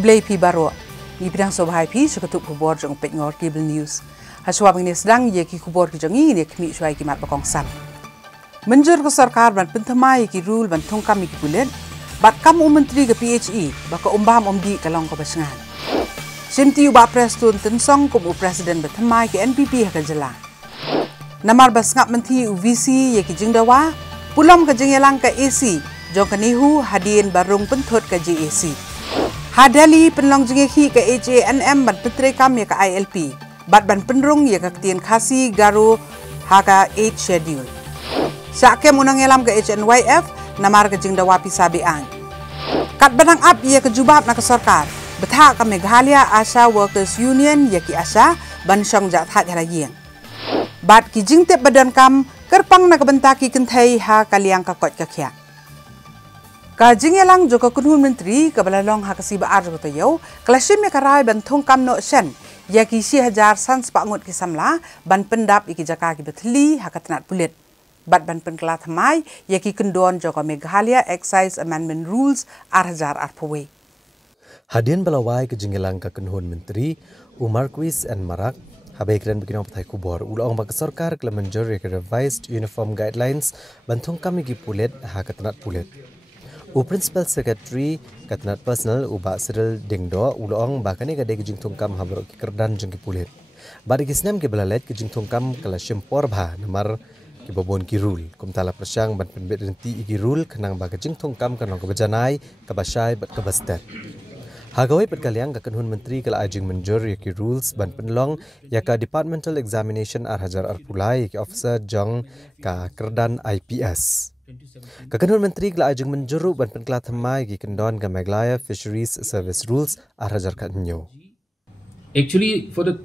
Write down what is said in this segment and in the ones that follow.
Kublai pi baro ni bidang sobhai pi sekutup kubor jong pet ngor cable news. Haswa bangni sedang ye ki kubor ki jongi ni kmi swai ki mat bakong san. Menjur ke sarkar ban pentamai ki rule ban thongkam ki bulet bat kam menteri ke PHE baka umbam omdi kalong ko basengan. Simti uba prestun tensong kum presiden bertemai ke NPP ha jela. Namar basngap menteri UVC ye ki jingdawa pulam ke jengelang ke AC jong kanihu hadin barung penthot ke JAC. Hadali penlong jengeki ke HANM ban petre kam ye ke ILP bat ban penrung ye ke ketien khasi garu haka 8 schedule. Sakem unang elam ke HNYF namar ke jingdawa pisabian. Kat benang ap ye ke jubab na ke sarkar betha ke Meghalaya Asha Workers Union ye ki Asha ban syong jat hat halayeng. Bat ki jingtep badan kam kerpang na kebentaki kentai ha kaliang kakot kakya. Ka jingelang joko kunhun menteri ke balalong ha kasiba ar joko tayau klasim ya karai ban thong kam no sen ya ki 1000 san sepangut ki samla ban pendap iki jaka ki betli ha katnat pulit. Bat ban penkela thamai ya ki kendon joko Meghalaya Excise Amendment Rules ar pawai. Hadian balawai ke jingelang ka kunhun menteri Umar Quiz and Marak habai kran bikinong patai kubor ulong bak sarkar kala menjur ya revised uniform guidelines ban thong kam ki pulit ha katnat pulit. Principal Secretary Katnat Personal Uba Cyril Dingdo ulong bakane gade ke jingthong kam habro ki kerdan jeng ki pulit. Bari ki snam ki belalet ki jingthong kam kala shimpor bha namar ki babon ki rule kum tala prasyang ban penbet renti ki rule khanang ba ke jingthong kam kanong ke bajanai ke basai bat ke bastet. Hagawai perkaliang ka kanhun menteri kala ajing menjur ya ki rules ban penlong ya ka departmental examination ar hajar ar pulai ki officer jong ka kerdan IPS. Kakanun menteri kala ajeng menjuru ban penkela thamai ki kendon ke Meghalaya Fisheries Service Rules ar hajar kat nyo. Actually, for the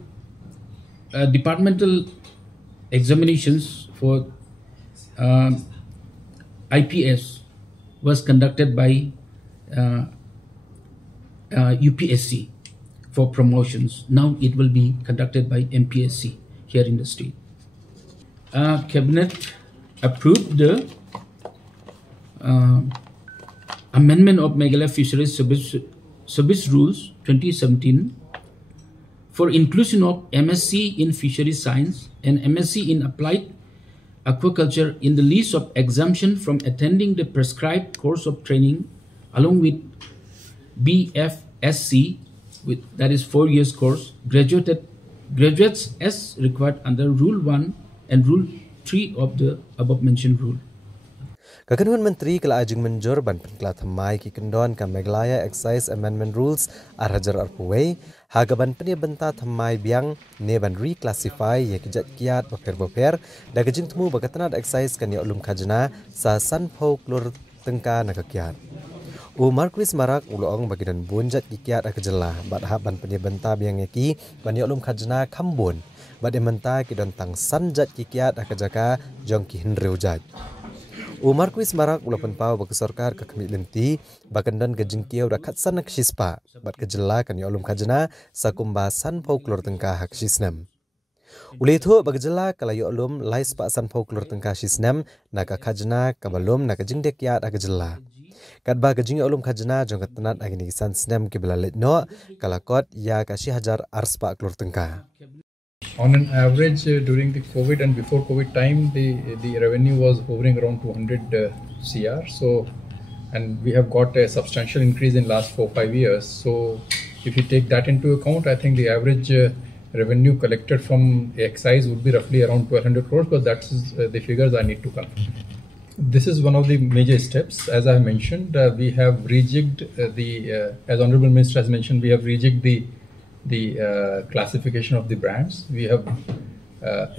departmental examinations for IPS was conducted by UPSC for promotions. Now it will be conducted by MPSC here in the state. Cabinet approved the amendment of Meghalaya Fisheries Service Rules 2017 for inclusion of MSc in Fisheries Science and MSc in Applied Aquaculture in the list of exemption from attending the prescribed course of training along with BFSC, that is 4 years course, graduates as required under Rule 1 and Rule 3 of the above mentioned rule. Kakanun menteri kala ajing menjur ban penkela thamai ki kendon ka Meghalaya Excise Amendment Rules ar hajar ar pawai haga ban penia benta thamai biang ne ban reclassify ye ki jat kiat boper da gejing temu bakatna excise kan ya ulum khajna sa san folklore tengka na kiat. Umar Quiz Marak ulong bagidan bunjat ki kiat ak jela bat ha ban penia benta biang ki ban ya ulum khajna khambon bat ementa ki don tang san jat ki kiat ak jaka jong ki hinreu jat. Umar Quiz Marak ulapan pau bak sarkar ka kami lenti bakandan gejing kiau da khatsan nak shispa bat kejela kan ya ulum khajna sa kumbasan folklore tengka hak shisnam. Ulitho bagjela kala ya ulum lais pa san folklore tengka shisnam naka khajna kabalum naka jing de kiat ak jela. Kat ba gejing ulum khajna jong katnat agini san snam ki belalet no kala kot ya ka 1000 arspa klor tengka. On an average, during the COVID and before COVID time, the revenue was hovering around 200 CR. So, and we have got a substantial increase in last 4-5 years. So, if you take that into account, I think the average revenue collected from excise would be roughly around 1200 crores, but that's the figures I need to confirm. This is one of the major steps. As I mentioned, we have rejigged as Honorable Minister has mentioned, we have rejigged the classification of the brands. We have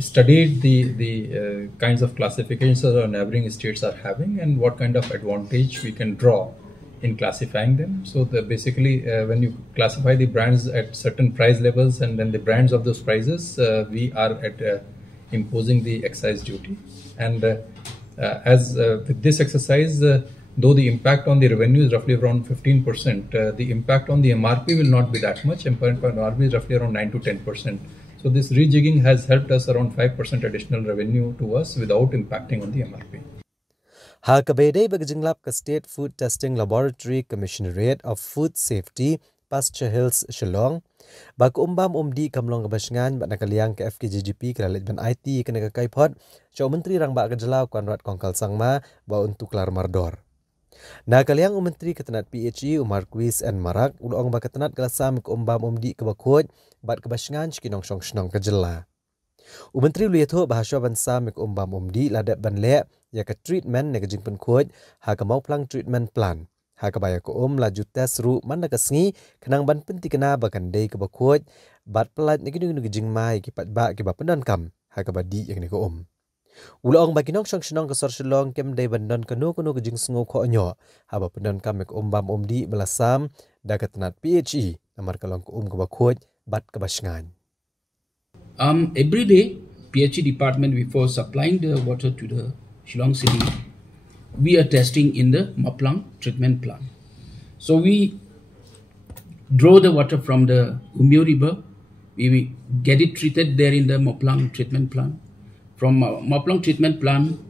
studied the kinds of classifications that our neighboring states are having and what kind of advantage we can draw in classifying them. So basically when you classify the brands at certain price levels and then the brands of those prices, we are at imposing the excise duty. And with this exercise, though the impact on the revenue is roughly around 15%, the impact on the MRP will not be that much. MRP is roughly around 9 to 10%. So this rejigging has helped us around 5% additional revenue to us without impacting on the MRP. Ha kabedai bagjinglap ka State Food Testing Laboratory Commissionerate of Food Safety Pasture Hills Shillong bak umbam umdi kamlong kabasngan bat nakaliang ke FKJGP kelalit ban IT kena kakai pot Cau Menteri rang bak kejelau kuanrat kongkal sangma ba untuk kelar mardor. Nakaliang Menteri ketenat PHE Umar Kuis and Marak ulong bak ketenat kelasam ke umbam umdi kebakut bat kabasngan cikinong syong shnong kejela. Menteri Luyatho bahasa bansa mek umbam umdi ladat ban lek ya ke treatment ne kejing penkut ha ke mau plang treatment plan. Ha ke baya ke laju tes ru mana ke sengi kenang ban penti kena bakan day ke bakut bat pelat ne kejing mai kipat ba ke bapendan kam ha ke badi yang ne ke Ulaong bagi nong syong shnong kesor Shillong kem day bandan kenu kejing sengu ko nyo ha bapendan kam mek umbam umdi melasam da ketenat PHE namar kalong ke ke bakut bat ke basngan. Every day, PHE department, before supplying the water to the Shillong city, we are testing in the Maplang treatment plant. So we draw the water from the Umyo River, we get it treated there in the Maplang treatment plant. From Maplang treatment plant,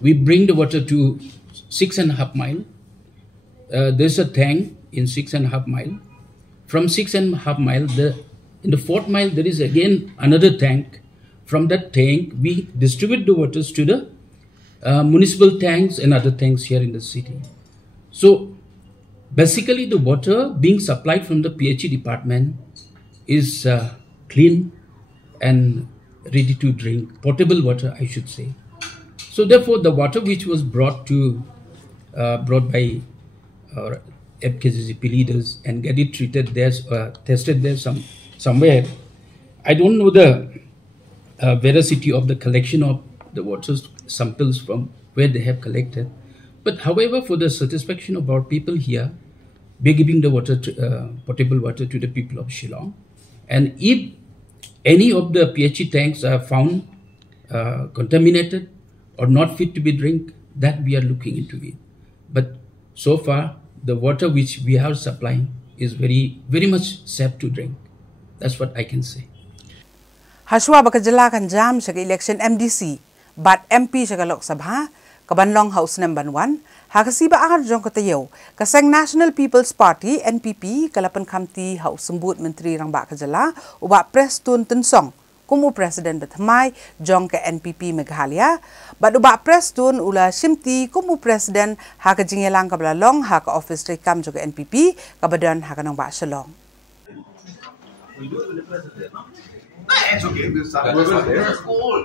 we bring the water to 6.5 mile. There's a tank in 6.5 mile. From 6.5 mile, in the 4th mile, there is again another tank. From that tank, we distribute the waters to the municipal tanks and other tanks here in the city. So, basically, the water being supplied from the PHE department is clean and ready to drink, potable water, I should say. So, therefore, the water which was brought by our FKCCP leaders and get it treated there, tested there somewhere. I don't know the veracity of the collection of the water samples from where they have collected. But however, for the satisfaction of our people here, we are giving the water, potable water to the people of Shillong. And if any of the PHE tanks are found contaminated or not fit to be drink, that we are looking into it. But so far, the water which we are supplying is very, very much safe to drink. That's what I can say. Haswa bakajalakan jam sa election MDC, but MP sa Lok Sabha, Kabanlong House number 1, hakasiba arjong katayaw, kaseng National People's Party NPP kalapan kamti House sembut Menteri rang bakajala, uba Preston Tensong, kumu Presiden Bethamai jong ke NPP Meghalaya, but uba Preston ula Shimti kumu Presiden hakajingelang kabalalong haka office rekam jong ke NPP kabadan hakanang ba Shillong. We do it with the president, no? Nah, it's okay. We'll start with the school.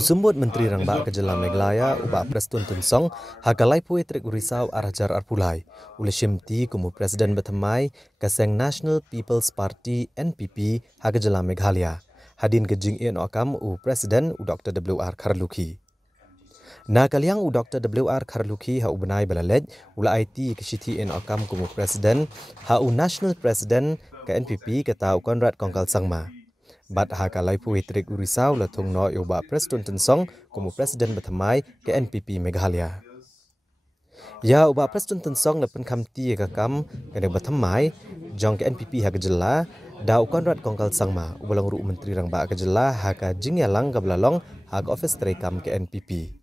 Sembut Menteri rang bak kejelam Meghalaya uba Preston Tensong hakalai pui trik urisau arajar arpulai ule Shimti kumu Presiden Bethamai kaseng National People's Party NPP hakejelam Meghalaya. Hadin kejing ian okam Presiden Dr. W.R. Kharlukhi. Nakaliang Dr. W.R. Kharlukhi ha ubenai balalet ula IT kesiti ian okam kumu Presiden ha National President ke NPP kata konrad kongkal sangma. Bat ha kalai pui trik urisau la thungno uba Preston Tensong kumu Presiden Bethamai ke NPP Meghalaya. Ya uba Preston Tensong lepen kamti ke kam ke Bethamai jong ke NPP ha kejela Dau konrad kongkal sangma ubalang ru Menteri rang ba kejela haka jingyalang kablalong haka office terekam ke NPP.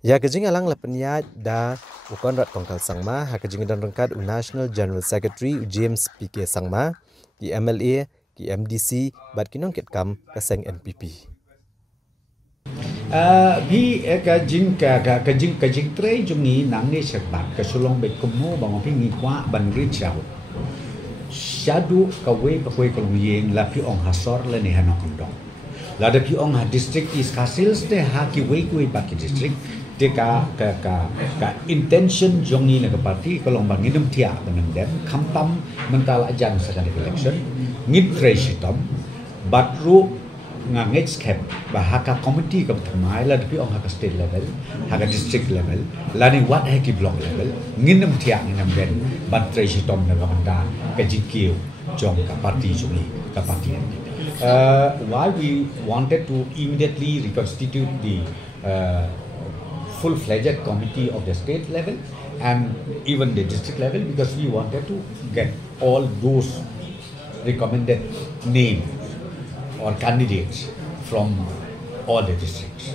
Ya kejingyalang lepenya da konrad kongkal sangma haka jingdan rangkat National General Secretary James PK Sangma ki MLA ki MDC bat kinong ketkam kaseng NPP. Bi kajing tre jungi nang ni sebat ke sulong bet kemu bang pi ngi kwa ban ri chau. Syadu kawe bakwe kaluyeng la pi ong hasor le ne hanok ndong. La da pi ong ha district is kasils te ha ki we kwe baki district te ka intention jongi na ka parti kalong bang inum tia benang dem kamtam mental ajang sa election ngit tresitom batru ngangit skep bahaka committee kam thamai la pi ong ha state level ha district level la ni what ha ki block level nginam tia nginam den bat tresitom na kamanda ka jikio jong ka parti jongi ka parti why we wanted to immediately reconstitute the full-fledged committee of the state level and even the district level because we wanted to get all those recommended names or candidates from all the districts.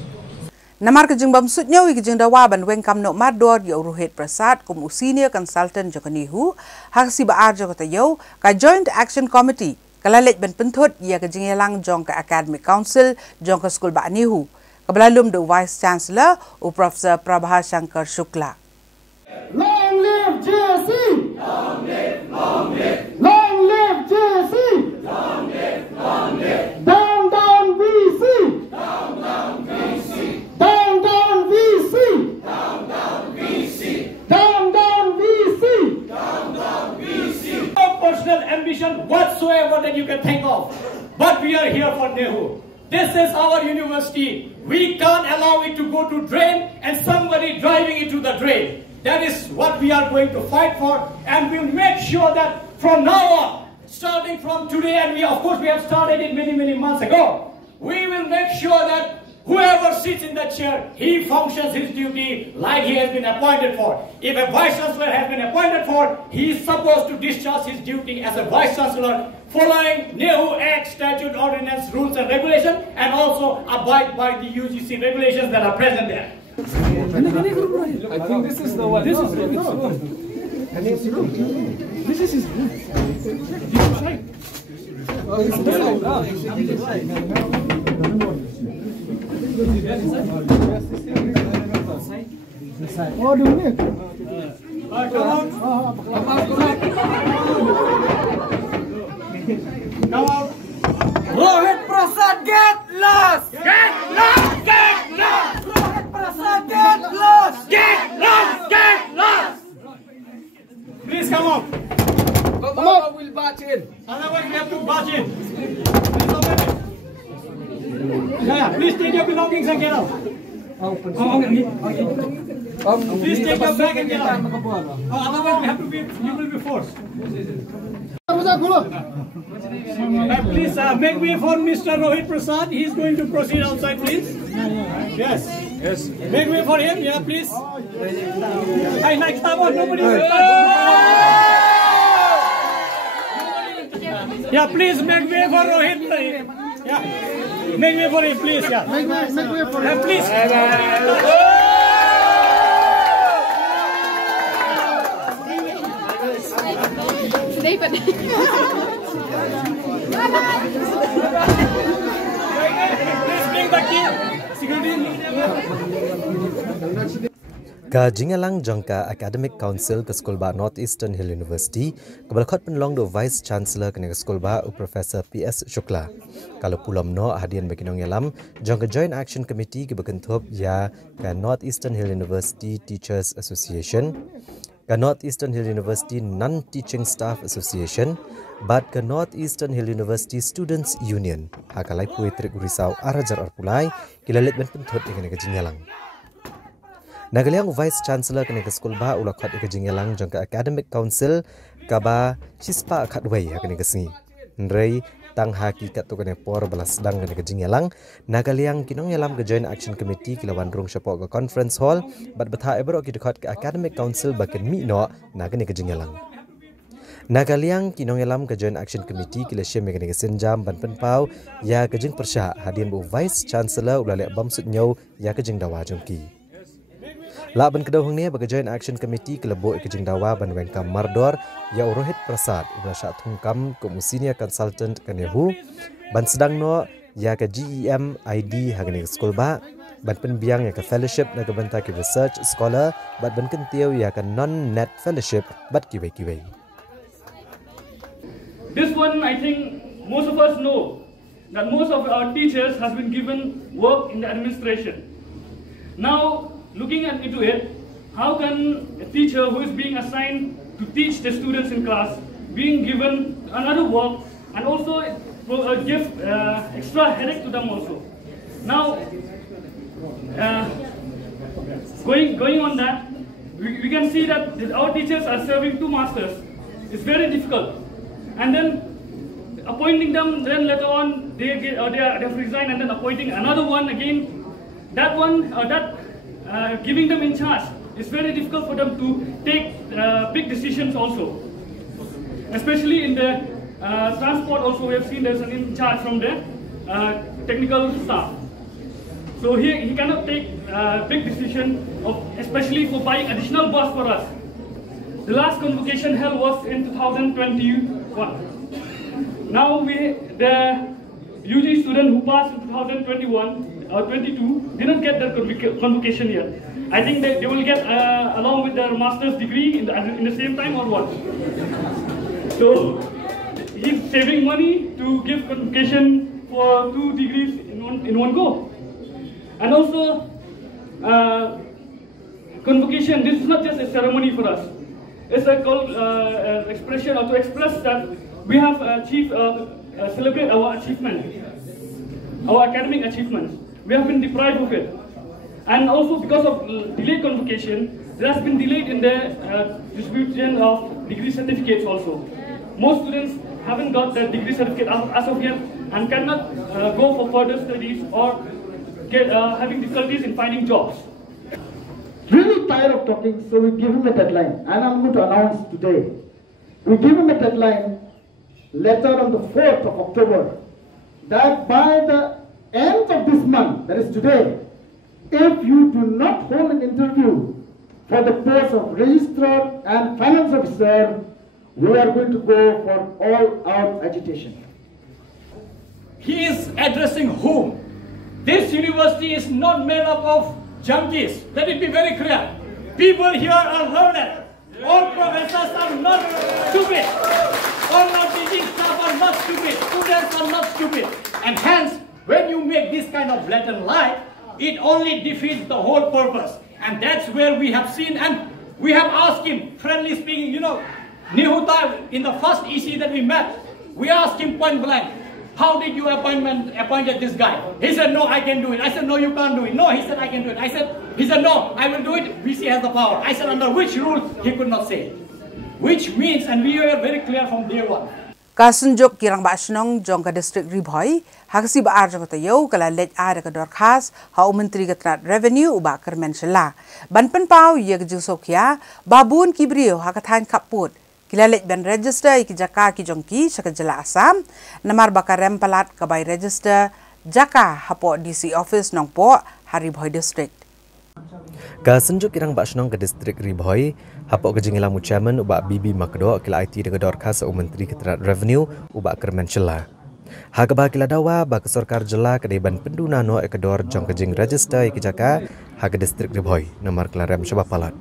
Namar ke jeng bamsud nyawi ke jeng dawa ban weng kam no mador ya Rohit Prasad kum senior consultant jokanihu hak si baar jokata yau ka Joint Action Committee kalalet ban penthot ya ke jeng yalang jong ka Academic Council jong ka school ba nihu kabelalum the Vice Chancellor u Professor Prabha Shankar Shukla. Long live JSC! Long live, long live! Long live JSC! Long live, long live! Down, down VC! Down, down VC! Down, down VC! Down, down VC! Down, down VC! Down, down VC! No personal ambition whatsoever that you can think of. But we are here for Nehu. This is our university. We can't allow it to go to drain and somebody driving it to the drain. That is what we are going to fight for, and we'll make sure that from now on, starting from today, and we have started it many months ago, we will make sure that whoever sits in that chair, he functions his duty like he has been appointed for. If a Vice Chancellor has been appointed for, he is supposed to discharge his duty as a Vice Chancellor following Nehu Act, Statute, Ordinance, Rules and Regulations, and also abide by the UGC regulations that are present there. I think this is the one. This is the one. This is his room. He's right. Oh, it's the side. Oh, do it. Come on. Rohit Prasad, get lost! Get lost! Get lost! Rohit Prasad, get lost! Get lost! Get lost! Please come on. Come on, we'll batch in. Otherwise, we have to barge in. Yeah, please take your belongings and get out. Please take your bag and get out. Otherwise, we have to be. You will be forced. Please make way for Mr. Rohit Prasad. He is going to proceed outside, please. Yes. Yes. Make way for him. Yeah, please. Hey, like, come on, nobody will touch. Yeah, please make way for Rohit. Yeah. Make way for him, please. Yeah. Make way for Yeah, please. Ka jingalang jangka Academic Council ke Sekolah Bah North Eastern Hill University kebalakot penlong do Vice Chancellor ke Sekolah Bah Professor PS Shukla. Kalau pulam no hadian bagi nong yalam jangka Joint Action Committee ke berkentup ya ke North Eastern Hill University Teachers Association, ke North Eastern Hill University Non-Teaching Staff Association, bat ke North Eastern Hill University Students Union. Hakalai pui Tarik Risau arajar arpulai kilalit ben pentut dengan ke jingalang. Nagaliang Vice Chancellor kena ke Sekolah Bah ulakot ke jingalang jangka Academic Council kaba chispa akadway kena ke sini. Nrei tang hakikat tu kena por balas sedang kena ke jingalang. Nagaliang kinong yalam ke Joint Action Committee kilawan rung syapok ke Conference Hall bat betha eberok ki dekat ke Academic Council baken mi no nagane ke jingalang. Nagaliang kinong yalam ke Joint Action Committee kila syem kena ke senjam ban penpau ya ke jing persya hadian bu Vice Chancellor ulalek bamsud nyau ya ke jing dawa jongki. Laban kedahung ni bagi Joint Action Committee kelebok ke jing dawa ban wengkam mardor ya Rohit Prasad ulasat thungkam ke senior consultant ke Nehu ban sedang no ya ke GEM ID hagani Sekolah Bah ban penbiang ya ke fellowship na ke benta ke research scholar bat ban kentiau ya ke non-net fellowship bat kiwai-kiwai. This one, I think most of us know that most of our teachers has been given work in the administration. Now, looking into it, how can a teacher who is being assigned to teach the students in class being given another work and also give extra headache to them also? Now, going on that, we can see that our teachers are serving two masters. It's very difficult. And then appointing them, then later on they have resigned and then appointing another one again. That one, giving them in charge, it's very difficult for them to take big decisions also. Especially in the transport also, we have seen there's an in charge from there. technical staff. So he cannot take big decision of, especially for buying additional bus for us. The last convocation held was in 2021. Now the UG student who passed in 2021 or 22 didn't get the convocation yet. I think they will get along with their master's degree in the same time or what. So he's saving money to give convocation for 2 degrees in one go. And also convocation, this is not just a ceremony for us. It's a expression or to express that we have achieved, celebrate our achievement, our academic achievements. We have been deprived of it. And also because of delayed convocation, there has been delayed in the distribution of degree certificates also. Most students haven't got their degree certificate as of yet and cannot go for further studies or having difficulties in finding jobs. Really tired of talking, so we give him a deadline, and I'm going to announce today. We give him a deadline, letter on the 4th of October, that by the end of this month, that is today, if you do not hold an interview for the post of registrar and finance officer, we are going to go for all-out agitation. He is addressing whom? This university is not made up of junkies. Let it be very clear. People here are learned. All professors are not stupid. All non-teaching staff are not stupid. Students are not stupid. And hence, when you make this kind of blatant lie, it only defeats the whole purpose. And that's where we have seen, and we have asked him, friendly speaking, Nihuta, in the first EC that we met, we asked him point blank, how did you appointed this guy? He said, no, I can do it. I said, no, you can't do it. No, he said, I can do it. He said, no, I will do it. VC has the power. I said, under which rule? He could not say. Which means, and we were very clear from day one. Kasun jok kirang ba snong jong ka district ribhoi hagsi ba ar jong tayo kala lej ar ka dor khas ha menteri ka trat revenue uba kermen shela banpen pau ye ka jusokya babun kibrio ha ka thain kaput kila lej ban register ki jaka ki jongki saka jela Assam namar bakarem palat ka bai register jaka hapo DC office nongpo Haribhoi district. Kasun jok kirang ba snong ka district ribhoi hapo ka jingila mu chairman uba BB Makdo kila IT de dor khas menteri ka trat revenue uba kermen shela ha ka ba kila dawa ba ka sarkar jela ka deban penduna no ka dor jong ka jing register ki jaka ha ka district ribhoi namar klarem shaba palat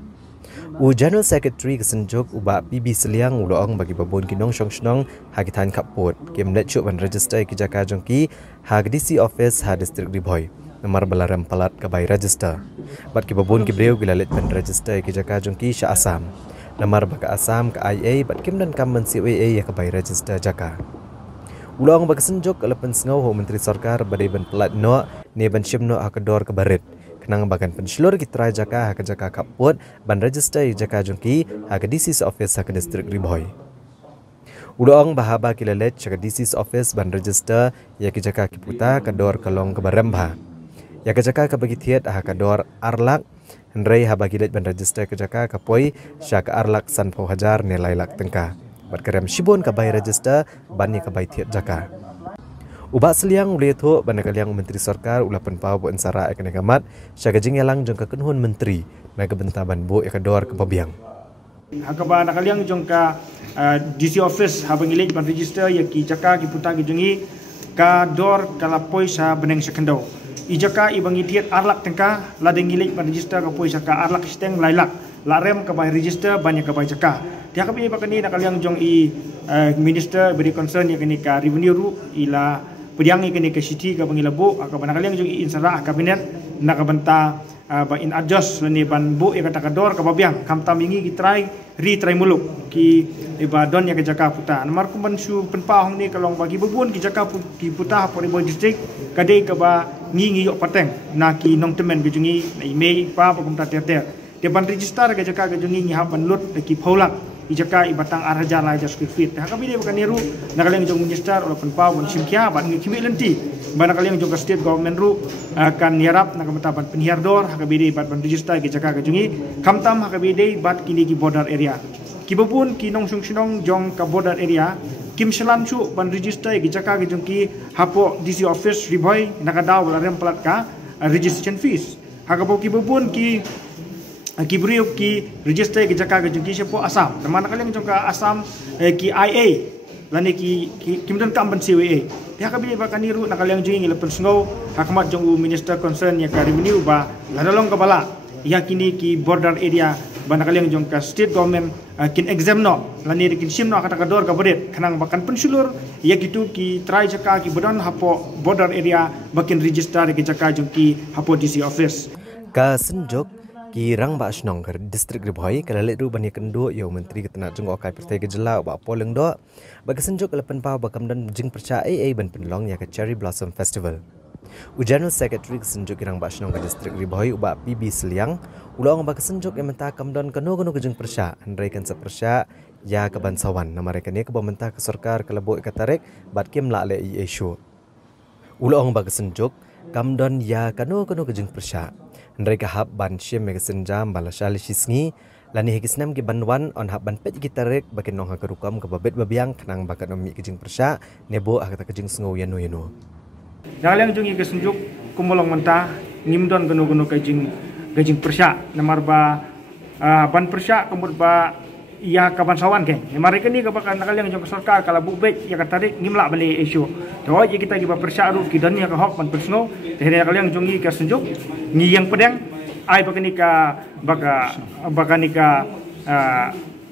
u general secretary ka senjok uba BB seliang uloong bagi babon kinong shnong ha ki than kapot kem net chu ban register ki jaka jongki ha ka DC office ha district ribhoi namar balaram palat ka bai register bat ki babun ki breu gila let pen register ki jaka jongki sha Assam namar baka Assam ka IA bat kim dan kam men CWA ya ka bai register jaka ulong baka senjok lepen sngau ho menteri sarkar badai ban palat no ne ban shimno akador ka barit kenang bagan penslur ki trai jaka ha ka jaka kaput ban register jaka jongki ha ka DC office ha ka district ribhoi ulong bahaba ki let ka DC office ban register ya ki jaka ki puta ka dor kalong ka barembha ya ka jaka ka bagi thiet ha ka dor arlak hendrei ha bagi let ban register ka jaka ka poi sha ka arlak san pho hajar ne lai lak tengka bat kerem shibon ka bai register ban ni ka bai thiet jaka uba seliang ule tho ban ka liang menteri sarkar ulapan pau bo ansara ekane kamat sha ka jingelang jong ka kenhun menteri na ka bentaban bo ya ka dor ka babiang hakaba nakaliang jong ka DC office ha bangilet ban register ya ki jaka ki puta ki jongi ka dor kala poi sa beneng sekendo ijaka ibangi tiet arlak tengka la dengilet ban register ka poi sa ka arlak steng lailak la rem ka bai register banyak ka bai jaka dia ka pi bakani nakaliang jong i minister beri concern ya kini ka revenue ru ila pediang kini ke city ka bangila bo ka nakaliang jong i insara kabinet nak benta ba in adjust leni ban bu ya kata kador ka babiang kam tamingi ki try muluk ki iba don ya ke jaka puta namar kumban su penpa hong ni kalong bagi bebun ki jaka ki puta por ibo district kadai ka ba ngi yok pateng na ki nong temen ke jungi na email pa pa kumta ter de ban register ke jaka ke jungi ngi ha ban lut ki pholak i jaka i batang araja la just fit ha ka bi de bukan niru na kaleng jong minister ol penpa bon simkia ban ngi kimi lenti ban kaleng jong state government ru akan yarap na kamataban penhiardor hakabide bat ban register ki jaka ka jungi kamtam hakabide bat kini ki border area ki babun ki nong sungsinong jong ka border area Kim Shalan Chu ban register ki jaka ki jongki hapo DC office riboy nakadaw la rem plat ka registration fees. Hagapo ki bubun ki beriuk ki register ki jaka ki jongki siapo Assam. Nama nakaliang jongka Assam ki IA lani ki kimdan kam ban CWA. Dia kabili ba kaniru nakaliang jongi lepen snow hakamat jongu minister concern ya ka revenue ba ladalong kabala yakini ki border area ban nakaliang jongka state government kin exam no lani kin sim no kata kador ka bodet kanang bakan pensulur ya gitu ki try jaka ki bodan hapo border area bakin register ki jaka jongki hapo DC office ka senjok ki rang ba asnong ker district ribhoi kala le ru bani kendo yo menteri ketena jong okai pertai ke jela ba poleng do ba senjok lepen pa ba kamdan jing percha ban penlong ya ke cherry blossom festival u general secretary senjok rang ba asnong ke district ribhoi ba PB Seliang ulong ba senjok yang menta kamdan kano ke jing percha andrai kan sepersha ya ke bansawan nama mereka ni ke bamenta ke sarkar ke lebo ke Tarik bat kim la le issue ulong ba senjok kamdan ya kano ke jing persha Andai hab ban syem me senjam bala shali sisngi lani hekisnam ki banwan on hab ban pet ki Tarik bakin nong ha kerukam ke babet babiang kenang bakat nomi kejing persya nebo akata kejing sengo yano Dalang jungi ke senjuk kumolong mentah ngimdon geno kejing persya namar ba ban persya kemud ba ia kaban sawan ke mereka ni kebakan nakaliang jong sarkar kala bubek ya ka Tarik ngimla bali isu to je kita giba persya ru ki dan ya ka hok ban persno tehne nakaliang jungi ke senjuk ni yang pedang ai bakanika bakanika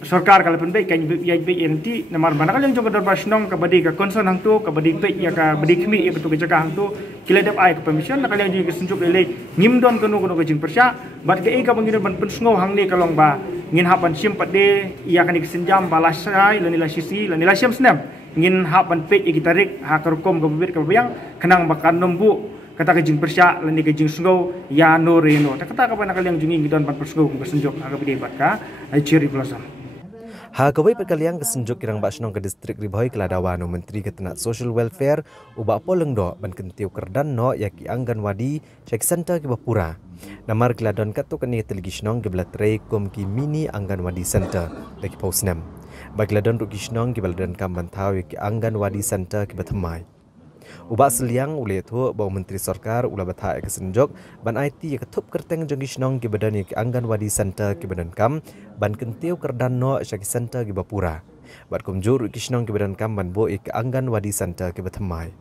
sarkar kala penbek kan ya be enti namar nakaliang jong ka basnong ka badi ka concern hang tu ka badi pe ya ka badi khmi ya tu ka jaga hang tu kila dep ai ka permission nakaliang jungi ke senjuk le ngimdon kenu ke jing persya bat ke ka bangin ban pensngo hang ni kalong ba ngin hapan sim pade ia kan disenjam balasai lanila sisi lanila sim snap ngin hapan pek iki Tarik ha kerkom ke bibir ke bayang kenang bakan nombu kata kejing persya lani kejing sungau ya no reno tak kata ka nakaliang jungi ngidon ban persngau ke senjok aga bide bat ka cherry blossom ha kawai perkaliang ke senjok kirang basnong ke distrik ribhoi keladawano menteri ketenat social welfare uba poleng do ban kentiu kerdan no yaki angganwadi check center ke Bapura namar keladon katu kani telegisnong ke blatrei kom ki mini angganwadi center lagi posnem bagladon rugisnong ke baladan kambantau yaki angganwadi center ke Batamai uba Seliang ule thu bau menteri sarkar ula batha ke senjok ban IT ya ketup kerteng jongisnong ke badan yaki angganwadi center ke badan kam ban kentiu kerdan no shaki center ke Bapura bat komjur rugisnong ke badan kam ban bo yaki angganwadi center ke Batamai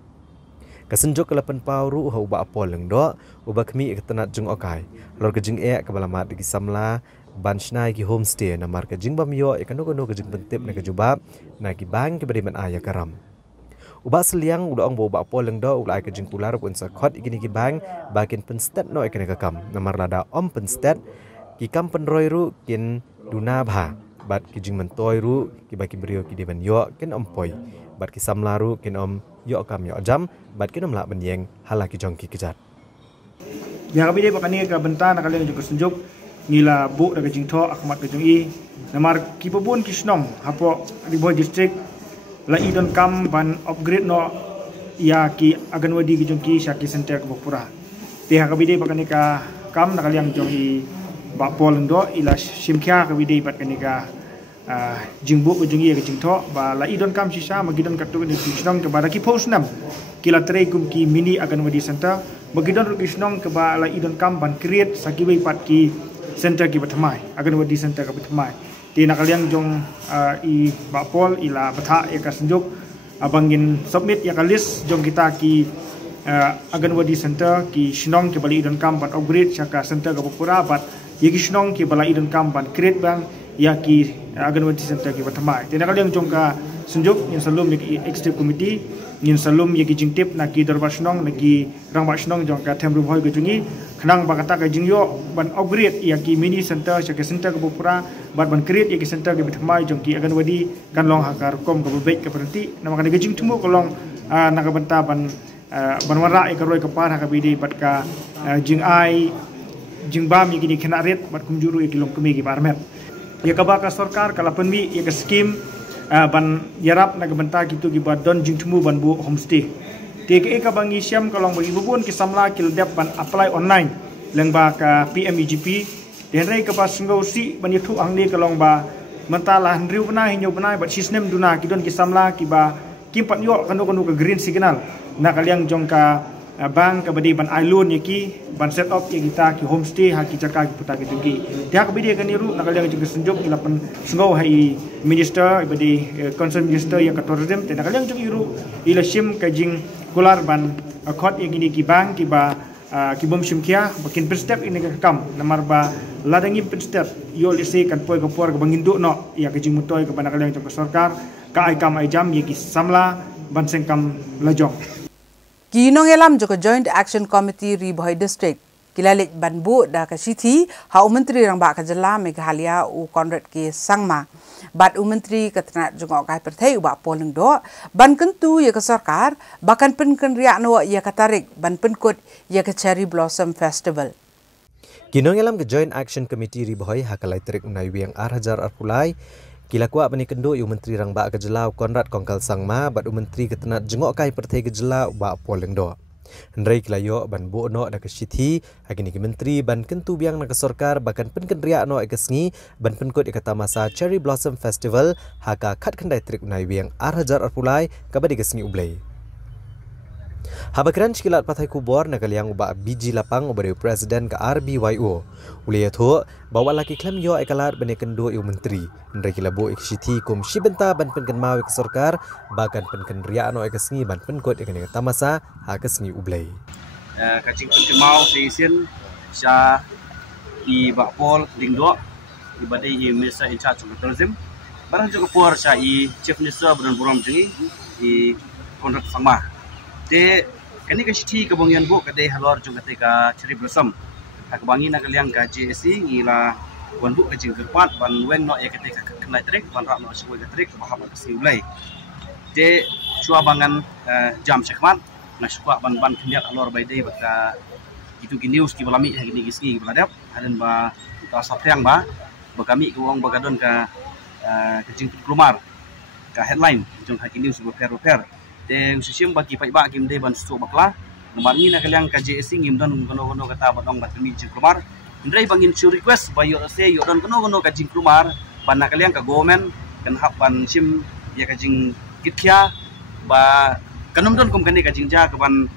kasenjok kelapan pauru ha uba apoleng do uba kami ketenat jung okai lor kejing ke balamat di samla ban snai ki homestay namar kejing bamyo ikano kejing pentip na kejubab na ki bang ke beriman aya karam uba Seliang udah ong uba apoleng do ulai kejing pular kun sakot ikini ki bang bakin penstet no ikane kakam namar lada om penstet ki kam penroy ru kin duna bha bat kejing mentoy ru ki baki brio ki deban yo kin ompoi bat ki samlaru kin om yo kam yo jam bat kin om la benyeng halaki jongki kejat ya kabide bakani ka benta nakaliang jong senjuk ngila bu da kejing tho akmat kejing i namar ki pabun kisnom hapo riboi district la idon kam ban upgrade no ya ki aganwadi kejing ki syaki center ke Bapura dia kabide bakani ka kam nakaliang jong i ba polendo ila simkya kabide bakani ka jingbu kejing i kejing tho ba la idon kam sisa magidon katu ni kisnom ke baraki posnam kila trei kum ki mini aganwadi center bagidon rukisnong ke ba la idon kam ban create sakibai pat ki center ki Batamai aganwadi center ke Batamai di nakaliang jong i bapol ila batha ya ka senjuk abangin submit ya ka list jong kita ki aganwadi center ki shnong ki bali idon kam ban upgrade syaka center ke Bapura bat ya ki shnong ki bala idon kam ban create bang ya ki aganwadi center ki Batamai di nakaliang jong ka senjuk yang salum ki executive committee ngin salum yaki jingtip na ki darbar shnong nagi rangba shnong jong ka temru bhoi go jungi khnang ba kata ka jingyo ban upgrade yaki mini center syaka center ke Bapura bat ban create yaki center ke Batamai jong ki aganwadi kan long hakar kom ke bebek ke berhenti nama kan gajing tumu kolong naga benta ban wara ka roi ka par ha ka bidi bat ka jing ai jing bam yaki ni khana ret bat kumjuru yaki long kemi ki parmet ya ka ba ka sarkar kala penmi ya ka scheme ban yarap na gabenta gitu gi badon jingtmu ban bu homestay teke ka bangi syam kalong bagi bubun ki samla kil dep ban apply online leng ba ka PMEGP den rei ka ba singau si ban yitu ang ni kalong ba mentala hendriu bena hinyo bena bat sistem duna kidon kisamla kiba kimpat yo kanu ke green signal na kaliang jongka bang ke badi ban island yaki ban set up ye kita ki homestay ha ki caka ki puta ki tugi dia ke bidi kan iru na kaliang jong senjok ila pen sengau hai minister badi concern minister yang ke tourism te na kaliang jong iru ila sim ka jing kular ban khot ye gini ki bang ki ba ki bom sim kia bakin step ini ke kam namar ba ladangi step yo lise kan poi ke por ke bangindu no ya ke jing mutoi ke ban kaliang jong ke sarkar ka ai kam ai jam ye ki samla ban sengkam lajong Kinong elam joko Joint Action Committee Riboy District kilalit banbu da kasiti ha menteri rang ba kajala Meghalaya u Conrad ke sangma bat menteri katna jongok kai perthai ba poleng do ban kentu ya ke sarkar bahkan penken riak no ya ke Tarik ban penkut ya ke Cherry Blossom Festival Kinong elam ke Joint Action Committee Riboy hakalai Tarik unai wiang arhajar arpulai Kila kuat bani kendo yu menteri rang ba kejelau Konrad kongkal sangma bat menteri ketenat jengok kai pertai kejelau ba poleng do. Hendrai kila yo ban bu no da kesithi agini ki menteri ban kentu biang na kesorkar bahkan penken riak no ekesngi ban penkot ikata masa Cherry Blossom Festival haka khat kendai trik unai wiang arhajar arpulai kabadi kesngi ublai. Habakran kilat pathai kubor na kaliang uba biji lapang ubari presiden ke RBYO. Uliya tho bawa laki klaim yo ekalat bani kendo yu menteri. Ndrai kila bo iksiti kum shibenta ban penken mawe ke sarkar bahkan penken riak no ekesngi ban penkot ikani tamasa ha kesngi ublai. Kacing penken mau seisen sya I bakpol lingdo ibadai I minister in charge of tourism. Barang juga por sya I chief minister beron jengi I Konrad Sangma. De kani ka shiti ka bangyan bo ka de halor jong kate ka Cherry Blossom ka bangi na kaliang ka JSC ngila wan bu ka jing kerpat ban wen no e kate ka kenai trek ban rak no suwe ka trek bahap ka sing ulai de chua bangan jam sekmat na suka ban kendiak halor by day baka itu ki news ki balami ha gini gisgi baladap hadan ba ta sapriang ba kami ki wong bagadon ka jing klumar ka headline jong ha ki news bo fair de usisim bagi pai-pai kim de ban stu bakla nomor ni na kaliang ka JSC ngim don gono kata batong bat mi jing klumar ndrai bangin chu request ba yo se yo don gono ka jing klumar ban na kaliang ka government kan hap ban sim ya ka jing kitkhia ba kanum don kum kani ka jing ja ka ban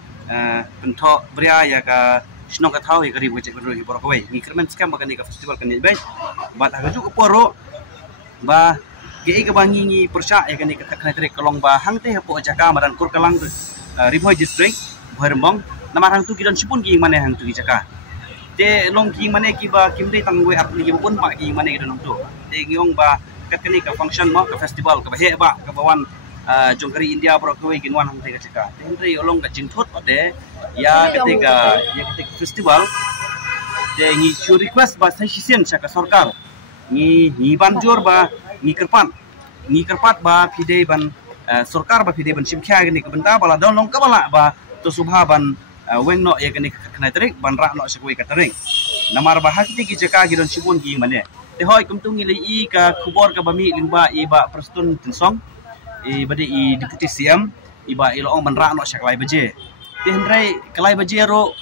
pentho bria ya ka snong ka thau hi kari bojek ro hi bor kawai ni kermen scam kani ka festival kani bai ba ta ju ko poro ba Gei ke bangi ni persya ya kani kena trek kolong ba hang teh po jaka maran kur kalang Riboy district Bharembong nama hang tu kidon sipun ki mane hang tu ki jaka te long ki mane ki ba kim dei tang we ap li pun ba ki mane kidon tu te ngiong ba kat kani ka function mo ka festival ka he ba ka bawan jongkari India pro ko kin wan hang te ka jaka te ndrei olong ka jingthot ode ya ketika festival te ngi chu request ba session sa ka sarkar ngi banjur ba ngi kerpat ba pide ban sarkar ba pide ban simkhya gani kebenta bala don long kabala ba to subha ban weng no ya gani kena tarik ban rak no sekoi ka tarik namar ba hakti ki jaka gidon sibun gi mane te hoy kumtung ngi I ka khubor ka bami lingba I ba prestun tinsong I bade I deputy CM I ba ilong ban rak no seklai beje te hendrai kelai beje ro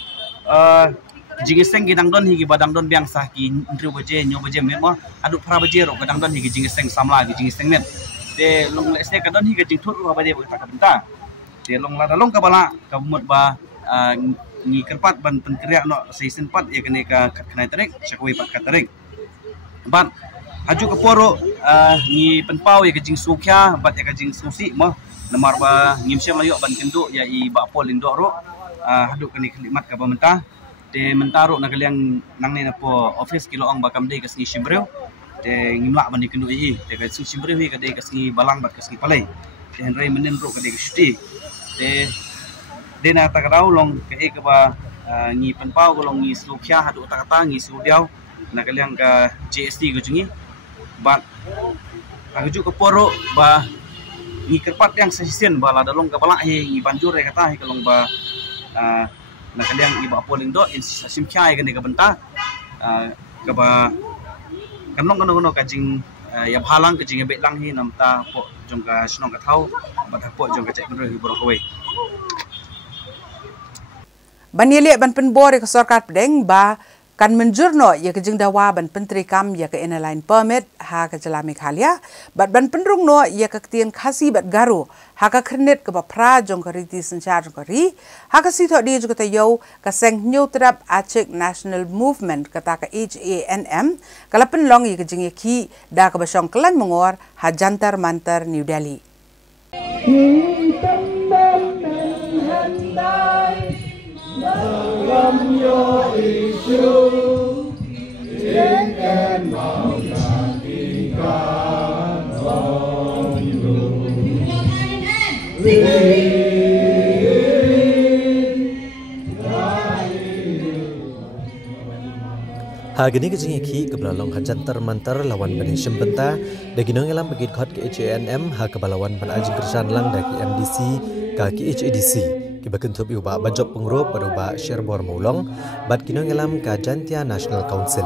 jingiseng gidang don higi badang don biang sah ki ndru beje nyo beje men mo adu phra beje ro gadang don higi jingiseng samla gi jingiseng men te long le se kadon higi jing thut ro ba de ta ka benta te long la long ka bala ka mut ba ngi kerpat ban penkriak no season 4 ya kene ka kenai tarik sakoi pat ka tarik ban aju ke poro ngi penpau ya ke jing sukya bat ya ke jing susi mo namar ba ngim syam layo ban kendo ya I ba pol indo ro hadu kani khidmat ka bamenta te mentaro na kaliang nang ne na po office kilo ang bakam dei kasngi simbreu te ngimla bani kendo I te ka simbreu hi ka dei kasngi balang bat kasngi palai te henrai menen ro ka dei ksti te dena ta kadau long ke ka ba ngi penpau golong ngi slukya hadu ta kata ngi sudiau na kaliang ka JST go jungi bat agju ko poro ba ngi kerpat yang sesisen bala dalong ka bala hi ngi banjur re kata hi kalong ba na kaliang iba poling do in simkhya gani ka benta ka ba kanong kono kajing ya bhalang kajing be lang hi namta po jong ka snong ka thau ba tha po jong ka chek ro hi bor koi Baniele ban penbor ka sarkar pedeng ba kan menjurno ya ke jeng dawa ban pentri kam ya ke airline permit ha ke jela Meghalaya bat ban pendrung no ya ke tien khasi bat garu ha ka khnet ke pra jong ka riti sanchar jong ka ri ha ka si tho di ju ka yo ka seng nyu trap Aceh National Movement kata ka HANM kala pen long ya ke jeng ki da ka basong klan mengor ha jantar mantar New Delhi Hagini kejing ki kebelalong hajantar mantar lawan bani syembenta dagi nong elam begit khot ke HANM ha kebalawan ban ajing kersan lang dagi MDC ka ki HADC ki bakentup iuba bajop pengurup baruba Sherbor Maulong bat kinong elam ka Jantia National Council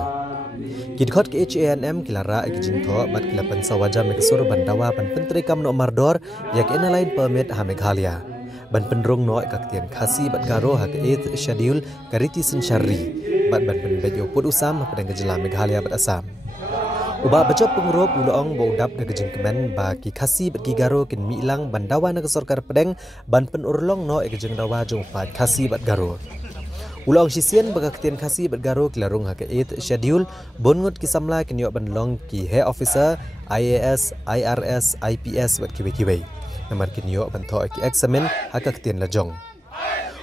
kit khot ke HANM kilara kejing tho bat kilapan sawaja meksur bandawa ban pentri kam no mardor yak airline permit ha Meghalaya ban pendrung no kaktian khasi bat garo ha ke 8th schedule kariti sensyari bat ban penbejo put usam padang kejela Meghalaya bat asam uba bacop pengurup ulong bodap de kejing kemen ba ki khasi bat ki garo kin milang bandawa na kesorkar pedang ban penurlong no kejing dawa jong pat khasi bat garo ulong sisien bagaktian khasi bat garo kilarung ha ke 8 schedule bongut kisamla kin yo banlong ki head officer IAS IRS IPS bat kiwe namar kin yo bantho ki examen ha kaktian lajong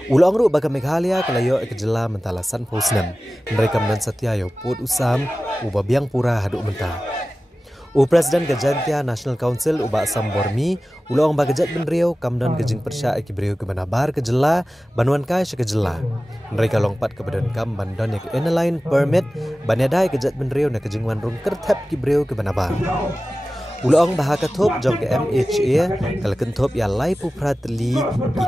Ulang ru baga Meghalaya kelayo kejela mentala san posnem mereka men satyayo put usam uba biang pura haduk mentah. Presiden Gajantia National Council uba Sam Bormi ulang baga jat benriau kamdan kejing persya ki ke manabar kejela banuan kai kejela. Mereka longpat ke badan kam bandan yang airline permit banyadai kejat benriau na kejing wan rung kertep ki ke manabar. Ulang bahaka top jong ke MHA kalau kentop ya lai pu pratli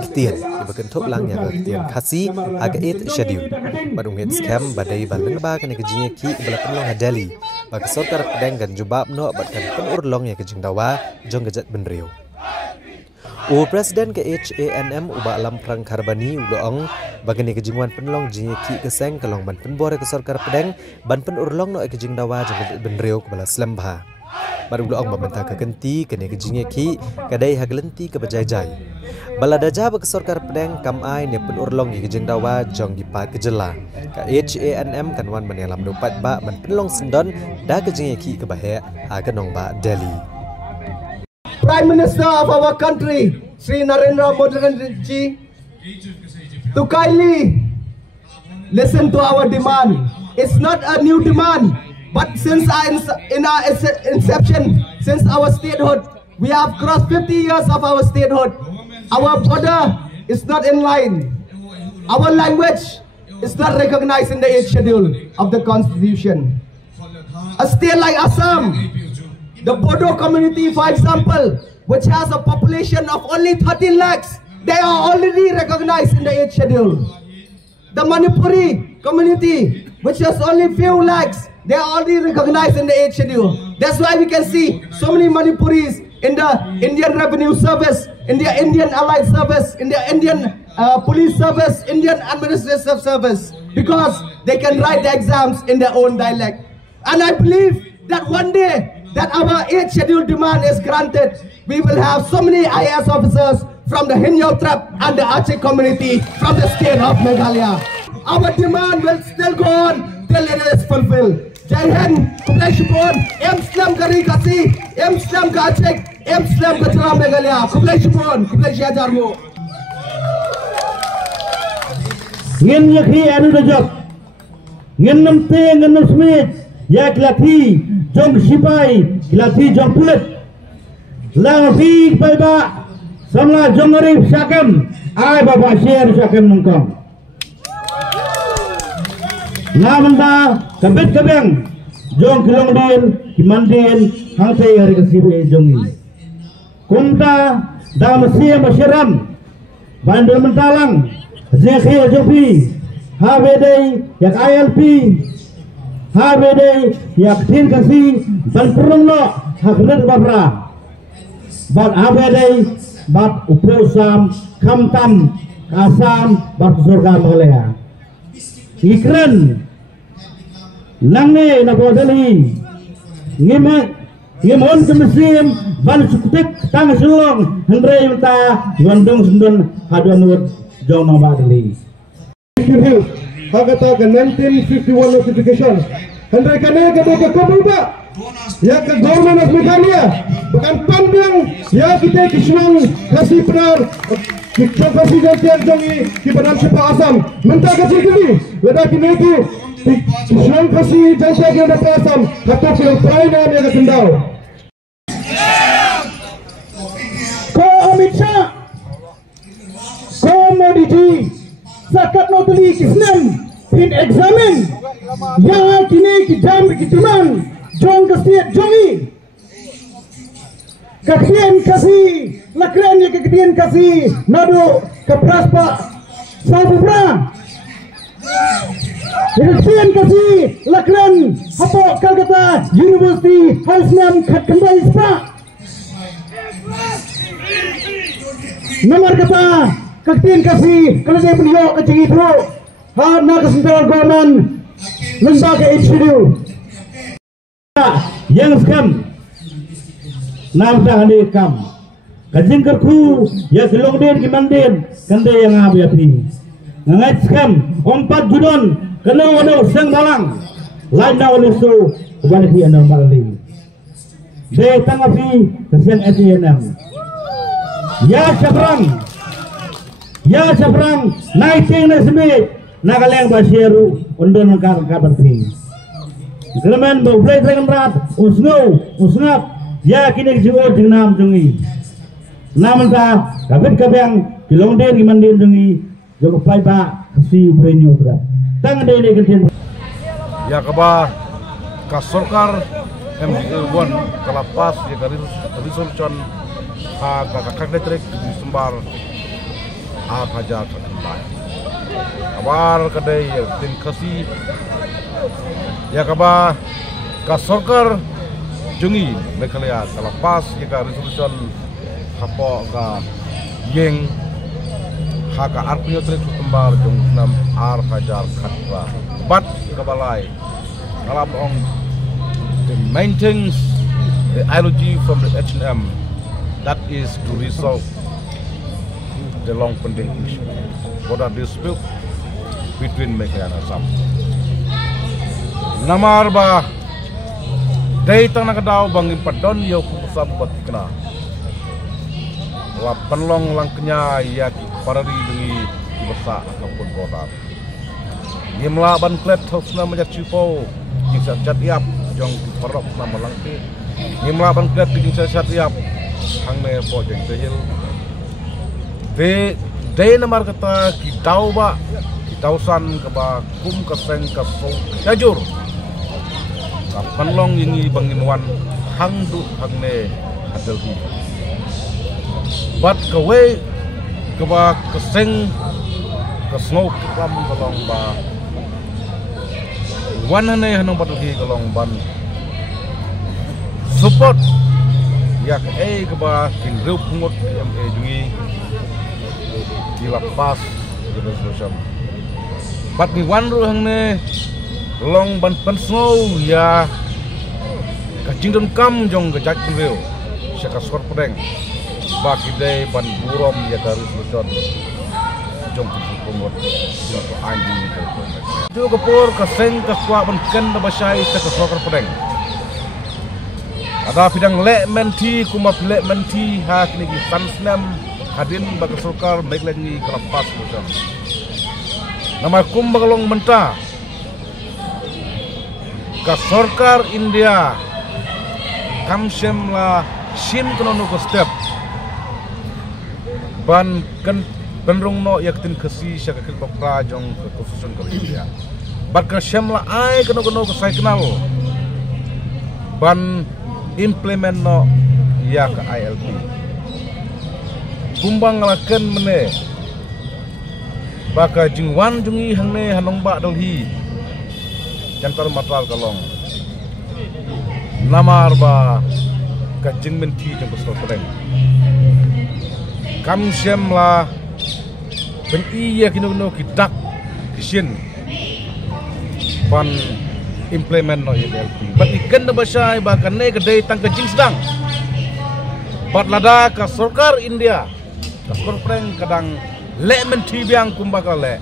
iktian ibu kentop lang ya iktian khasi aga 8 schedule badung hit scam badai balang ba kena kejinya ki belakang long Delhi bag sorkar pedang gan jubab no batkan penur long ya kejing dawa jong gejat benriu Presiden ke HANM uba alam perang karbani ulang bagani kejingwan penlong jinya ki keseng kelong ban penbore ke sorkar pedang ban penur long no kejing dawa jong gejat benriu ke bala slembha baru ulang membentang ke genti kene kejingnya ki kadai hagelenti ke bejai-jai bala daja bekesorkar pedang kam ai ne penurlong ki kejing dawa jong gipat kejela ka HANM kanwan menelam dopat ba ban penlong sendon da kejingnya ki ke bahaya agenong ba Delhi Prime Minister of our country Sri Narendra Modi ji to kindly listen to our demand. It's not a new demand. But since in our inception, since our statehood, we have crossed 50 years of our statehood. Our border is not in line. Our language is not recognized in the 8th schedule of the Constitution. A state like Assam, the Bodo community, for example, which has a population of only 13 lakhs, they are already recognized in the 8th schedule. The Manipuri community, which has only few lakhs, they are already recognized in the 8th schedule. That's why we can see so many Manipuris in the Indian Revenue Service, in the Indian Allied Service, in the Indian Police Service, Indian Administrative Service, because they can write the exams in their own dialect. And I believe that one day that our 8th schedule demand is granted, we will have so many IAS officers from the Hinyo Trap and the Aceh community from the state of Meghalaya. Our demand will still go on till it is fulfilled. Jai Hind, Kublai Shipon, Islam Kari Kasi, Islam Ka Aceh, Islam Ka Jela Meghalaya, Kublai Shipon, Kublai Syajarmo. Ngin yakhi anu rajab, ngin namte ngin namsmit, yak lati jong sipai, lati jong pulet, lang fi paiba, samla jong arif syakam, ay baba share syakam nungkong. Namanda kabet kabeng jong kilong din kimandin hangtay hari kasibe jongi kumta da masia masyaram bandul mentalang zekhi jopi habedai yak ILP habedai yak tin kasi ban perungno haknet babra bat habedai bat uposam kamtam kasam bat surga Meghalaya ikran Nangne na bodali. Ngimon kemesim ban sukutik tang sulong hendrai mata wandong sundon hadon word jong no badali. Hagata ke 1951 notification. Hendrai kane ke kabulba. Ya ke government of Meghalaya bukan pandang ya kita kisnong kasih benar kita kasih jantian jongi di badan sepak asam mentah kasih kini leda kini itu kisnong kasih jantian yang dapat asam atau film China yang kesendau ko Amit Shah ko Modi zakat noteli kisnem in examine yang kini kijam kitiman jong kasiat jongi kaktian kasih lakran ya kaktian kasih nado kepraspa sabubra kaktian kasih lakran apa Calcutta University Halsnam khandai spa nomor kata kaktian kasih kalau saya beliau kecil itu nak kesentuhan government lembaga HPU yang skam nam dah ni kam kajing kerku ya selong den kimanden kande yang abu api ngai skam 4 judon kena wano sang malang lain na wano so wani fi anam malali de tangapi kesian SNM ya sabrang naiting na semit nakaleng basyeru undon kar kabarti Gelemen boleh dengan berat, usngap, ya kini jiwa jenam jungi. Namun tak, kabin kabang kilongder gimandir jungi, jauh pai ba si brenyo berat. Tang dele kelien. Ya kaba kasorkar MDA1 kalapas ya resolution kakak Tarik di Sumbar hajar terkembang. Kabar kedai ya tim kasih. Ya kaba kasorkar jungi Meghalaya kalapas ya resolution hapo ka yeng haka arpunya Tarik Sumbar jung 6 hajar khatwa bat kabalai kalam ong the maintains the ideology from the H&M that is to resolve the long pending issue border dispute between Meghalaya and Assam. Namar ba day tang nakadaw bang impadon yo kusab batikna la penlong langknya ya parari dengi besa ataupun border Nimla ban klet hosna majat cipo kisah catiap jong perok nama langki Nimla ban klet kisah catiap hangne po jeng tehil de namar kata kitausan keba kum kaseng kasong jajur kapanlong ini banginwan hangdu hangne hadelhi bat kawe keba kaseng kasno kam kalong ba wanane hanong badelhi kalong ban support yak keba kinreu pungut MA jungi dilapas gitu solution bat ni wanru hangne long ban pensno ya kacing don kam jong gajak reu syaka skor pedeng bagi dai ban burom ya garis solution jong pungut untuk anjing itu kepur kaseng kaswa ban ken basai syaka skor pedeng ada bidang lek menti kuma lek menti ha kini sansnam hadin bagi sulkar Meghalaya ni kelapas solution nama kum bagalong mentah ka sarkar India kamsem la sim kono ko step ban kan penrung no yaktin khasi syaka kil kopra jong konstitution ko India bat ka sem la ai kono ko cycle ban implement no ya ka ILP kumbang laken mene baka jingwan jungi hangne hanong ba dalhi jantar matral kalong namar ba kajing menti jeng besar pedeng kam syem la ben iya kino kidak kisin pan implement no LP. But ikan na basya bahkan ne kedai tang kejing sedang. But lada ka sarkar India, ka korpreng kadang le menti biang kumbaka le.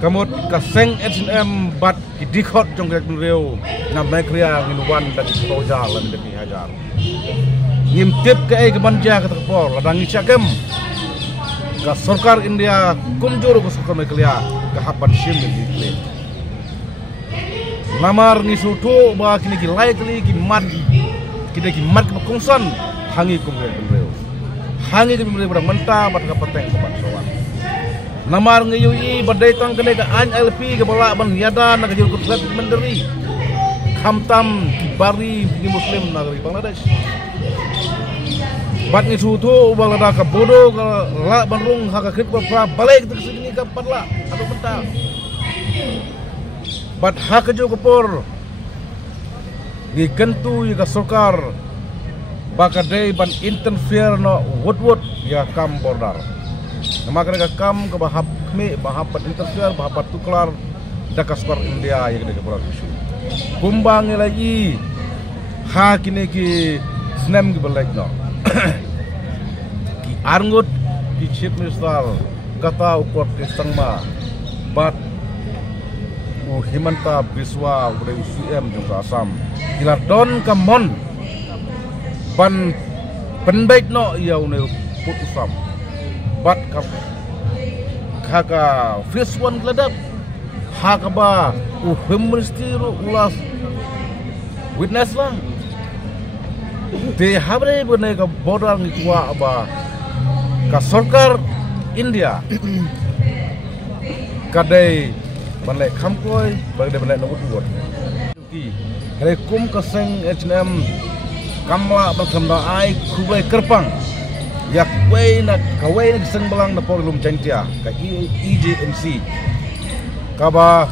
Kamut ka seng H&M but dikot jong kek reu na mekria nginwan dan tojal lan deki hajar. Ngim tip ke ai kebanja ka terpor ladang ichakem. Ka sarkar India kumjur ko sarkar mekria ka hapan shim di. Namar ni sutu ba kini ki likely ki mat kita ki mat ke kongsan hangi kumreu kumreu hangi kumreu pada menta bat ka pateng ke bansoan namar ngiyui badai tang kene ka an LP ke bola ban yada na kajur kutlet menderi khamtam bari di muslim nagari Bangladesh bat ni sutu balada ka bodo ka la banrung ha ka krit pra balik ke sini ka patla adu menta bat ha ka jo kapor di kentu juga sokar bakadei ban interfere no wood ya kam border nama kerja kam ke bahap me bahap interfere bahap tuklar dakaskar India yang ada kepulau isu kumbang lagi ha kini ki snem ki belak no ki arngut ki chief minister kata upor testangma bat Himanta Biswa udah UCM juga Assam kila don kamon pan penbaik no ia une putusam bat kam kaka first one gladap hakaba minister ulas witness lang de habre bene ka border ni tua aba ka sarkar India kadai banlek khamkoi banlek nomor 2 Kali kum keseng H&M kamla berkembang ai kubai kerpang yak wei nak kawai nak keseng belang na porlum cantia ka EJMC kaba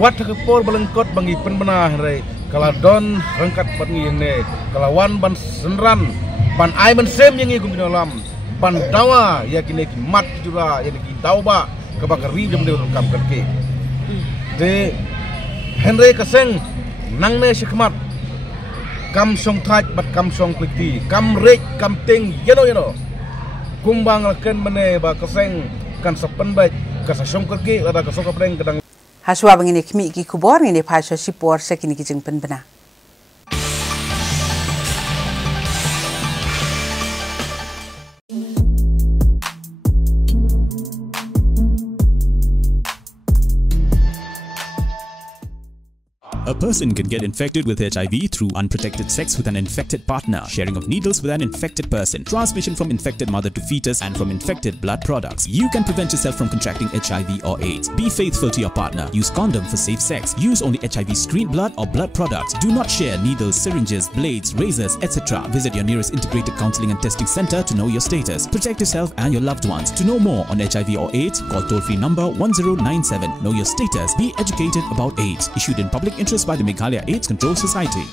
wat ke por belengkot bangi penbenah rai kala don rengkat bat ngi ne kala wan ban senran ban ai ban sem yang ngi kum dalam ban dawa yakine ki mat jura yakine tauba kaba kari jam de kam kerke de Henry keseng nang ne shikmat kam song thaj bat kam song kliti kam rek kam ting yeno kumbang laken mene ba keseng kan sepen baik ka song kerke ada ka song kapeng kadang haswa bangini kmi ki kubor ni phasha sipor sekini ki jing penbena A person can get infected with HIV through unprotected sex with an infected partner, sharing of needles with an infected person, transmission from infected mother to fetus, and from infected blood products. You can prevent yourself from contracting HIV or AIDS. Be faithful to your partner. Use condom for safe sex. Use only HIV-screened blood or blood products. Do not share needles, syringes, blades, razors, etc. Visit your nearest integrated counseling and testing center to know your status. Protect yourself and your loved ones. To know more on HIV or AIDS, call toll-free number 1097. Know your status. Be educated about AIDS. Issued in public interest by the Meghalaya AIDS Control Society.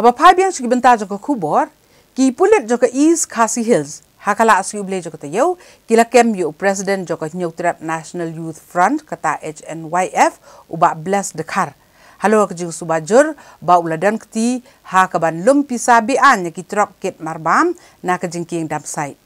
Haba pai biang sigi benta joko kubor, ki pulit joko East Khasi Hills, hakala asu ble joko tayo, kila kem yu President joko Nyutrap National Youth Front kata HNYF uba bless dekar. Halo kejing subajur, ba uladan keti, hakaban lumpi sabian yang kitrok kit marbam, na kejing kieng damsai.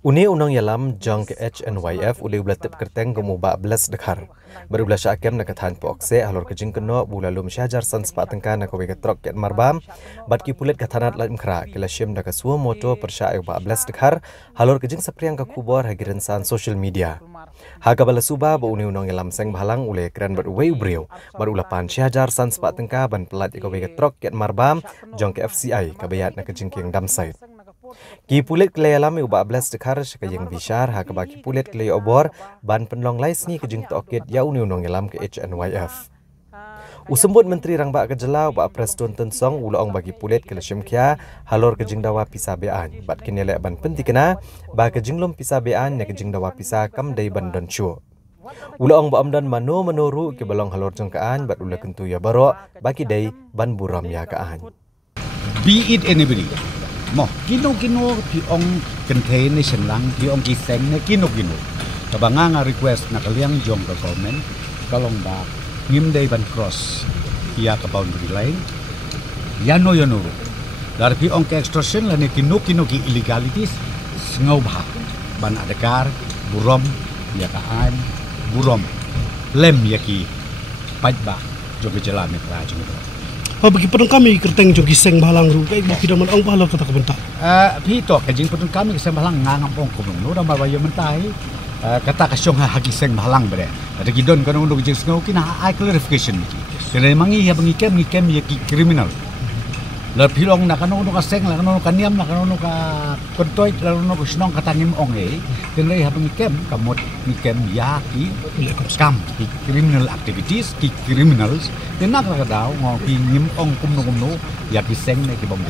Uni unang yalam jang ke HNYF uli ulatip kerteng gumuba belas dekar. Berublah syakem nak katahan pokse halor kejing keno bula lum syajar sans patengka nak kowe ketrok ket marbam bat ki pulit katanat lat mkra kila shim dak suo moto persya ba belas dekar halor kejing sapriang ka kubor hagiren san social media. Haga bala suba ba uni unang yalam seng balang ule kran bat wei brio berulapan syajar sans patengka ban pelat kowe ketrok ket marbam jang ke FCI kabayat nak kejing kieng damsai. Ki pulit kelai alami uba belas dekar sekajeng bishar hak baki pulit kelai obor ban penlong lais ni kejeng tokit ya uni unong alam ke HNYF. Usembut Menteri Rangbak Kejela uba Preston Tensong ulang bagi pulit ke Leshimkia halor kejeng dawa pisa bean bat kini lek ban penti kena ba kejeng lom pisa bean ya kejeng dawa pisa kam dai ban don chu. Ulang ba amdan mano manoru ke balong halor jengkaan bat ula kentu ya barok bagi dai ban buram ya kaan. Be it anybody. Mo kino pi ong contain ni senlang pi ong kiseng ne kino kabanga request na kaliang jong ke government kalong ba ngim day ban cross ya ka boundary line yano dar pi ong ke extortion la ne kino ki illegalities sngau bha ban adakar burom ya ka an burom lem ya ki pajba jong jela me pra jong bagi pedang kami kerteng jogi seng balang ru kai baki daman ong balang kata kebentak. Pi to kajing pedang kami seng balang ngangam ong kumung no dah bayo mentai kata kasyong hagi seng balang bre. Ada gidon kan unduk jeng sengau kina I clarification ni. Kena mangi ya bengikem ya ki criminal. La pilong nak kanu ka seng la kanu ka niam la kanu ka kontoi la kanu ka snong kata ngim ong kena ya bengikem kamot ngikem ya ki kam ki criminal activities ki criminals kena ka daw ngo ki ngim ong kumno ya ki seng ne ki bom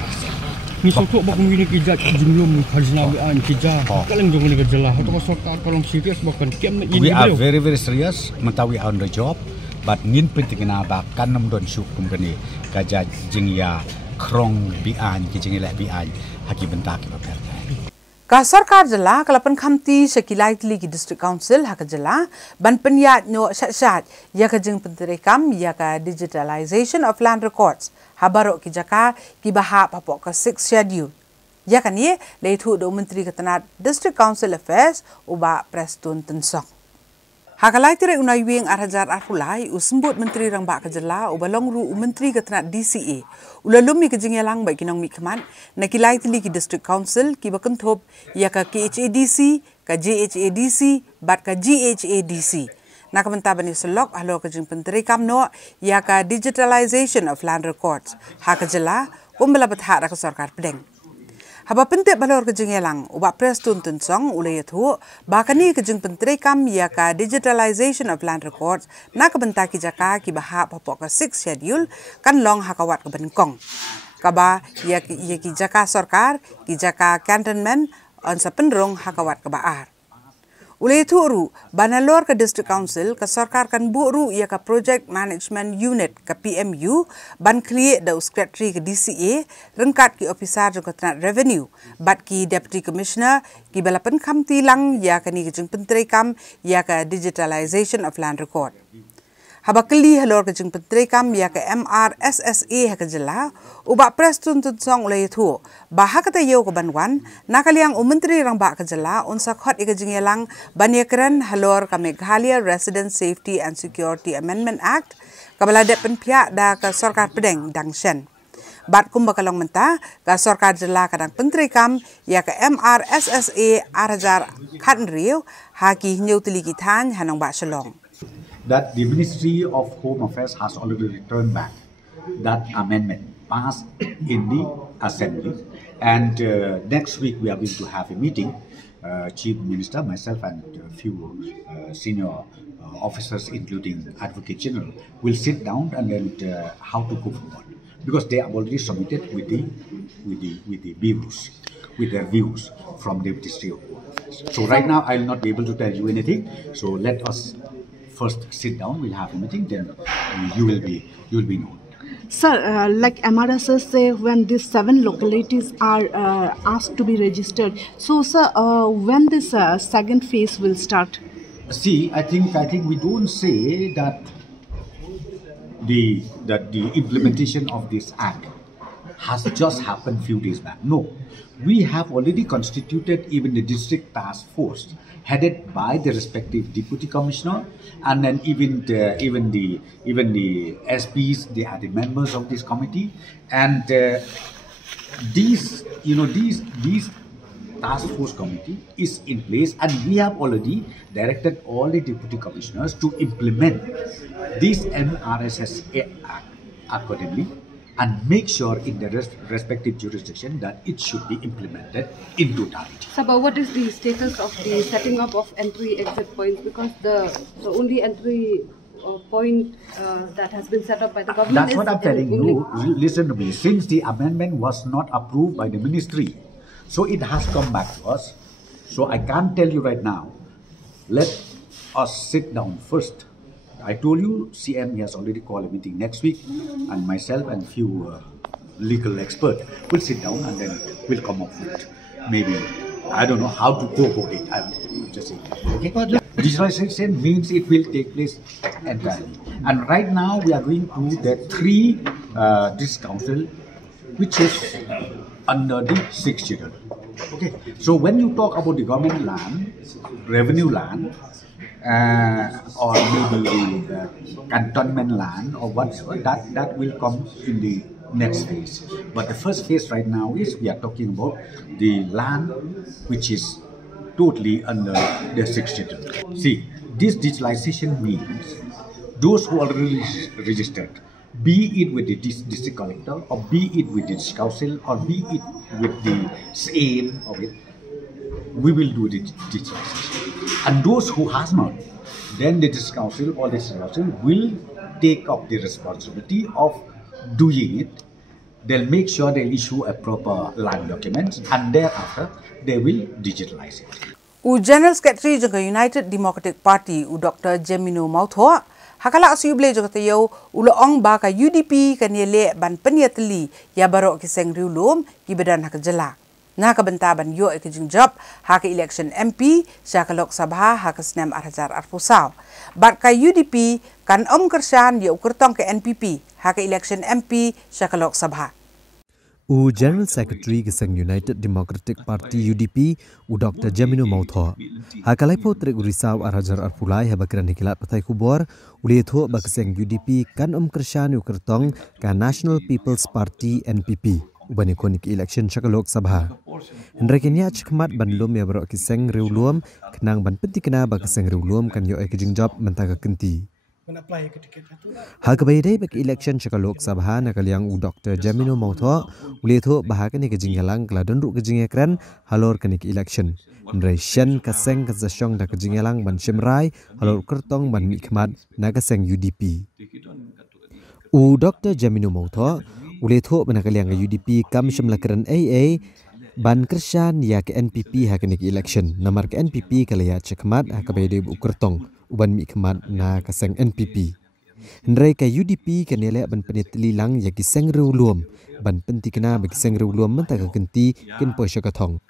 ni sotok bak ngini ki jat jumlum khajna bi an ki ja kaleng jong ni kejela atau sorkar kalong serius bahkan kem we are very serious mentawi on the job but ngin penting na ba kanam don syuk company kaja jing ya krong bian kijing ilek bian haki bentak ki papel Ka sarkar jela kalapan khamti sekilai tili ki district council hak jela ban penyat no syat ya ka jeng penterekam ya ka digitalization of land records habaro ki jaka ki baha papok ka 6 schedule ya kan ye leitu do menteri ketenat district council affairs uba Preston Tensong. Hakalai tire unai wing arhajar arpulai usembut Menteri Rangbak Kejela ubalong ru Menteri Ketenat DCA ulalumi kejengyalang baik kinong mikman nakilai tili ki District Council ki bakentop ya ka KHADC ka JHADC bat ka GHADC nakamenta bani selok halo kejeng Menteri Kamno ya ka digitalization of land records hakajela kumbela betha ra ka sarkar pedeng. Haba pentek balor kejeng elang uba Preston Tensong ulai tu bakani kejeng penteri kam ya ka digitalization of land records nak benta ki jaka ki baha popok ka 6 schedule kan long hakawat ke benkong kaba ya ki jaka sarkar ki jaka cantonment on sapenrong hakawat ke baar ulai tu ru banalor ke district council ke sarkar kan buru ya ka project management unit ke PMU ban create da secretary ke DCA rengkat ki officer jo ketenat revenue bat ki deputy commissioner ki balapan kam tilang ya ka ni kejeng penteri kam ya ka digitalization of land record habakli halor kejeng penteri kam ya ka MRSSA ha kejela uba Preston Tensong ulai tu bahak kata yo ke banwan nakaliang Menteri Rangbak Kejela unsa khot ikejeng yelang banyakran halor ka Meghalaya Resident Safety and Security Amendment Act kabala dep penpia da ka sarkar pedeng dangshen bat kumbakalong menta ka sarkar jela kadang penteri kam ya ka MRSSA arhajar khan riu haki nyau tiliki than hanong ba shalong that the Ministry of Home Affairs has already returned back that amendment passed in the Assembly. And next week we are going to have a meeting. Chief Minister, myself and a few senior officers, including Advocate General, will sit down and then how to go forward. Because they have already submitted with the views, with their views from the Ministry of Home Affairs. So right now I will not be able to tell you anything. So let us first sit down, we'll have a meeting, then you will be known. Sir, like MRSs say, when these 7 localities are asked to be registered, so sir, when this second phase will start? See, I think we don't say that the implementation of this act has just happened few days back. No, we have already constituted even the district task force headed by the respective deputy commissioner, and then even the SPs. They are the members of this committee, and these task force committee is in place, and we have already directed all the deputy commissioners to implement this MRSS Act accordingly and make sure in the respective jurisdiction that it should be implemented in totality. So, but what is the status of the setting up of entry-exit points? Because the only entry point that has been set up by the government. That's what I'm telling you. Listen to me. Since the amendment was not approved by the ministry, so it has come back to us. So I can't tell you right now. Let us sit down first. I told you CM has already called a meeting next week, and myself and few legal experts will sit down and then we'll come up with maybe, I don't know how to go about it. I'm just saying. Okay? Digitalization means it will take place entirely. And right now we are going to the 3 district council, which is under the 6th schedule. Okay. So when you talk about the government land, revenue land, or maybe the cantonment land or whatsoever, that will come in the next phase. But the first phase right now is we are talking about the land which is totally under the 6th schedule. See, this digitalization means those who are already registered, be it with the district collector, or be it with the council, or be it with the same of it, we will do the digitalization. And those who has not, then the district council or the district council will take up the responsibility of doing it. They'll make sure they'll issue a proper land documents, and thereafter they will digitalize it. General Secretary of the United Democratic Party, Dr. Jemino Mautho, hakala asuble jogatayo uloong baka UDP kanyele ban penyatli ya barok kiseng riulum ibadan hakajala. Nakabentaban yo ikijingjab haka election MP sa Lok Sabha haka snem arhajar arpusaw. Bat ka UDP kan kersan ya ukertong ke NPP haka election MP sa Lok Sabha. General Secretary Gesang United Democratic Party UDP Dr. Jemino Mautho hakalai po trek urisau arhajar arpulai habakran hikilat patai kubor ulitho bakaseng UDP kan kersan ukertong ka National People's Party NPP ubani konik election sa Lok Sabha. Hendrakinya chikmat banlum ya barok kiseng riulum kenang ban penti kena bakaseng riulum kan yo ikijingjab mentaga kenti. Hakabaydai bak election sa Lok Sabha nakaliang Dr. Jemino Mautho ulitho bahakan ni kejingyalang kladon ru kejingekran halor kanik election. Ndrai shen kaseng kazasyong da kejingyalang ban shimrai halor kertong ban mikmat na kaseng UDP. Dr. Jemino Mautho ulitho banakaliang UDP kam shimlakaran AA ban kersan ya ke NPP hakanik election namar ke NPP kalaya chekmat hakabaydai bu kertong uban mikmat na kaseng NPP. Hendrai ka UDP kanele ban penitli lang ya kiseng riulum ban penti kena bagi seng riulum mentaka kenti kin posya katong.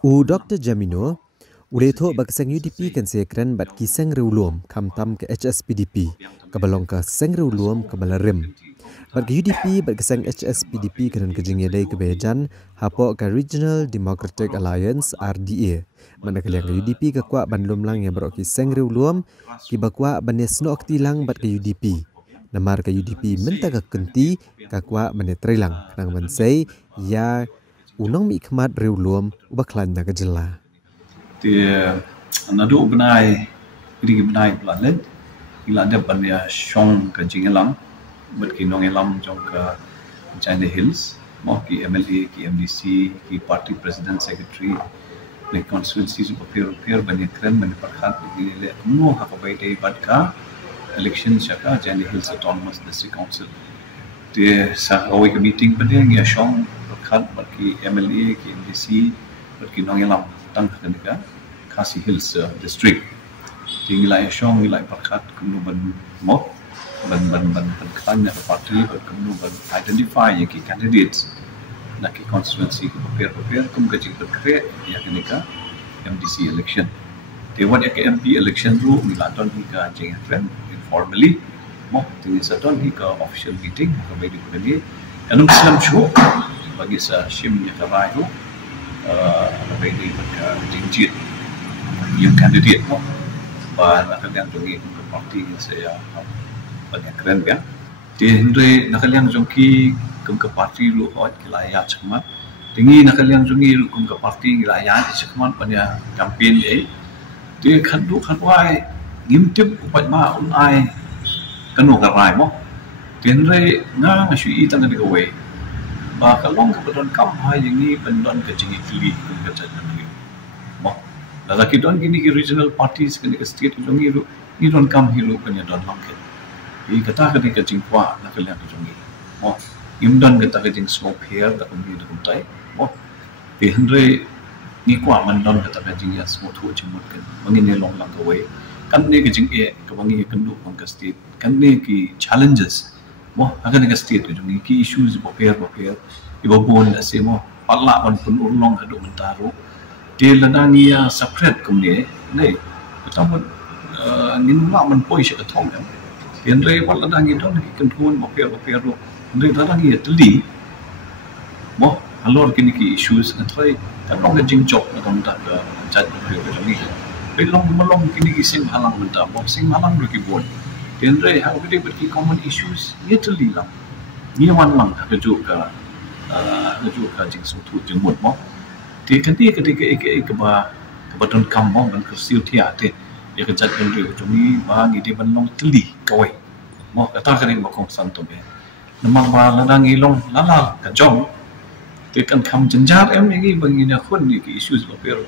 Dr. Jemino ulitho bakaseng UDP kan sekren bat kiseng riulum kamtam ke HSPDP kabalong ka seng riulum kabalarim. Bat UDP bat kaseng HSPDP kan kejingyadai kebejan hapo ka Regional Democratic Alliance RDA. Manakaliang ka UDP kakwa banlum lang yang beroki seng riulum kibakwa banesno akti lang bat ka UDP. Namar ka UDP mentaka kenti kakwa banetrilang kanang mansay ya unong mikmat riulum ubaklan na kajela. Dia nadu benai digi benai planet ila ada banya shong ka jingelang bat kinong elam jong ka China Hills mo ki MLA ki MDC ki party president secretary the constituencies of peer bani kren bani parkhat le no hakabaydai badka election shaka China Hills Autonomous District Council the sa awi ka meeting pade ngia shong parkhat baki MLA ki MDC bat kinong elam tang khanika Khasi Hills district tingilai shong ilai parkhat kunuban mo ban kan party ban identify yang ki candidates na ki constituency ko prepare kum ka jing kre ya ni ka MDC election te wat ya ka MP election ru milaton hi ka jing friend informally mo ti sa ton hi ka official meeting ka bai di ko ni anum Islam show bagi sa shim ya ka bai ru bai di ka jing jit yung candidate mo ba nakaliang tungi ko party saya banyak keren kan di Hindu nakaliang jongki kum ke parti lu hot kilaya cakmat tinggi nakaliang jongki lu kum ke parti kilaya cakmat banyak campaign dia kandu kanwai ngimtip upat ma unai kanu karai mo di Hindu nga ngasui tangan di gawe ba kalong ke pedon kam hai yang ni pendon ke jingi kili kum ke jalan mo lalaki don kini ke regional parties kini ke state jongki lu ni don kam hilu kanya don langket i kata kini ke jingkwa nakaliang jongi mo imdan kata ke jing smoke here da kami da kumtai mo di Hindu ni kwa mandon kata ke jing ya smoke tu jimut kan mangine long lang away kan ne ke jing e ke bangi kendu pang ke state kan ne ki challenges mo akan ke state jongi ki issues pair ibo bon ase mo palla on pun urlong adu mentaro de lanang ya separate kumne nei betul ngin ma man poi se ka thong kan Hindu wala dangi don kan kun pair ro Hindu dangi teli mo alor kini ki issues ngatrai kan long jing job na dong da jat ko ni belong melong kini ki sing halang menta mo sing halang ro ki bon Hindu ha gede berki common issues ye teli lang ni wan lang ka juga jing sutu jing mut mo ti kan ti ke ba don kam mo ban kursiu tia te ya ke jat kan ro jumi ba ngi de ban long teli kawai mo kata kan mo kong santo be namang ba ladang ilong lala ka jong te kan kam jenjar em ni bangi na khon ni ki issues lo pero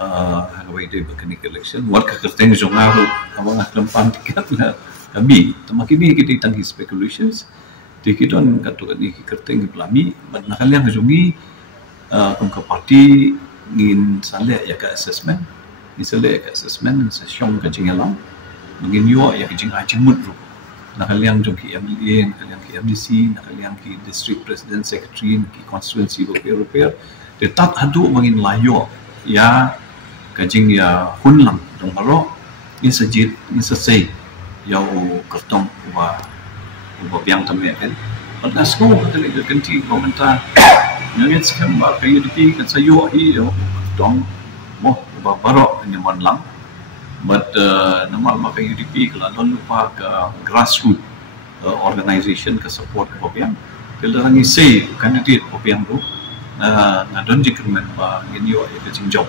hagawai de bakani election wat ka kerteng jong aru amang lempan tiket la kami tamakini kita tangi speculations te kidon katu ni ki kerteng plami mat nakaliang jongi kum ka party ngin sale ya ka assessment ni sale ka assessment sa syong ka jingalang mungkin yo ya ka jing ajimut ru nakaliang jongki MLA nakaliang ki MDC nakaliang ki district president secretary ki constituency repair de tat adu mangin layo ya kajing ya hunlang dong balo in sajit in sasay yau kertong uba biang tamme kan pada sko kali ke kanti komentar ngit skam ba kayu di kan sayo hi yo dong mo uba baro ni monlang but normal maka UDP kalau don lupa ke grassroots organization ke support popiang kalau orang isi candidate popiang tu don jikirmen ba nginyo ke jingjong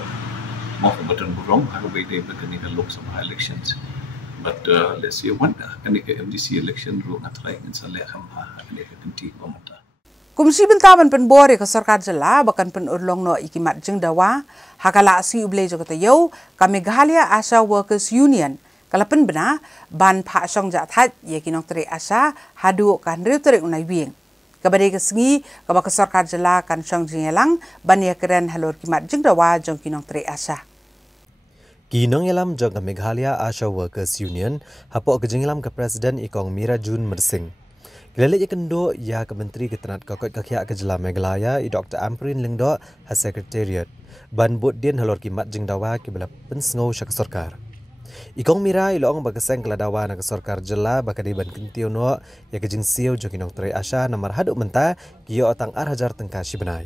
mau ke beton burung harus beda berkini ke Lok Sabha elections but let's see when kan ke MDC election ru ngatrai ngin sale kham ha kan ke kanti komata Kumsi Bintaban penbore ke sarkar jela bahkan penurlong no ikimat jeng dawa hakala asi uble jo kata yo kami Meghalaya Asha Workers Union kala pen bena ban pha song ja that ye kinong tre asa hadu kan riu tre unai wieng kabare ke sengi ka sarkar jela kan song jingelang ban ye keren halor kimat jeng dawa jong kinong tre asa Kinong yalam jong Meghalaya Asha Workers Union hapo ke jingelam ke presiden ikong Mira Jun Mersing Gelalik kendo ya ke menteri ketenat kokot kakia ke jela Meghalaya i Dr. Amprin Lingdo ha secretariat ban bot din halor kimat jeng dawa ke bela pensngau syak sarkar. Ikong Mira ilong bagaseng kala dawa na ke sarkar jela bakadi ban kentio no ya ke jeng siu jokinong tre asha namar haduk menta kiyo otang arhajar tengka sibenai.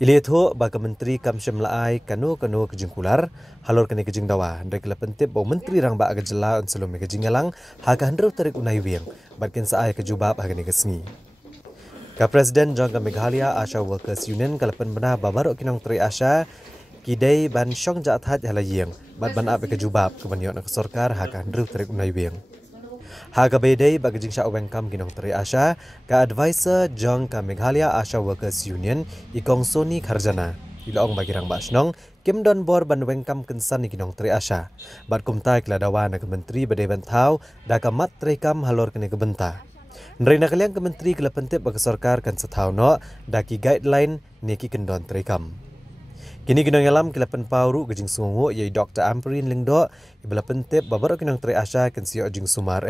Ilitho baka menteri kamsyam laai kanu ke jeng kular halor kene ke jeng dawa ndai kala pentip bau menteri rang ba aga jela unselum ke jeng yalang ha ka handro tarik unai wieng batkin saai ke jubab ha kene ke sengi. Ka presiden jong ke Meghalaya Asha Workers Union kalapan benar babarok kinong tre asha kidai ban syong jat hat halayeng bat ban ap ke jubab ke banyok nak sarkar ha ka handro tarik unai wieng. Ha ka bedai bagi jing sya wengkam kinong tre asha ka advisor jong ka Meghalaya Asha Workers Union ikong Soni Kharjana ilong bagi rang basnong kim don bor ban wengkam kensan ni kinong tre asha bat kumtai keladawan ke menteri badai bantau da ka mat tre kam halor kene ke benta nrei nakaliang ke menteri kala pentip bagi sarkar kan sethau no da ki guideline ni ki kendon tre kam Kini ginong yalam kilapan pauru gajing sungu yai Dr. Amperin lengdo ibala pentip babar ginong Tarik Asha kan sio jing sumar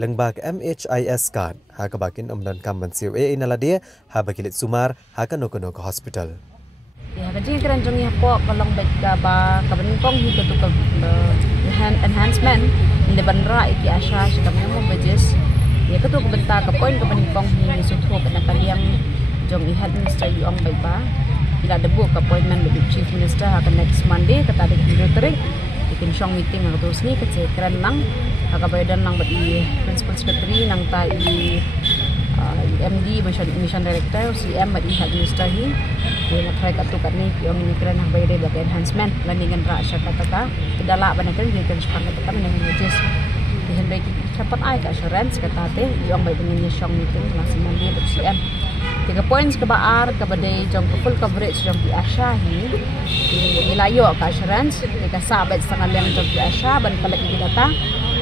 lengbak MHIS kan ha kabakin omdan kamban sio inaladia ha bakilit sumar ha kanokono ke hospital. Ya kajing keren jong po kalong bet ka ba kabenpong hi ketu ka enhancement inde bandra iki Asha kami mo bejes ya ketu ka benta ka point ka benpong hi sutho ka nakaliang jong i head minister yong bai ba ila debu ka appointment with chief minister ha next Monday kata ada video Tarik ikin shong meeting ang terus ni kece keren lang ka bayadan lang bat i principal secretary nang ta i MD mission director CM bat i head minister hi dia nak try kat tu kat ni yong ni keren ang bayar bag enhancement landingan ra sya kata ka kedala banakan dia kan sekarang kata kami nang wages dihendai cepat ai ka assurance kata teh yong bai dengan shong meeting langsung Monday bat CM 3 points ke baar ke badai jong full coverage jong di Asha hi ilayo ka assurance ka sabet setengah liang jong di Asha ban kalak di data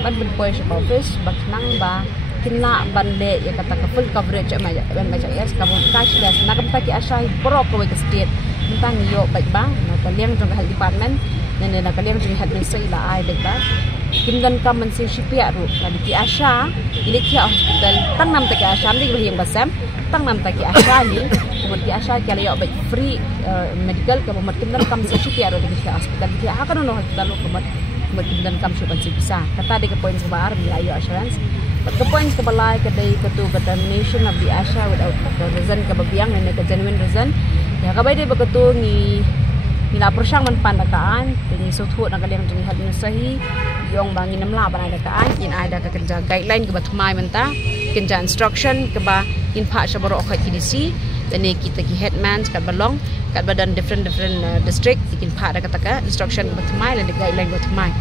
ban poin sa office bak nang ba kina bande ya kata ka full coverage ma ban ma yes ka bon cashless na ka ki Asha hi pro ko ke state tentang yo baik ba na ka liang jong health department dan na ka liang jong health ministry la ai baik ba kimdan ka man si shipia ru na di Asha ini ki hospital tang nam ta ki Asha ni bahiyang basam tang nam taki Asha ni kemudian ki Asha kala yo free medical ke kemudian kam se shipia ro di hospital ki ha kan no hospital ko kemudian kam se bisa kata de ke poin ke baar bi ayo assurance but ke poin ke balai ke dai ke tu determination of the Asha without reason ke babiang ne ke genuine reason ya ka bai de beketu ni la persang man pandakaan ni so thu na kaliang jeng had ni sahi yong bangin namla ban ada kaan in ada ka kerja guideline ke batmai menta kerja instruction ke ba in pak sabaro okat KDC dan kita ki headman kat balong kat badan different district ikin pak ada kata instruction ke batmai dan guideline ke batmai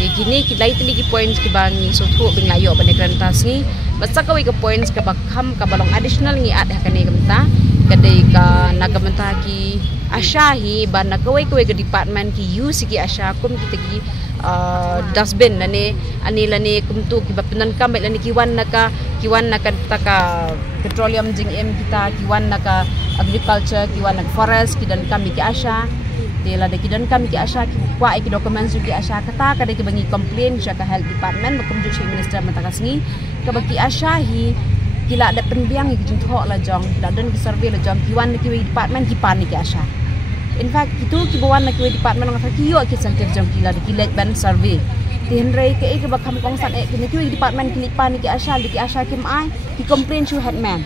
di kini ki lai tili ki points ki bangi so thu bing layo ban ekrantas ni basta ka ke points ke bakam ka balong additional ni ada ka ni kemta kadai ka nagamenta ki Asha hi ban nakawai ke department ki use ki Asha kum kita ki dustbin lani ani lani kumtu ki bapenan kam lani kiwan naka taka petroleum jing em kita kiwan naka agriculture kiwan nak forest kidan kami ki Asha dela de kidan kami ki Asha ki kwa ki documents ki Asha kata kada ki bangi complain sya ka health department bakum ju chief minister matakasni ka baki Asha hi kila ada penbiang ki jing thok la jong la dan ki survey la jong kiwan ki department ki pan ki Asha. In fact itu ki bawan na ki department ng kiyo ki center jong kila ki let ban survey tihenrei ke ke bakam kong san ki department ki pan ki Asha ki mai ki complain to headman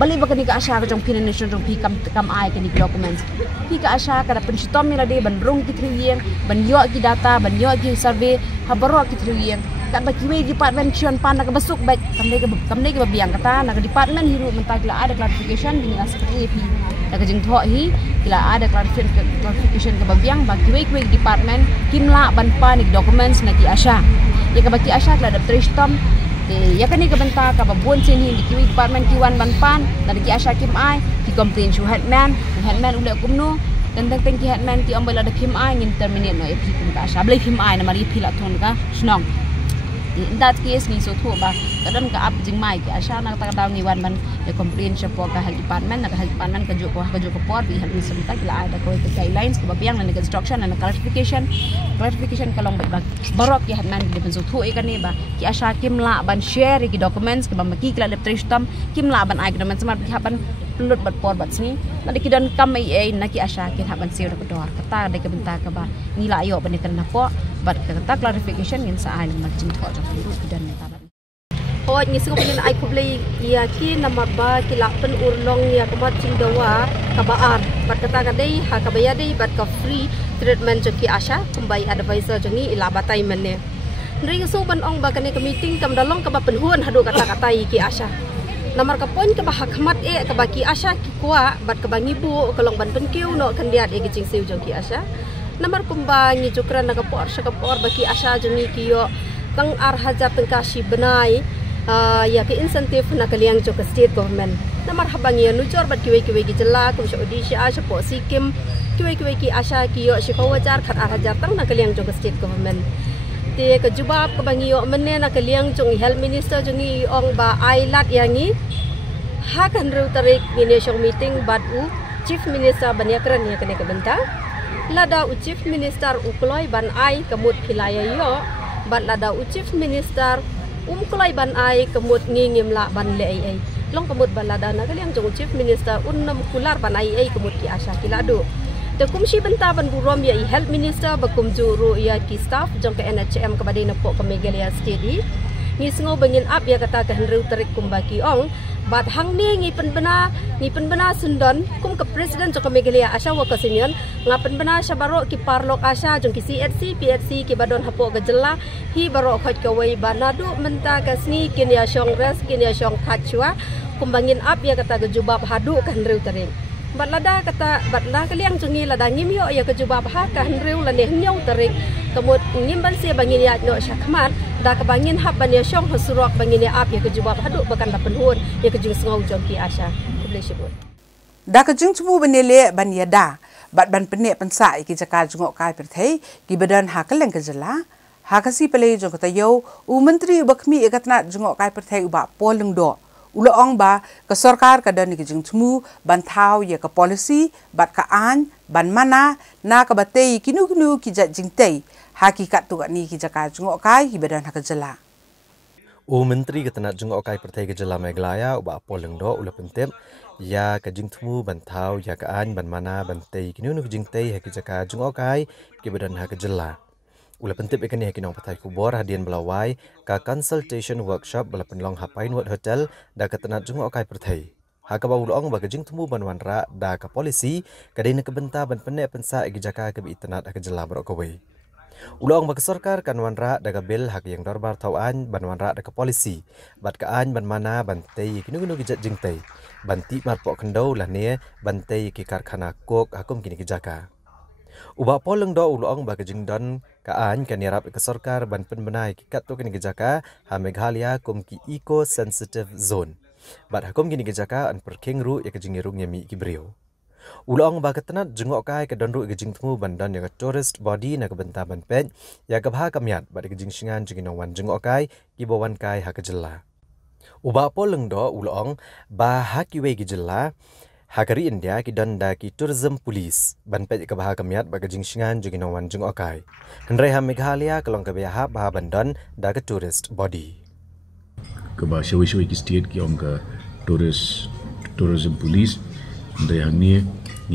bali bakan ki Asha ka jong pination jong pi kam ai ki documents ki ka Asha ka pen sitom ni la de ban rong ki triyeng ban yo ki data ban yo ki survey habaro ki triyeng kat baki department chion pan nak besuk baik kamne ke babiang kata nak department hiru mentah kila ada clarification dengan seperti pi nak jeng thok hi kila ada clarification ke babiang baki department kimla ban pan documents nak ki Asha ya ke baki Asha kila ada tristom ya kan ni ke benta ka babon sini di department kiwan ban pan nak ki Asha kim ai ki complain to headman ule kumno dan tentang ki headman ki ombel ada kim ai ngin terminate no epi kum ka Asha blai kim ai na mari pi la thon ka snong in that case ni so thu ba kadam ka up jing mai ki Asha nak ta daw ni wan man e complain siya po ka health department ka jo ko por bi health minister kila ada ko guidelines ke babiang na instruction na clarification ka long ba barok ki hatman di so thu e kan ni ba ki Asha kimla ban share ki documents ke ba maki kila le tristam kimla ban ai documents smart ki haban pelut bat por bat sini na ki dan kam ai na ki Asha ki haban sir ko dor kata de ke benta ka ba ni la ayo ban kan na po bat kata clarification ngin sa ai nak jing tho jong ki dan ta oh ni sing pilin ai kublai ya ki nama ba ki lapen urlong ya kamat cing dawa kabaar bat kata kadai ha kabaya dei bat ka free treatment jo ki Asha kumbai advisor jongi ila batai menne ring so ban ong ba kani ka meeting kam dalong ka ba penhuan hadu kata-katai ki Asha nomor ka poin ka ba hakmat ka ba ki Asha ki kwa bat ka bangi bu kalong ban penkiu no kan dia e gicing siu jo ki Asha nomor kumba ni jukran na ka por ba ki Asha jongi ki yo tang ar hajar tang kashi benai ya ke insentif na kaliang jo ke state government na marhabang ya nujor bat kiwe ki jela kum sha odisha asha po sikim kiwe ki Asha ki yo shi ko wajar khat hajar tang na kaliang jo ke state government te ke jubab ke bangi yo menne na kaliang jong health minister jongi ong ba ailat yangi ha kan ru Tarik ni national meeting bat u Chief Minister banyakran yang kena kebentar. Lada Chief Minister ukloi ban ai kemut pilaya yo, bat lada Chief Minister ukloi ban ai kemut ngingim la ban le ai. Long kemut ban lada nak yang jong Chief Minister unnam kular ban ai kemut ki asya kiladu. The kumsi bentar ban burom ya Health Minister bakum juru ya ki staff jong ke NHM ke badai nepok ke Megalia Steady. Ni sengo bangin up ya kata ke Henry Tarik kumbaki ong bat hang ni penbena sundon kum ke presiden jong ke Megalia asya wa ke senior ngapen bena syabaro ki parlok asya jong ki CHC PHC ki badon hapok ke jela hi baro khot ke wei banadu menta ke sni kin ya syong res kin ya syong kachwa kumbangin up ya kata ke jubab hadu ke Henry Tarik. Bat lada kata bat la kaliang jungi lada ngimyo ya kejubab ha ka henreu la ne nyau Tarik kemut ngimban sia bangin ya no syakmat da ka bangin hab ban ya syong hasurok bangin ya ap ya kejubab hadu bakan da penhun ya kejung sengau jonki asya kubleshibut da ka jung chumu benele ban ya da bat ban pene pensa ki jaka jungok kai perthei ki badan ha kaleng kejela ha kasi pele jong kata yo u menteri bakmi ekatna jungok kai perthei uba poleng do Uloong ba ke sarkar ka dan ki jingtmu ban thau ya ka policy bat ka an ban mana na ka batei kinu ki jat jingtei hakikat tu ni ki jaka jungok kai hi badan ha ka jela U menteri ketana jungok kai pertai ke jela Meglaya uba poleng do ula pentep ya ka jingtmu ban thau ya ka an ban mana ban tei kinu ki jingtei ha ki jaka jungok kai ki badan ha ka jela Ula pentip ikan ni hakinong patai kubor hadian belawai ka consultation workshop bala penlong hapain wat hotel da ketenat jungok kai pertai. Haka ba ulong ba kejing temu ban wanra da ka polisi kadai nak benta ban pene pensa igi jaka ke bi tenat ak jela brok kawai. Ulong ba sarkar kan wanra da ka bil hak yang dorbar tauan ban wanra da ka polisi bat ka an ban mana ban tei kinu ki jat jingtei ban ti mat pok kendau lah ne ban tei ki karkhana kok hakum kini ki jaka. Uba poleng do ulong ba kejing don kaan kan yarap ke sarkar ban penbenai ki kat tu kini gejaka ha Meghalaya kum ki eco sensitive zone bat hakum kini gejaka an perking ru ya kejing irung yami ki brio ulong ba ketenat jengok kai ke donru kejing temu bandan ya tourist body na ke benta ban pet ya ke bha kamyat bat kejing singan jengin wan jengok kai ki bawan kai ha kejela uba poleng do ulong ba ha ki we gejela Hakari India ki danda ki tourism police ban pet ke bahag kamiat baga jingsingan jogi nawan jung okai. Hendrai ha Meghalaya kelong ke biha bah bandan da ke tourist body. Ke bah shawi ki state ki ong ke tourism police hendrai hang ni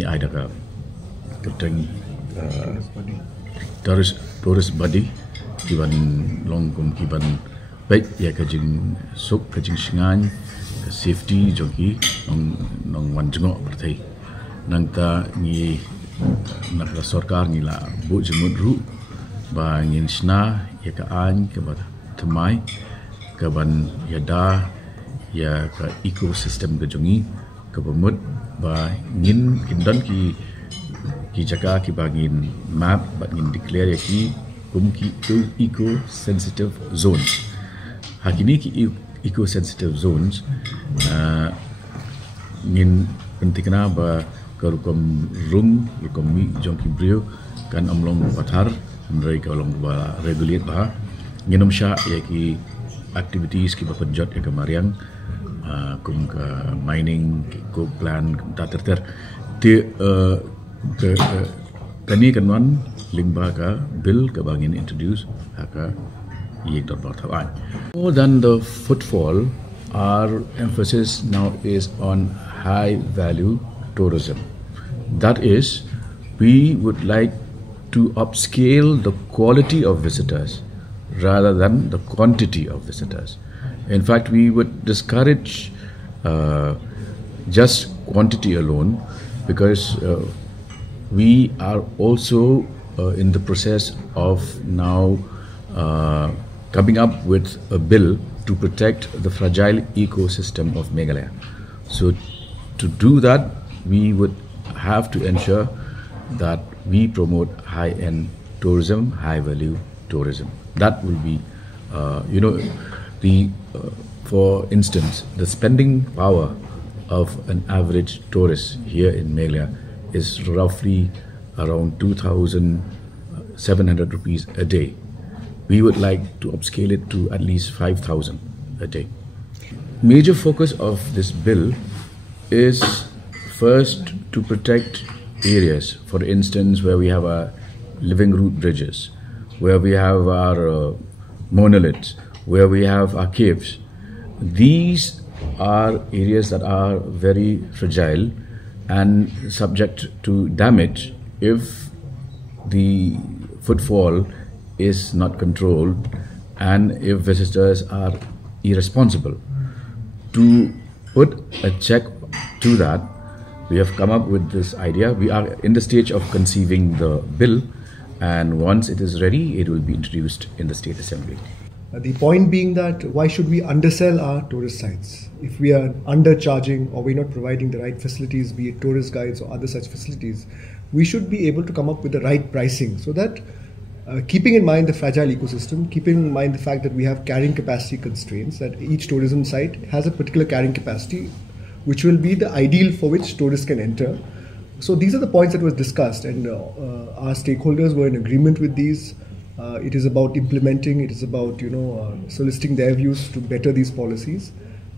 ada ka keteng tourist body ki ban long kum ki ban pet ya ke jing suk ke jingsingan safety jogi nong wan jengok pertai nang ta ni nak sarkar ni la bu jemut ru ba ngin sna ya ka an ke ba thamai ke ban ya da ya ka ecosystem ke jongi ke bemut ba ngin kindan ki jaka ki bangin map ba ngin declare ki kum ki eco sensitive zones hakini ki eco-sensitive zones ngin pentingna ba karukom rung rukom mi jongki brio kan amlong pathar ndrai kalong ba regulate ba nginom sha ya ki activities ki ba penjot ya kamariang kum ka mining ki coke plant ta ter te ke kani kanwan lingba ka bill ka bangin introduce haka more than the footfall, our emphasis now is on high value tourism. That is, we would like to upscale the quality of visitors rather than the quantity of visitors. In fact, we would discourage just quantity alone because we are also in the process of now coming up with a bill to protect the fragile ecosystem of Meghalaya. So to do that, we would have to ensure that we promote high-end tourism, high-value tourism. That will be, for instance, the spending power of an average tourist here in Meghalaya is roughly around 2,700 rupees a day. We would like to upscale it to at least 5,000 a day. Major focus of this bill is First, to protect areas, for instance, where we have our living root bridges, where we have our monoliths, where we have our caves. These are areas that are very fragile and subject to damage if the footfall is not controlled and if visitors are irresponsible. To put a check to that, we have come up with this idea. We are in the stage of conceiving the bill, and once it is ready, it will be introduced in the State Assembly. The point being that why should we undersell our tourist sites? If we are undercharging or we're not providing the right facilities, be it tourist guides or other such facilities, we should be able to come up with the right pricing so that keeping in mind the fragile ecosystem, keeping in mind the fact that we have carrying capacity constraints, that each tourism site has a particular carrying capacity which will be the ideal for which tourists can enter. So these are the points that was discussed, and our stakeholders were in agreement with these. It is about implementing, it is about soliciting their views to better these policies.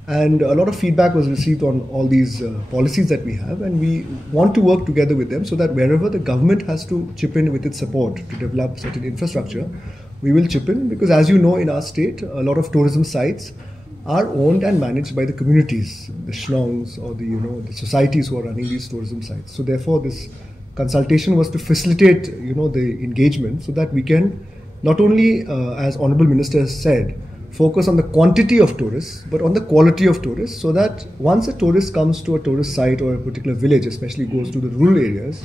And a lot of feedback was received on all these policies that we have, and we want to work together with them so that wherever the government has to chip in with its support to develop certain infrastructure, we will chip in, because as you know, in our state, a lot of tourism sites are owned and managed by the communities, the shnongs or the societies who are running these tourism sites. So therefore, this consultation was to facilitate the engagement so that we can not only, as Honourable Minister has said, focus on the quantity of tourists, but on the quality of tourists, so that once a tourist comes to a tourist site or a particular village, especially goes to the rural areas,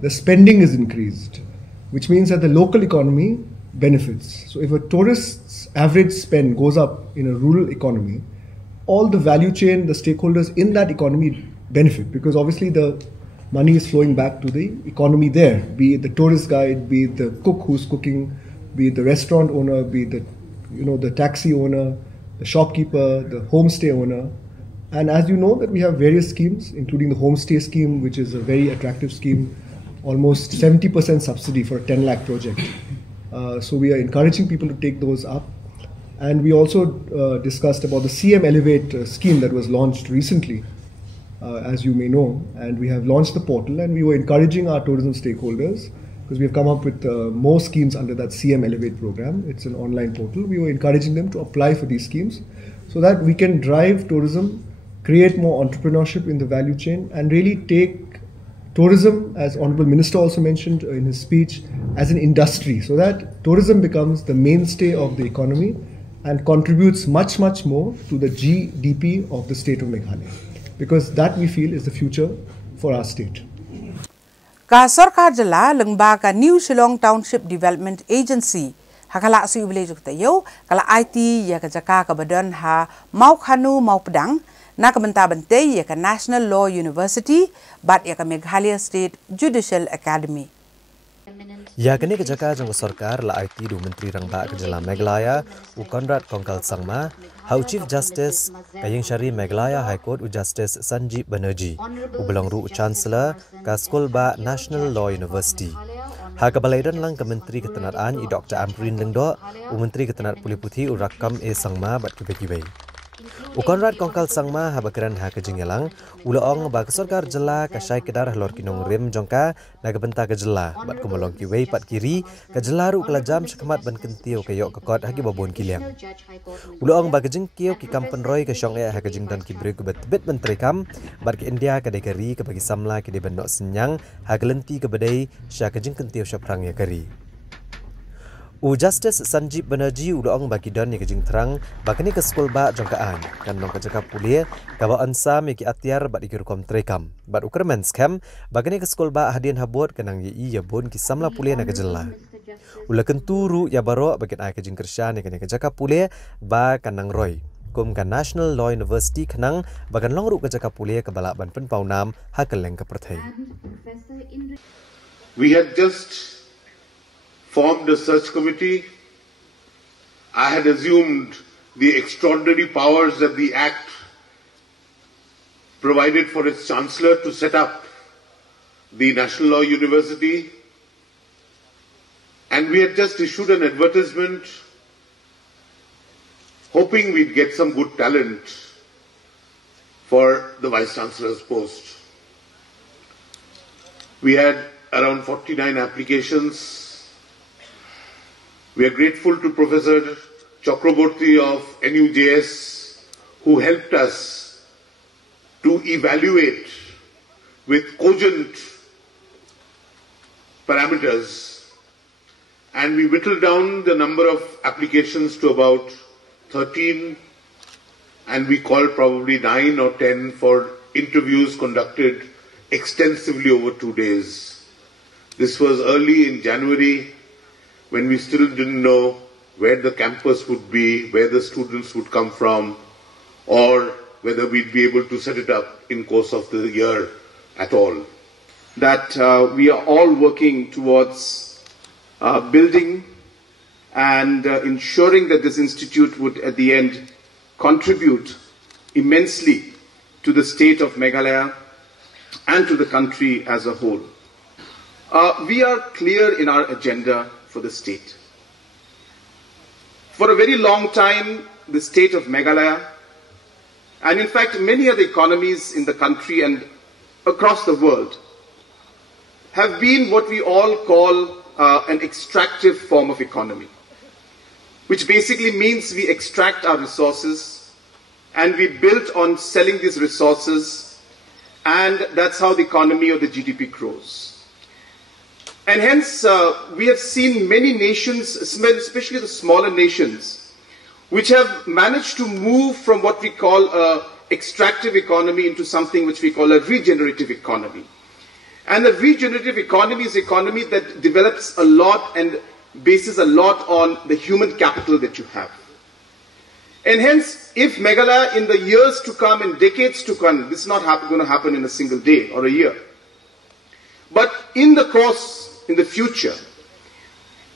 the spending is increased, which means that the local economy benefits. So if a tourist's average spend goes up in a rural economy, all the value chain, the stakeholders in that economy benefit, because obviously the money is flowing back to the economy there, be it the tourist guide, be it the cook who's cooking, be it the restaurant owner, be it the taxi owner, the shopkeeper, the homestay owner. And as you know, that we have various schemes, including the homestay scheme, which is a very attractive scheme, almost 70% subsidy for a 10 lakh project. So we are encouraging people to take those up. And we also discussed about the CM Elevate scheme that was launched recently, as you may know. And we have launched the portal, and we were encouraging our tourism stakeholders, because we have come up with more schemes under that CM Elevate program. It's an online portal. We were encouraging them to apply for these schemes so that we can drive tourism, create more entrepreneurship in the value chain, and really take tourism, as Honourable Minister also mentioned in his speech, as an industry, so that tourism becomes the mainstay of the economy and contributes much, much more to the GDP of the state of Meghalaya, because that we feel is the future for our state. Ka Sarkar Jala Lembaga New Shillong Township Development Agency hakala su village tayo kala IT ya ka jaka ka badan ha mau khanu mau pedang na ka benta bente ya ka National Law University bat ya ka Meghalaya State Judicial Academy. Ya kini ke jaka jang sarkar la IT du menteri rangba ke jala Meghalaya u Conrad Kongkal Sangma hau Chief Justice kayeng syari Meghalaya High Court u Justice Sanjeev Banerjee u belong ru Chancellor ka School ba National Law University. Ha ka balaidan lang ke menteri ketenaran i Dr. Amrin Lengdo u menteri ketenaran Puli Putih u Rakam E Sangma bat kibei. U Conrad Kongkal Sangma ha bakaran ha ke jingelang ulaong ba ke sarkar jela ka syai kedar lor kinong rim jongka na ke benta ke jela bat ke molong ki wei pat kiri ke jela ru kala jam sekmat ban kentio ke yok ke kot hagi babon kiliang ulaong ba ke jing kio ki kampen roy ke syong ha ke jing dan ki brek bet bet menteri kam bat ke India ke dekari ke bagi samla ke de benok senyang ha ke lenti ke bedai sya ke jing kentio syaprang ya kari. U Justice Sanjeev Banerjee ulaong bagi don ni ke jing terang bakani ke skol ba jongkaan kan nong ke jaka pulia ka ba ansa mi ki atiar bat ikir kom trekam bat ukermen scam bakani ke skol ba hadian habot kanang yi ya bon ki samla pulia na ke jela ula kenturu ya baro bakin ai ke jing kersya ni ke jaka pulia ba kanang roy kum kan National Law University kanang bagan long ru ke jaka pulia ke balak ban pen paunam ha keleng ke perthai. We had just formed a search committee. I had assumed the extraordinary powers that the Act provided for its Chancellor to set up the National Law University. And we had just issued an advertisement hoping we'd get some good talent for the Vice Chancellor's post. We had around 49 applications. We are grateful to Professor Chakraborty of NUJS, who helped us to evaluate with cogent parameters, and we whittled down the number of applications to about 13, and we called probably 9 or 10 for interviews conducted extensively over 2 days. This was early in January, when we still didn't know where the campus would be, where the students would come from, or whether we'd be able to set it up in course of the year at all. That we are all working towards building and ensuring that this institute would at the end contribute immensely to the state of Meghalaya and to the country as a whole. We are clear in our agenda for the state. For a very long time, the state of Meghalaya, and in fact many other economies in the country and across the world, have been what we all call an extractive form of economy, which basically means we extract our resources and we build on selling these resources, and that's how the economy or the GDP grows. And hence, we have seen many nations, especially the smaller nations, which have managed to move from what we call an extractive economy into something which we call a regenerative economy. And the regenerative economy is an economy that develops a lot and bases a lot on the human capital that you have. And hence, if Meghalaya in the years to come and decades to come, this is not going to happen in a single day or a year, but in the course, in the future,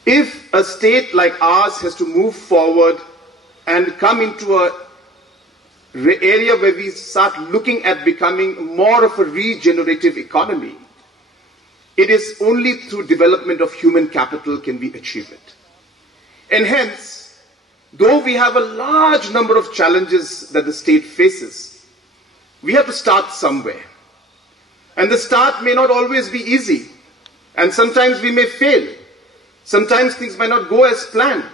if a state like ours has to move forward and come into an area where we start looking at becoming more of a regenerative economy, it is only through development of human capital can we achieve it. And hence, though we have a large number of challenges that the state faces, we have to start somewhere. And the start may not always be easy. And sometimes we may fail. Sometimes things might not go as planned.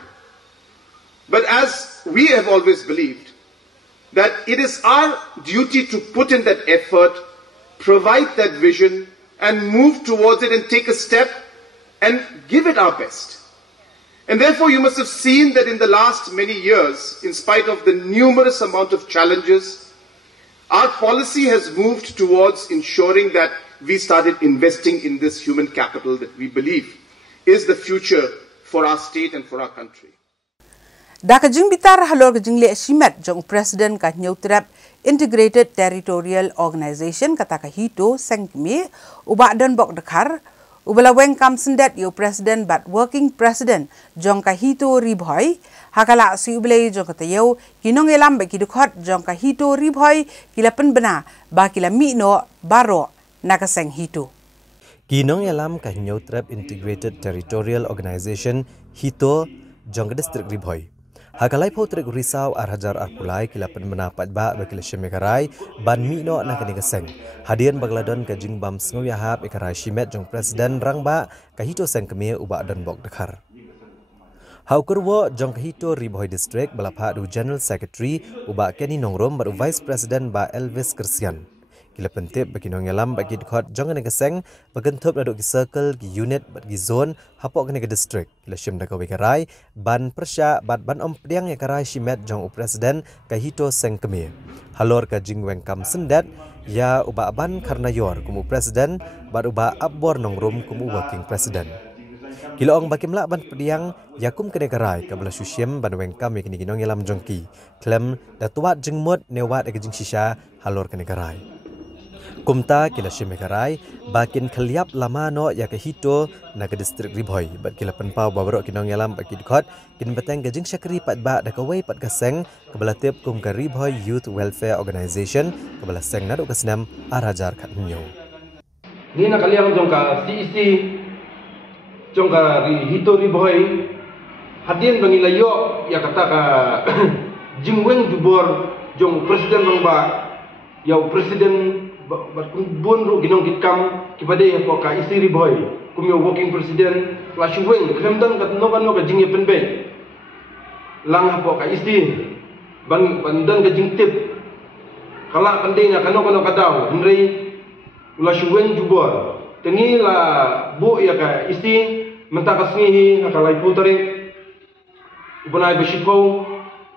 But as we have always believed, that it is our duty to put in that effort, provide that vision, and move towards it and take a step and give it our best. And therefore you must have seen that in the last many years, in spite of the numerous amount of challenges, our policy has moved towards ensuring that we started investing in this human capital that we believe is the future for our state and for our country. Daka jing bitar halor jing le simet jong president ka nyutrap Integrated Territorial Organization kata ka hito sengkme uba don bok dekar ubala weng kam sendet yo president but working president jong ka hito ribhoy hakala si ubale jong kata yo kinong elam ba kidukot jong ka hito ribhoy kila penbena ba kila mino baro nakaseng hito. Kinong elam ka nyutrap Integrated Territorial Organization hito jong ka district ribhoy. Hakalai potrik risau arhajar arpulai kilapan menapat ba bagi syemekarai ban mino na kani keseng. Hadian bagladon ka jingbam sngo yahap ikarai shimet jong presiden rangba kahito seng kemie uba don bok dekar. Haukurwo jong kahito ribhoy district balapha du general secretary uba keni nongrom baru vice president ba Elvis Kersian. Kila pentip bagi nongelam bagi dekat jangan ke seng bagentup naduk ki circle ki unit bagi zone hapok kene ke district kila syem da kawi karai ban persya ban om pediang ya karai shimet jong presiden ka hito seng kemie halor ka jingweng kam sendat ya uba ban karna yor kumu presiden bat uba abbor nongrum kumu working president kila ong baki melak ban pediang yakum kene karai ka bela syem ban weng kam kini nongelam jongki klem da tuat jengmut newat ke jing shisha halor kene karai Kumta kila syemekarai bakin keliap lama no ya ke hito na ke distrik ribhoy bat kila penpau babarok kinong yalam baki dikot kin beteng gajing syakri pat ba da kawai pat kaseng kebala tip kum ke ribhoy youth welfare organization kebala seng naduk kesenam arajar kat nyo ni na kaliang jong ka CEC jong ka hito ribhoy hadien bangilayo ya kata ka jingweng jubor jong presiden bangba ya presiden bun ru ginong kitkam kibade ko ka isi riboy kumyo working president la shuweng kremdan kat no ka jingye penbe lang hapo ka isi bang bandan ka jingtip kala pandenya kano kadaw henry la shuweng jubor tengi la bu ya ka isi mentakasngihi akalai putarik bunai besiko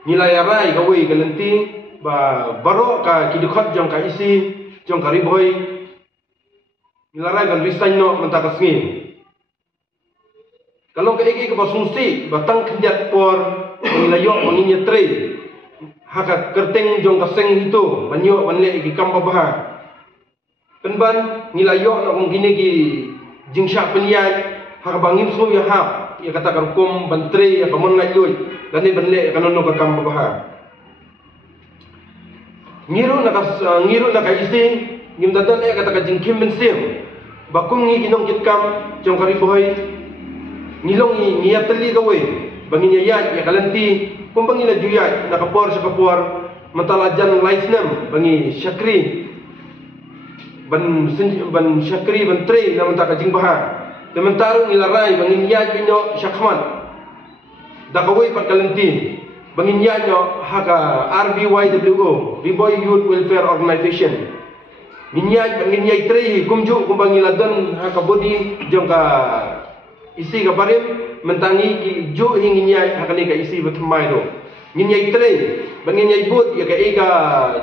nilai rai ka wei galenti ba baro ka kidukhat jong ka isi jong ka riboy nilarai ban risain no mentakasngi kalau ke eki ke basungsi batang kenjat por nilayo manginya tre haka kerteng jong ka seng itu banyo banle eki kamba bah penban nilayo na kong gini ki jingsha penyai haka bangin so ya hap ya kata karukum bantre ya kamon ngayoy lani banle kanono ka kamba bah ngiru na ka isi ngim dadan e kata ka jingkim bensim bakung ngi kinong kitkam jong kari boy ngilong ngi teli ka we bangin ya ya kalanti kung bangin na juyat na kapor sa kapor matalajan laisnam bangi syakri ban syakri ban tre na manta ka jing bah sementara nilarai bangin ya pinyo syakman da ka we pat kalanti bangin ya nyo haka RBYWO Riboy Youth Welfare Organization ninyaj bangin ya tre kumju kumbang iladan haka bodi jong ka isi ka parim mentangi ki ju hingin ya haka ni ka isi batmai do ninyaj tre bangin ya but ya ka ega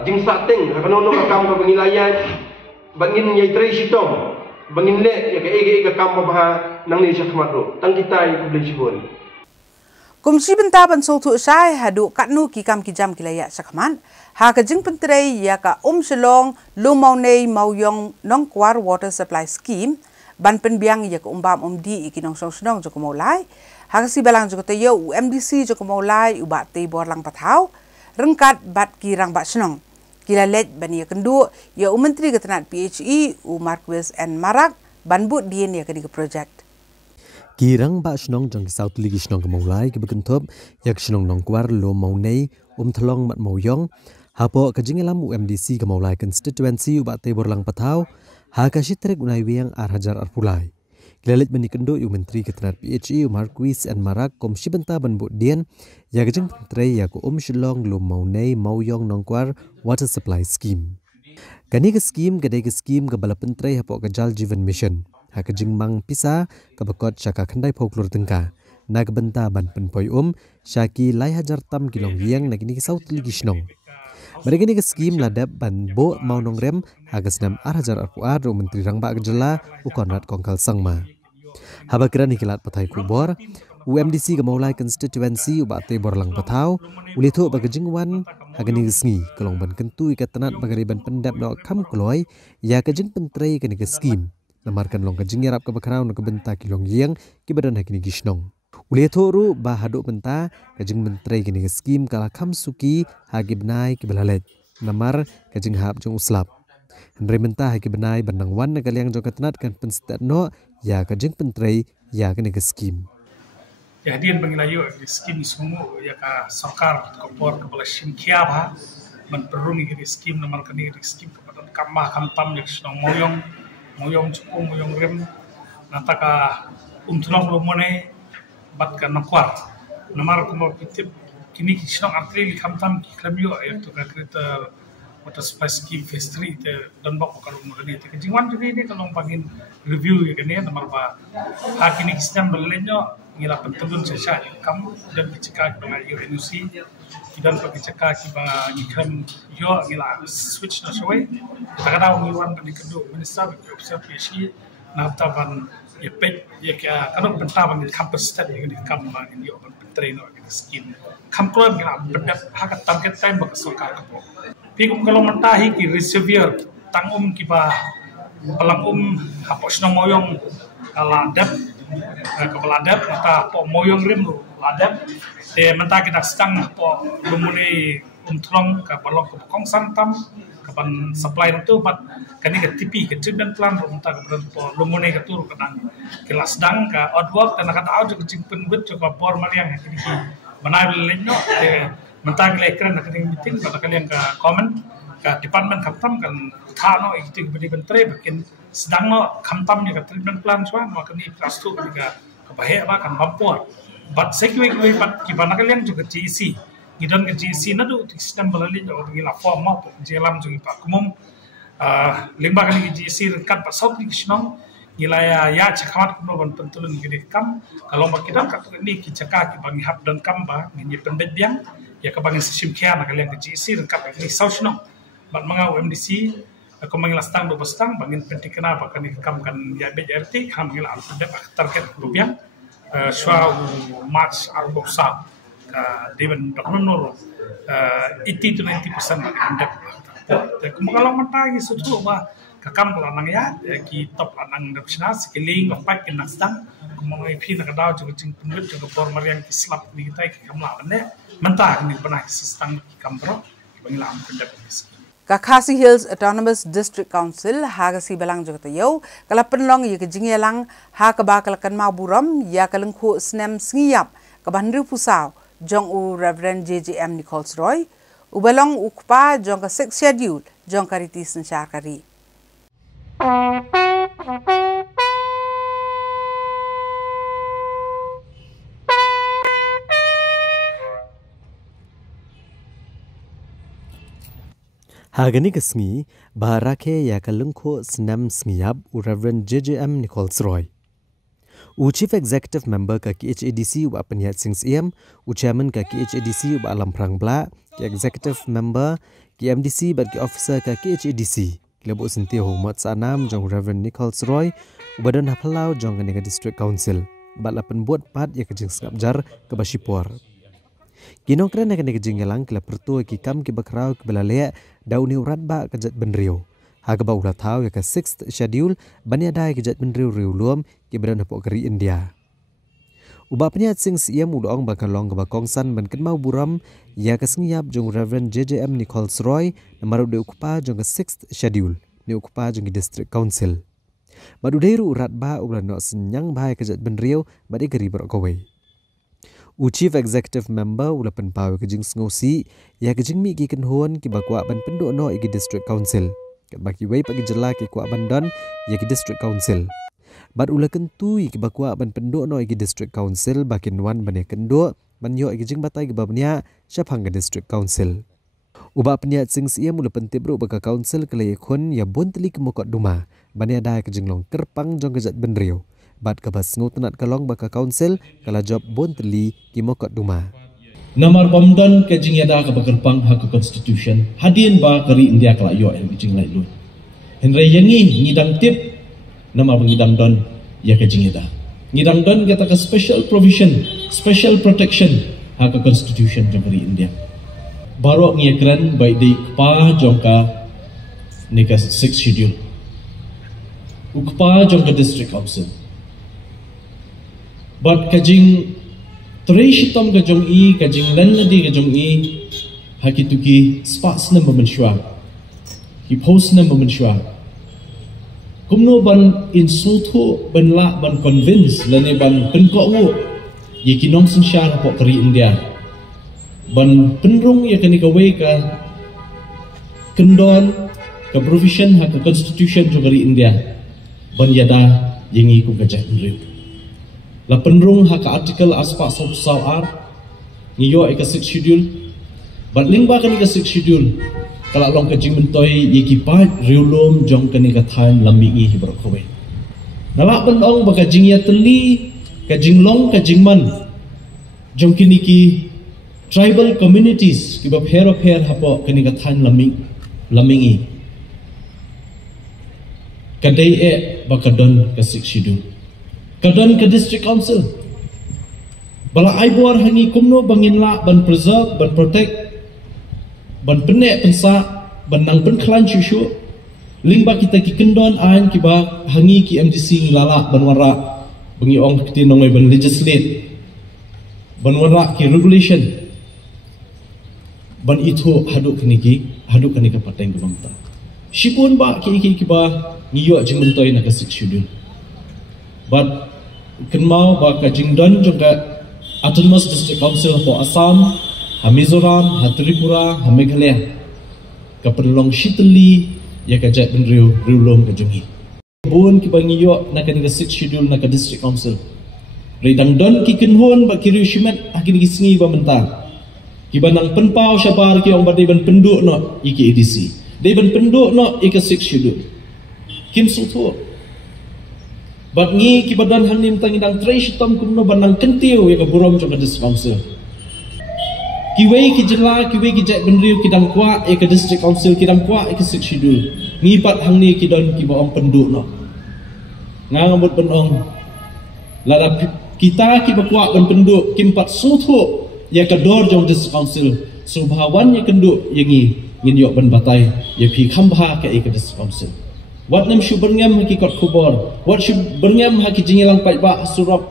jing sateng haka nono ka kam ka bangin layaj bangin ya tre sitong bangin le ya ka ega kam bah nang ni syakmat do tang kitai kubli sibon Kumsi bentaban sotu sai hadu katnu ki kam ki jam ki layak sakman ha ka jing pentrei ya ka selong lu mau nei mau yong nong kwar water supply scheme ban penbiang ya ka umbam di ikinong song snong joko mau lai ha ka si balang joko te yo UMDC joko mau lai u ba te bor lang pathau rengkat bat ki rang ba snong kila let ban ya kendu ya menteri ketenat PHE u Marquis and Marak ban but dien ya ka di project Kirang ba snong jang South League snong kemulai ke bekentop yak snong nong kwar lo mau nei thlong mat mau yong hapo kajingelam UMDC kemulai constituency ubat tebor lang pathau ha ka shitrek unai wiang hajar arpulai Kilalit menikendo yu menteri ketenat PHE Marquis and Marak kom shibenta ban bu dien ya kajing pentrei ya ko shlong lo mau nei mau yong nong kwar water supply scheme kani ke scheme ke scheme ke bala pentrei hapo ka jal jivan mission Hakajing mang pisa kabakot syaka kendai folklor tengka nak benta ban penpoi syaki lai hajar tam kilong yang nak ini South League snong mereka ni ke skim ladap ban bo mau nong rem hagas nam hajar arpuar ro menteri rang ba gejela ukonrat kongkal sangma habakira ni kilat patai kubor UMDC ke maulai constituency ubat te borlang pathau ulitho bagajing wan hagani sngi kolong ban kentu ikatanat bagari ban pendap no kam kloi ya kajing pentrei ke ni ke skim namarkan long kajing yarap ke bakarau no ke benta kilong yang ki badan hakini gishnong ulitho ru ba haduk benta kajing mentrei ke ni ke skim kala kam suki hagi benai ki belalet namar kajing hap jong uslap Henry mentah hagi benai bandang wan kaliang jong katanat kan penstat no ya kajing pentrei ya ke ni ke skim Jadian pengilayo skim semua ya ka sarkar kopor kepala simkia bah menperungi ke skim nomor kini skim kepada kamah kantam yang senang moyong cukup moyong rem nanti ka tulong lumone bat ka nakwar nomor kumor pitip kini senang April kantam klamyo ya tu ka kereta water supply scheme phase 3 te dan bak kalau mengani te kejingwan juga ini kalau pangin review ya kini nomor ba hakini kisam belenyo ngira pentelun sesat kamu dan dicekak dengan UNC dan dicekak bang ikram yo ngira switch na showai kadang ngiwan di kedua minister observasi naftaban ya pet ya kalau bentaban di campus tadi di kamar ini yo train no skin kamkron ngira bedat hak target time bak sarkar kapo pikum kalau mentahi ki reservoir tangum kiba palang hapos na moyong kaladap kepala adat mata po moyong rim lu adat te menta kita stang po lumune thlong ka balong ko kong santam kapan supply itu bat kani ke tipi ke treatment plan ro menta ka po lumune ka tur kadang kelas dang ka outwork tan ka tau ke cingpen bet ka por mariang kini ki manai lenyo te menta ke ekran ka meeting pada kalian ka comment ka department khamtam kan thano ikti bani bentre bakin sedang no khamtam ni ka treatment plan swan ma kani prastu ka bahe ba kan bampor but sekwe but ki banakalian juga GC gidan ke GC na do sistem balali jo gi la form mo jelam jo pa kumum limba kani GC kan pa sop ni kisnong gilaya ya cakamat kuno ban pentulun gini kam kalau makidam kat ni kicaka ki bangi hab dan kam ba ngi pendet biang ya ka bangi sistem kia na kalian ke GC rengkap ni sausno bat manga MDC ko mangi lastang do bastang bangin pentikena ba kani kam kan ya BRT kam gila pendet target rupiah shwa march arbo sa deven doknoro 80 to 90% pendet kalau mentagi suatu ba kakam kalau nang ya ki top nang dapsna scaling of pack in nasdang kumongai phi na kadau juga jing pendut juga por marian ki slap ni kita ki kamla ne mentah ni bana sistem ki kampro bangila am pendut Kakasi Hills Autonomous District Council hagasi balang juga tayo kalapan long ye kejingelang ha ka bakal kan maburam ya kalengku snem sngiyap ka bandru pusau jong u Reverend JJM Nichols Roy ubalong ukpa jong ka 6 schedule jong kariti sensyar kari Hagani kesngi barake ya kalungko senam sngiyab u Reverend JJM Nichols Roy. U Chief Executive Member ka KHADC u Apanyat Sings EM, u Chairman ka KHADC u Alam Prang Bla, ki Executive Member ki MDC bat ki Officer ka KHADC. Kilabo sinti humat sanam jong Reverend Nichols Roy u badan hapalau jong kanega District Council. Bat lapan buat pat ya kejing skapjar ke Basipor. Kinong kren akan dijenggelang kila pertua ki kam ki bakrau ki belalea dauni urat ba kejat benriu. Haga ba ulat tahu ya ke 6th schedule bani ada kejat benriu riu luam ki beran hapok keri India. Uba penyat sing siam udong bakal long ke bakongsan ban kenmau buram ya ke sengiap jong Reverend JJM Nichols Roy namaru de ukupa jong ke 6th schedule ni ukupa jong ki District Council. Madu deiru urat ba ulan no senyang ba kejat benriu badi keri berokawai. U Chief Executive Member ulapan pawe kejing sengosi ya kejing mi ki kenhuan ki bakwa ban penduk no iki District Council kat baki wei pagi jela ki kwa bandon ya ki District Council bat ula kentu ki bakwa ban penduk no iki District Council bakin wan ban kenduk ban yo iki jing batai ki babnya syapang ke District Council uba peniat sing sia mula pentibru baka council kelai khon ya bontli kemokot duma ban ya da kejing long kerpang jong kejat benriu bat kabas ngutunat kalong baka council kala job bontli kimokot duma. Namar pamdan kejing yada ka bakerpang hak constitution hadin ba kari India kala yo el kejing lai lu. Henry yangi ngidang tip namar ngidang don ya kejing yada. Ngidang don kata ka special provision, special protection hak constitution jong kari India. Barok ngekran bai di pa jongka nika 6 schedule. Ukpa jongka district council. But kajing Treshitam kajong i, kajing lanadi kajong i, hakituki spots na mamanswa, ki post na mamanswa. Kumno ban insulto ban la ban convince lani ban penkau ye kinong sensyar po kari India. Ban penrung ye kani kawai ka kendon ka provision hak constitution jo kari India. Ban yada yengi ku kajah mriu. La penrung haka artikel aspa sawar ngiyo ika 6 schedule bat lingba kani ka 6 schedule kala long ka jing mentoi yeki pat riulum jong kani ka than lamingi hibrokwe nala pendong baka jing ya teli ka jing long ka jing man jong kini ki tribal communities ki ba phero pher hapo kani ka than lamingi kadai e baka don ka 6 schedule kadon ke district council bala aibuar hangi kumno bangin la ban preserve ban protect ban penek pensa ban nang pen klan syusyu lingba kita ki kendon an ki ba hangi ki MDC ngilala ban wara bangi ong kiti nongoi ban legislate ban wara ki regulation ban itu haduk kini ka pateng bangta sipun ba ki ba ngiyo jing mentoi na ka 6 schedule but kenmau ba kajing don juga Autonomous District Council po Assam, Mizoram, Tripura, Meghalaya. penlong shitli ya ka jat ben riu lom ka jungi bon ki bangi yo na ka 6 schedule na ka district council redang don ki kinhon ba ki riu shimat akin ki sngi ba mentang ki banang penpau syabar ki ong badai ban penduk no iki EDC dai ban penduk no ika 6 schedule kim suto bat ngi ki badan hang nim tang idang tre shitom kumno banang kentiu ya ka burom jong ka district council ki wei ki jela ki wei ki jat ben riu ki dang kwa ya ka district council ki dang kwa ika 6 schedule ngi pat hang ni ki don ki ba ong penduk no ngang ambut ben ong lada kita ki ba kwa ban penduk kim pat suto ya ka dor jong district council subhawan ya kenduk yangi ngin yok ban batai ya pi khamba ka ika district council wat nam shu berngam haki kot kubor wat shu berngam haki jingilang pai ba surap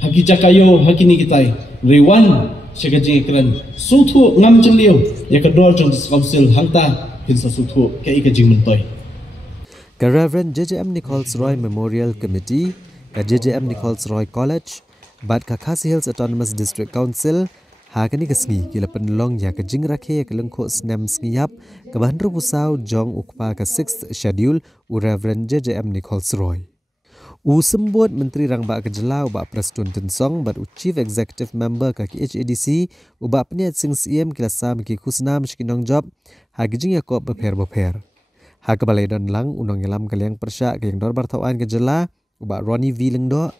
haki jakayo haki ni kitai rewan sega jingikran sutu ngam jengliu ya ka dor jong district council hangta kinsa sutu ka ika jing mentoy ka Reverend JJM Nichols Roy Memorial Committee ka JJM Nichols Roy College bat ka Khasi Hills Autonomous District Council hakani kesngi kila penlong ya kejing rakhe ke lengkho snem sngiap ke bahandru pusau jong ukpa ke 6th schedule u Reverend JJM Nichols Roy u sembut menteri rangba kejela uba Preston Tensong bat u chief executive member ka KHADC uba peniat sing CM kila sam ki kusnam shkinong job hagijing yakop beper ha ke balai don lang unong ngelam kaliang persya ke yang dorbar tawan kejela uba Ronnie V lengdo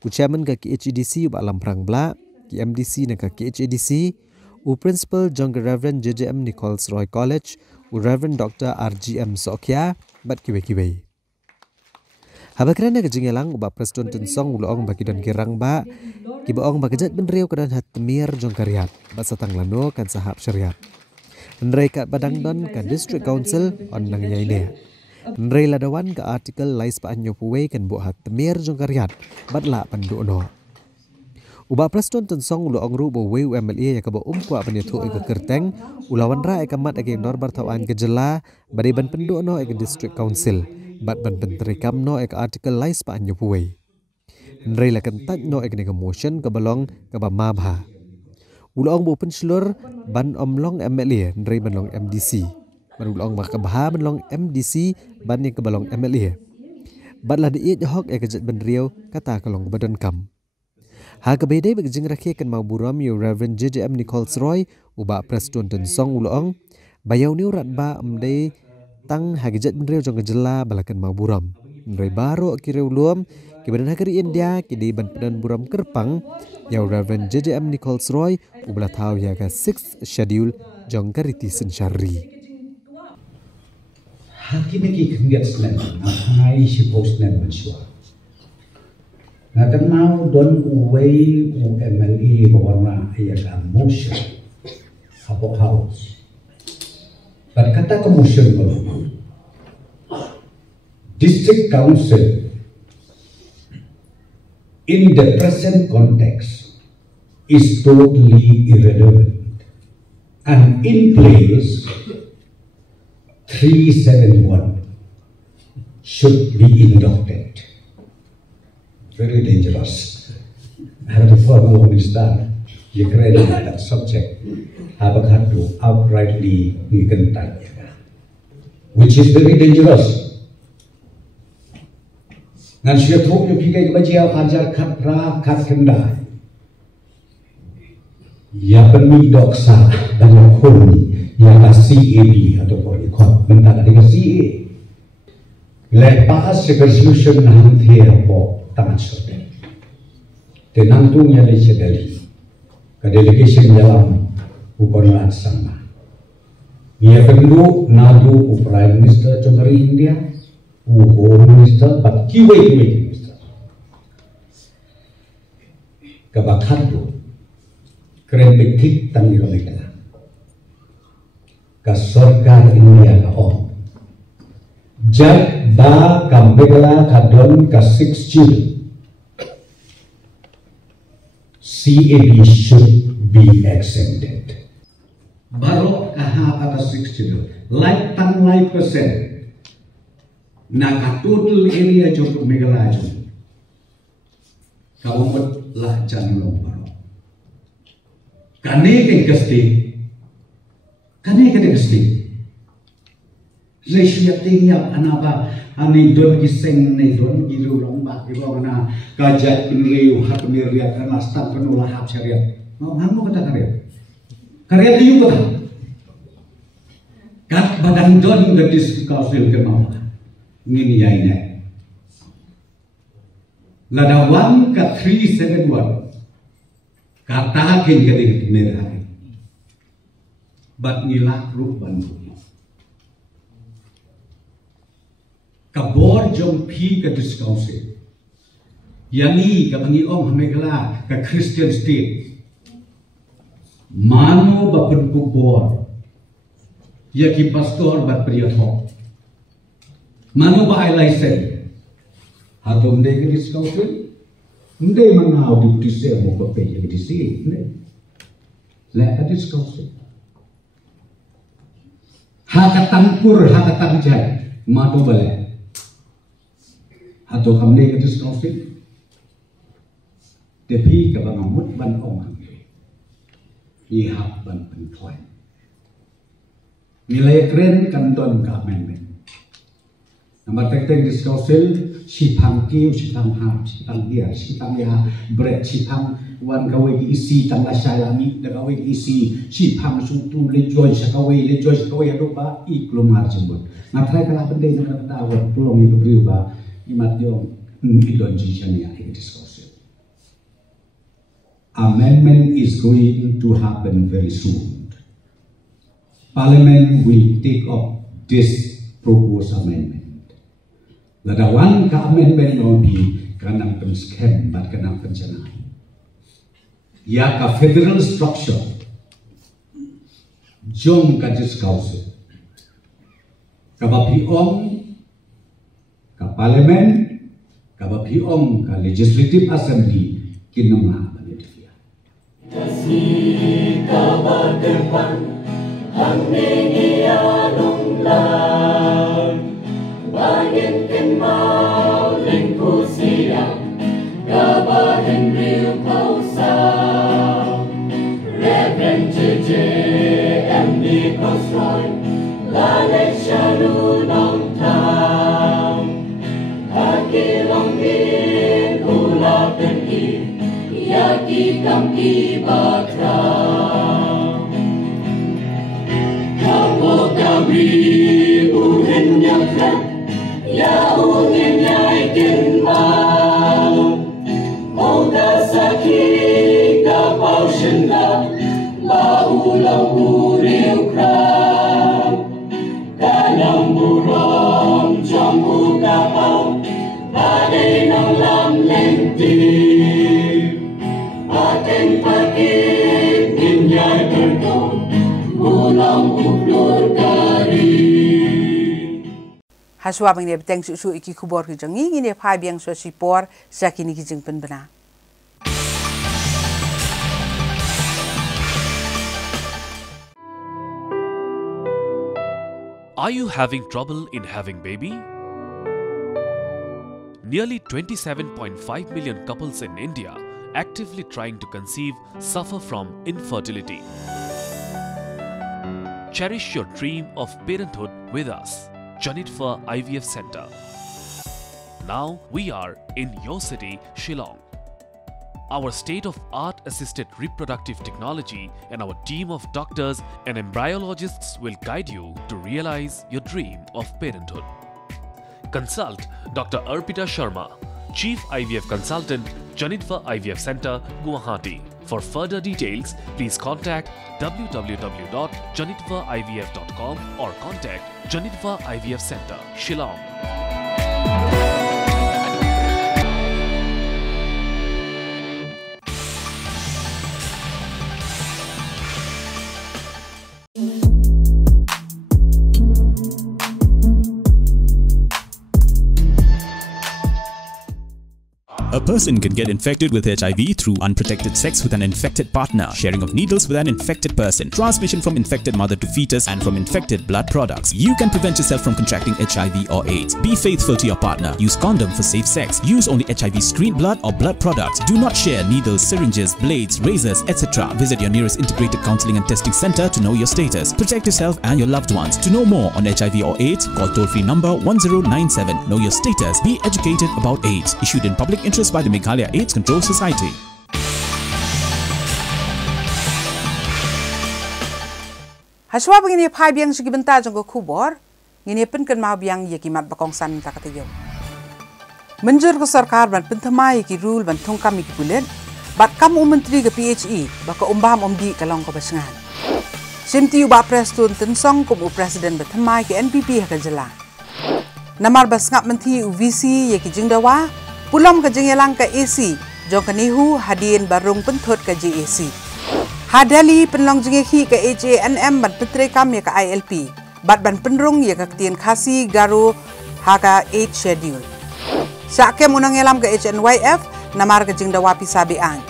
u chairman ka KHADC uba lamprang bla ki MDC na ka KHADC u principal jong Reverend JJM Nichols Roy College u Reverend Dr. RGM Sokya bat kiwe habakran na kajingelang uba Preston Tensong uloong baki don kirang ba ki baong bagajat benriu kadan hatmir jong karyat basatang lano kan sahab syariat nrei kat badang don ka district council on nang yaine nrei ladawan ka artikel lais pa anyo puwe kan bu hatmir jong karyat batla panduno uba Preston Tensong uloong ru bo we MLA ya ka bo kwa penyetu ke kerteng ulawan ra ka mat age norbar tawan kejela bari ban penduno age district council bat ban penteri kamno ek artikel lais pa anyo puwe nrei la kan tak no ek ne motion ka balong ka ba mabha ulong bu penslur ban omlong MLA nrei banlong MDC ban ulong ba ka bah banlong MDC ban ni ka balong MLA bat la de hok ek jet ban riau kata kalong badan kam ha ka bedai bag jing rakhe kan mau buram yo Reverend JJM Nichols Roy uba Preston Tensong ulong bayau ni urat ba amdei tang hagijat benreu jong kejela balakan mau buram nrei baro kireu luam ki badan hakari India ki di ban pedan buram kerpang ya Reverend JJM Nichols Roy ubla thau ya ka 6th schedule jong kariti sensyari hakine ki khngiat slen hai shi post nem machwa na kan mau don uwei u MLA bawarna ya ka motion apo house but kata commotion ko district council in the present context is totally irrelevant and in place 371 should be inducted. Very dangerous. I have to follow minister. You create that subject. Have a had to outrightly which is very dangerous. Nan siya thok yung pigay kabajiyaw ajar katra kat kenda. Ya penmidok sa dalam huni yang CAB atau ikut mentang dengan CA. Lepas resolution nanti apa tangan sote. Tenantungnya di sedali. Ke delegation dalam hubungan sama. Ia perlu nadu Prime Minister Johari India, Home Minister, but kiwe Minister. Kabakado, keren betik tangi mereka. Kasorkan India kaom. Jad ba kambegala kadon ka 6 June. CAB should be exempted. Baru kahap ada 60 like tang like percent na total area jok megalaju kaumot lah janlong baru kane ke kesti Resyati yang anapa ani don kiseng ne don giru lomba di bawah na kajat penriu hak peniriat karena staf penulah hak syariat. Mau kamu kata karya itu kata. Kat badan don gadis kausil kenal. Ngini ya ini. Ladawan ka 371. Kata kin gadis merah. Bat nilak rupan. Kabor jong pi ka discount yani ka bangi ong hamegala ka Christian state mano ba kubor ya ki pastor bat priyatho mano ba ai license hatom de ka discount nde mana duty se mo ko pe ya disi ne la ka discount ha ka tampur ha ka tangjai ma to bale atau kami kita sekongsi, tapi kalau ngamut ban orang, ihap ban pentuan, nilai keren kanton kamen. Nama tek-tek diskausil, sipang kiu, sipang ham, sipang dia, sipang ya, berat sipang wan kawai isi tangga syalami, dan kawai isi sipang sutu lejoy sakawai adoba iklumar jembut. Natrai kalah penting nak tahu pulang itu berubah. Imat yung idon jijan ya discussion. Amendment is going to happen very soon. Parliament will take up this proposed amendment. Ladawan ka amendment nobi kanang penskem bat kanang pencanai. Ya ka federal structure jong ka discussion. Kabapi ka parlimen, ka bapiong, ka legislative assembly, kinunga panitia. Kasi ka ba depan, hanging iyanong lang, bagin kinmaw, lingko siya, ka ba Henry Pausaw, Reverend J.J. M.D. Cosroy, lalay siya lunong tang. Kilong din ulatin yaki kang ibatrang kamu kabri uhin nyakran ya uhin nyaikin mau oda sakit kapau shinda laulang uriu krang kanyang burong jambu kapau Padai nang lam lenti, aten pakit ninyai bertong, ulang uklur kari. Haswa bang ne beteng su iki kubor ki jangi ne phai biang so sipor sakini ki jing pen bana. Are you having trouble in having baby? Nearly 27.5 million couples in India actively trying to conceive suffer from infertility. Cherish your dream of parenthood with us, Janitva IVF Center. Now we are in your city, Shillong. Our state-of-art assisted reproductive technology and our team of doctors and embryologists will guide you to realize your dream of parenthood. Consult Dr. Arpita Sharma, Chief IVF Consultant, Janitva IVF Center, Guwahati. For further details, please contact www.janitvavf.com or contact Janitva IVF Center, Shillong. A person can get infected with HIV through unprotected sex with an infected partner, sharing of needles with an infected person, transmission from infected mother to fetus, and from infected blood products. You can prevent yourself from contracting HIV or AIDS. Be faithful to your partner. Use condom for safe sex. Use only HIV-screened blood or blood products. Do not share needles, syringes, blades, razors, etc. Visit your nearest integrated counseling and testing center to know your status. Protect yourself and your loved ones. To know more on HIV or AIDS, call toll-free number 1097. Know your status. Be educated about AIDS. Issued in public interest by the Meghalaya AIDS Control Society. Haswa begini pai biang segi bentar jangko kubor, ini penken mau biang ye kimat bakong san tak katayo. Menjur ke sarkar ban pentamai ki rule ban tongkam ki bulet, bat kamu menteri ke PHE baka umbam omdi kalong ke basengan. Simti ubah prestun tensong kum presiden bertemai ke NPP ke jela. Namar basngap menteri UVC ye ki jingdawa, pulam ke jingyelang ke AC, jong ke nihu hadin barung pentot ke JAC. Hadali penlong jinghi ke HANM ban petrekam ye ke ILP, bat ban penrung ye ke ketien khasi garu haga 8 schedule. Sakem unang elam ke HNYF, namar ke jingdawa pisabiang.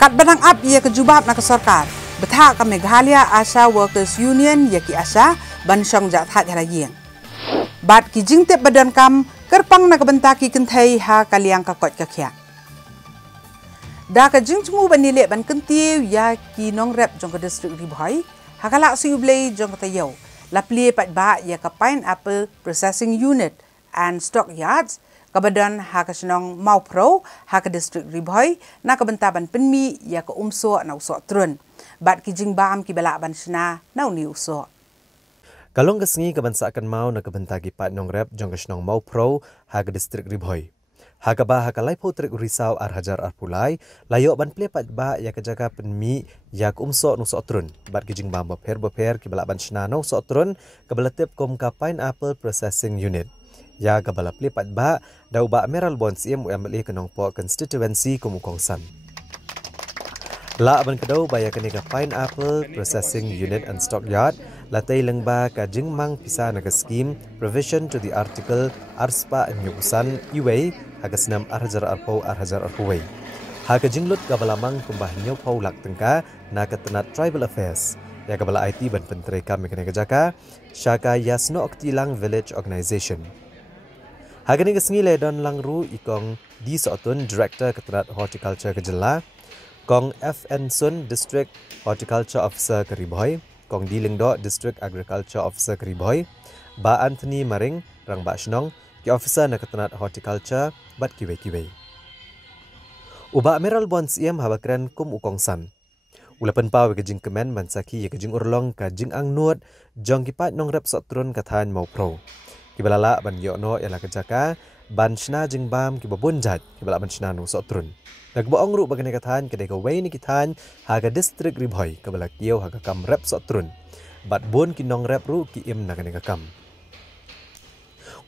Kat benang ap ye ke jubab na ke sarkar, betha ke Meghalaya Asha Workers Union ye ki Asha ban syong jat hat halayeng. Bat ki jingtep badan kam kerpang na kebentaki kentai ha kaliang kakot kakyak. Da ka jingcmu banile ban kentiu ya ki nong rep jong ke distrik Ribhoi, ha kalak si ublei jong ke tayau. Lapli pat ba ya ke Pineapple Processing Unit and Stock Yards, kabadan ha ke senong mau pro ha ke distrik Ribhoi na kebentaban penmi ya ke umso na usok trun. Bat ki jing bam ki balak ban sena na uni usok. Kalong kesengi kebansakan mau na kebentagi pat nong rep jong kesenong mau pro ha ke distrik Ribhoi. Ha ke bah ha ke laipo trik risau ar hajar ar pulai, layok ban ple pat ba ya ke jaga penmi ya ke umso nusok trun. Bat ki jing bam beper ki balak ban sena na usok trun ke beletip kom ka Pineapple Processing Unit. Ya ke balap ple pat ba da ubak meral bonds iem UMLA kenong po constituency kumukongsan. La ban kedau baya kene ka Pineapple Processing Unit and Stock Yard latai lengba ka jingmang pisa na ka scheme provision to the article arspa nyukusan iway hagas nam arhajar arpuway. Ha ka jinglut ka balamang kumbah nyo pau lak tengka na ka tenat tribal affairs. Ya ka bala IT ban pentre kami kene ka jaka syaka Yasno Oktilang Village Organization. Ha kene ka sengile don langru ikong di Sotun Director Ketenat Horticulture ke Jela, Kong FN Sun District Horticulture Officer ke Ribhoi, Kong Di Lingdo District Agriculture Officer ke Ribhoi, Ba Anthony Maring Rang Ba Shnong ki Officer na Ketenat Horticulture bat kiwe-kiwe. Uba Meral Bonds iem habakren kum ukongsan. Ulapan pa ke jing kemen mansaki ye ke jing urlong ka jing ang nuot jong kipat nong rep sotrun kathan mau pro. Kibalala ban yokno yala ke jaka ban shna jing bam ki babunjat kibala ban shna nu sotrun. Nagboong ru bagane kathan kedai ka way ni kithan haga distrik Ribhoi kabala kieu haga kam rep sotrun. Bat bon ki nong rep ru ki im nagane ka kam.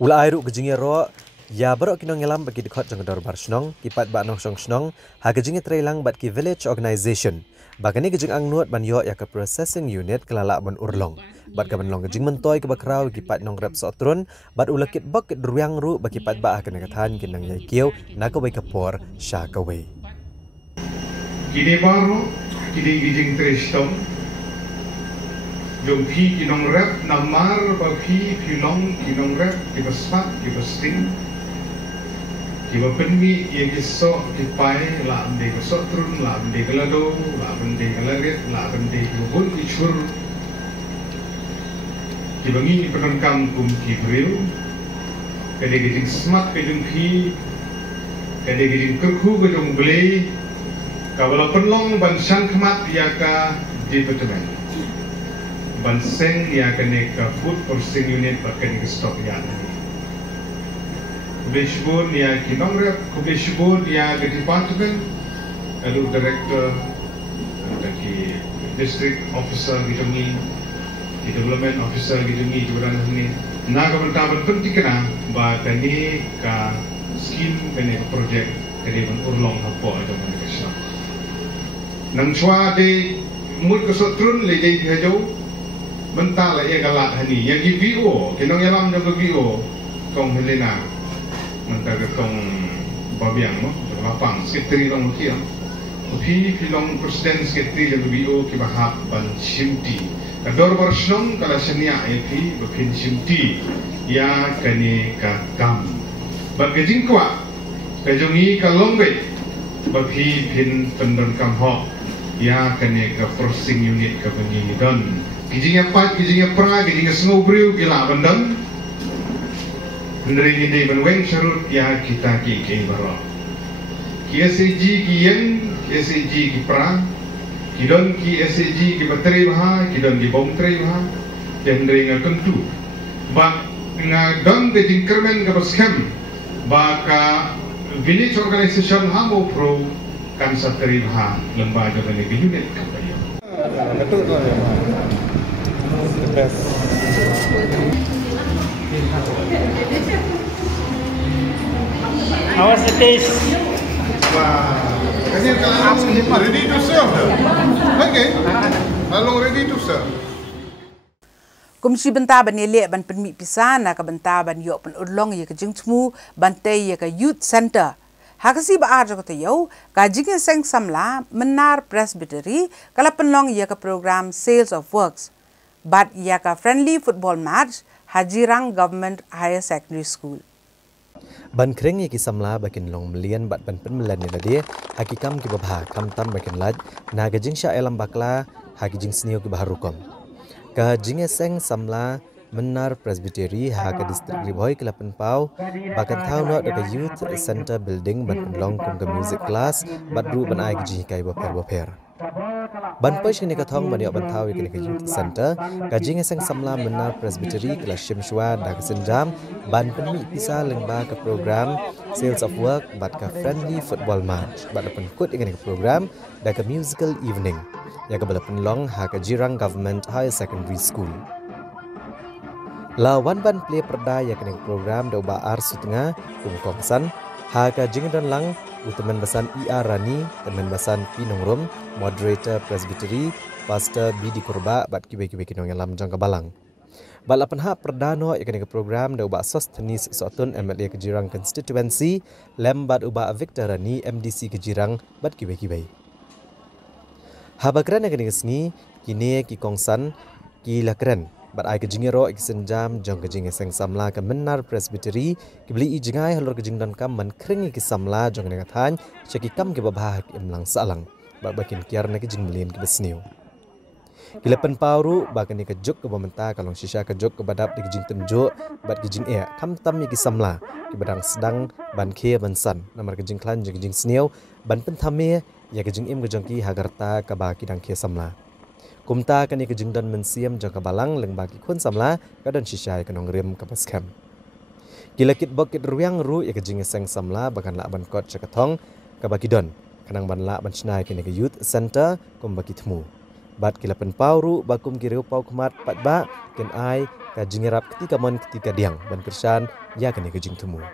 Ula ai ru ke jing ro ya barok ki nong elam bagi dekat jang dor bar shnong kipat ba nong shnong haga jing trailang bat ki village organization. Bagani ke jing ang nuot ban yo ya ka processing unit kelala ban urlong. Bat ka ban long ke jing mentoy ke bakrau kipat nong rep sotrun bat ulakit bak druang ru bagi pat ba ka nakathan kinang yai kieu nakaway kapor sha kaway. Kini baru kini gijing trestong jom pi kinong rep namar ba pi pilong kinong rep kibaspat kibasting kiba penmi ye kisok kipai la ande kisok trun la ande kelado la ande kelaret la ande kibun ichur kibangi penangkam kum kibril kade gijing smart kajung pi kade gijing kerku kajung blei kabala penlong ban sang khmat yaka department ban seng yaka ne ka food processing unit bakan ke stock yard kubeshbur ya kinong rep kubeshbur ya ke department alu director ki district officer gitungi ki development officer gitungi juran ni na ka bantaban penting kana ba kani ka scheme kani project kani ban urlong hapo ada manifesto nang chua de mut ko sotrun le dei hajo mentala ye galak hani yang gi VO kinong yalam de VO kong helena mentala kong babiang mo lapang sekretari long kia upi filong presiden sekretari yang BO ki bahap ban simti kador barsnong kala senia epi bapin simti ya kani ka kam bagajing kwa kajongi kalongbe bapi pin pendon kam ho ya kani ka forcing unit ka bengi don kijingnya pat kijingnya pra kijingnya snowbrew gila bandang Nering ini menweng syarut ya kita ki baro. Ki SAG ki yang, ki SAG ki pra, ki don ki SAG ki bateri baha, ki don ki bom teri baha, dan nering tentu. Ba nga don ke jingkermen ke baskem, ba ka village organization hamo pro kan sateri baha lembaga dan ke unit kampanye. Betul tu ya. The best. How was the taste? Wow. Ready to serve. Okay. Along ready to serve. Komisi benta ban yele ban penmi pisana ka benta ban yo pen urlong ye ka jingtmu bante ye ka youth center. Hakasi ba arjo ko tayo ka jinge seng samla menar presbytery kala penlong ye ka program sales of works. But ye ka friendly football match Hajirang Government Higher Secondary School. Ban kreng ye ki samla bakin long melian bat ban penmelan ni dia hakikam ki babha kam tam bakin lad na gajing sha elam bakla hakijing snio ki baharukom ka jinge seng samla menar presbytery ha ka district riboy ki lapan pau bakan thau no da youth center building ban long kum ka music class bat ru ban ai ki kai boper ban posh ni ka thong ban yo ban thau ki ka youth center ka jinge seng samla menar presbytery ki la shimshwa da ka senjam ban penmi pisa lengba ka program sales of work bat ka friendly football match bat pen kut ingin ka program da ka musical evening ya ka bala penlong ha ka Jirang Government Higher Secondary School la wan ban play perda ya ka program da ba ar sutnga kum kongsan ha ka jingdan lang Uteman Basan IR Rani, Teman Basan Pinongrum, Moderator Presbytery, Pastor BD Kurba, bat kibe-kibe kinong yalam jangka balang. Bat lapan hak perdano ikan ke program da ubah sos tenis sotun MLA Kejirang Constituency, lem bat ubah Victor Rani MDC Kejirang, bat kibe-kibe. Habakran ikan ke sengi, kini ki kongsan, ki lakran. Bat ai kejingero iksenjam jong kejing seng samla ke menar presbytery kibli i jingai halor kejing dan kam man krengi ki samla jong ne kathan cheki kam ke babah ki emlang salang ba bakin kiar ne kejing melin ki besniu kilepen pauru ba kani kejuk ke bamenta kalong shisha kejuk ke badap di kejing tunjuk bat kejing kam tam ki samla ki badang sedang ban khe ban san namar kejing klan jong kejing sniu ban pentame ya kejing im kejong ki hagarta ka ba ki dang khe samla kumta kani kejingdan mensiam jangka balang leng bagi kun samla kadan shishay kanong rim kapas kam kilakit bokit ruang ru ya kejing seng samla bakan la ban kot chakatong kabaki don kanang ban la ban chnai kani ke youth center kum baki thmu bat kilapen pauru bakum kireu pau kumat pat ba ken ai ka jingerap ketika mon ketika diang ban kersan ya kani kejing thmu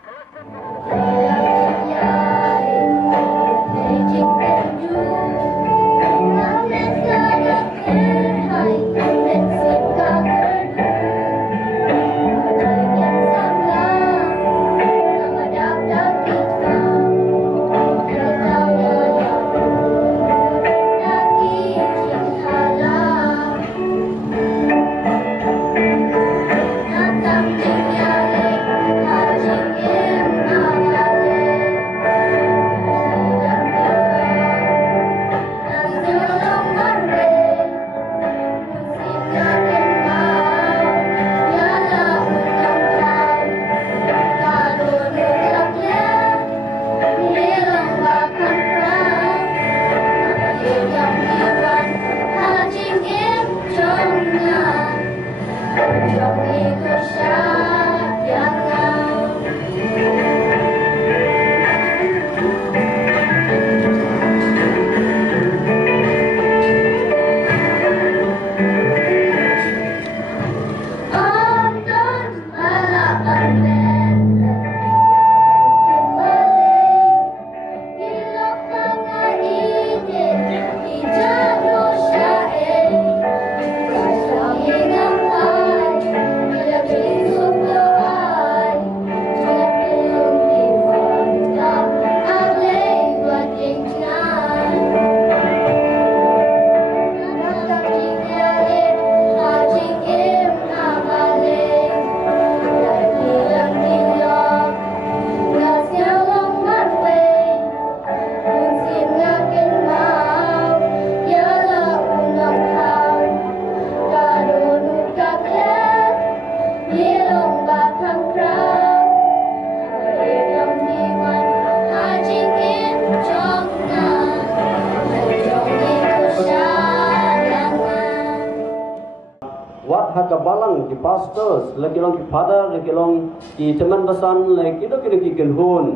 haka balang ki pastors lagi long ki father lagi long ki teman besan lagi do ki genhun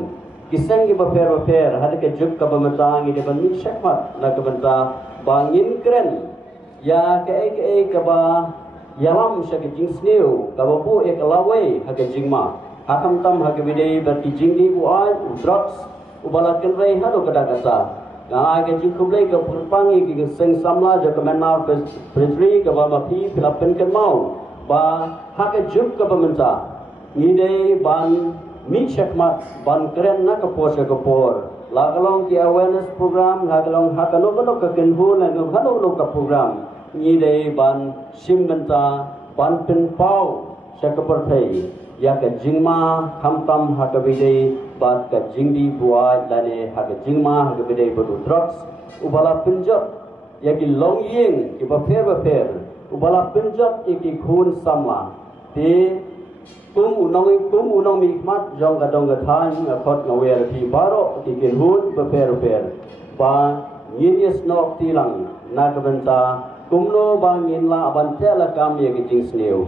kiseng ki baper hada ke juk ka bamatang ide ban min syakmat la ka banta bangin kren ya ke ba yalam syaki jing sneu ka bapu ek lawai haka jingma hakam tam haka bidei berti jingdi buai drugs ubala kenrei hado kadagasa Nah, kita kublai ke perpangi ke seng samla je ke menar presri ke bama pi Filipin ke mau ba hak juk ke pemerintah ngide ban mi syakmat ban keren nak ke pos ke por lagalong ki awareness program lagalong hakano bano ke kenhu na ngano lo ke program ngide ban simmenta ban pen pau syaka perthai ya ke jingma hamtam hakabide bat ka jingdi buat lane hak jingma hak bidai bodu drugs ubala penjat yaki long ying ki baper ubala penjat iki khun sama ti kum unong mikmat jong gadong gathan khot ngawer ki baro ki genhun baper ba nginies nok tilang na kabenta kumno ba nginla abantela kam yaki jing sneu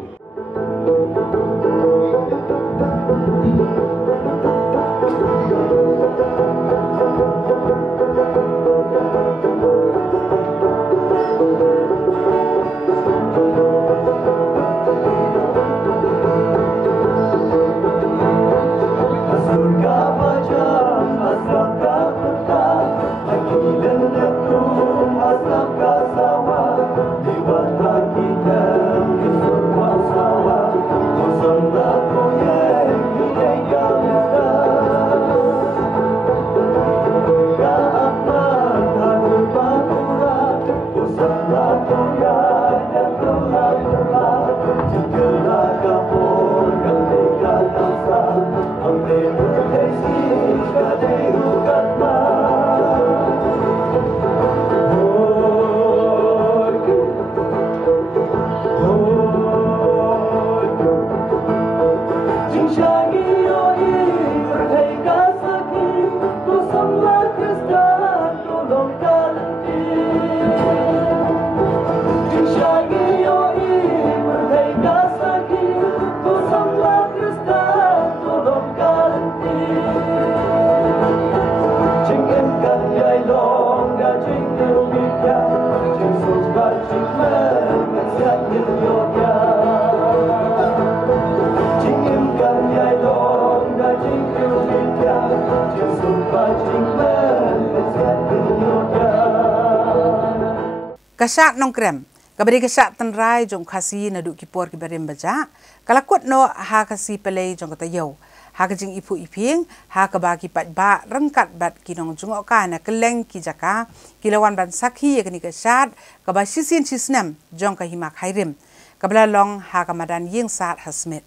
Kasat nong krem, kabari kasat tenrai jong kasi nadu kipor kibarim baja, kalakut no ha kasi pelai jong kata yau, ha kajing ipu iping, ha kabagi pat ba rengkat bat kinong jongok ka na keleng ki jaka, kilawan ban sakhi yakni kasat, kabah sisin sisnam jong kahimak hairim, kabla long ha kamadan ying sat hasmit.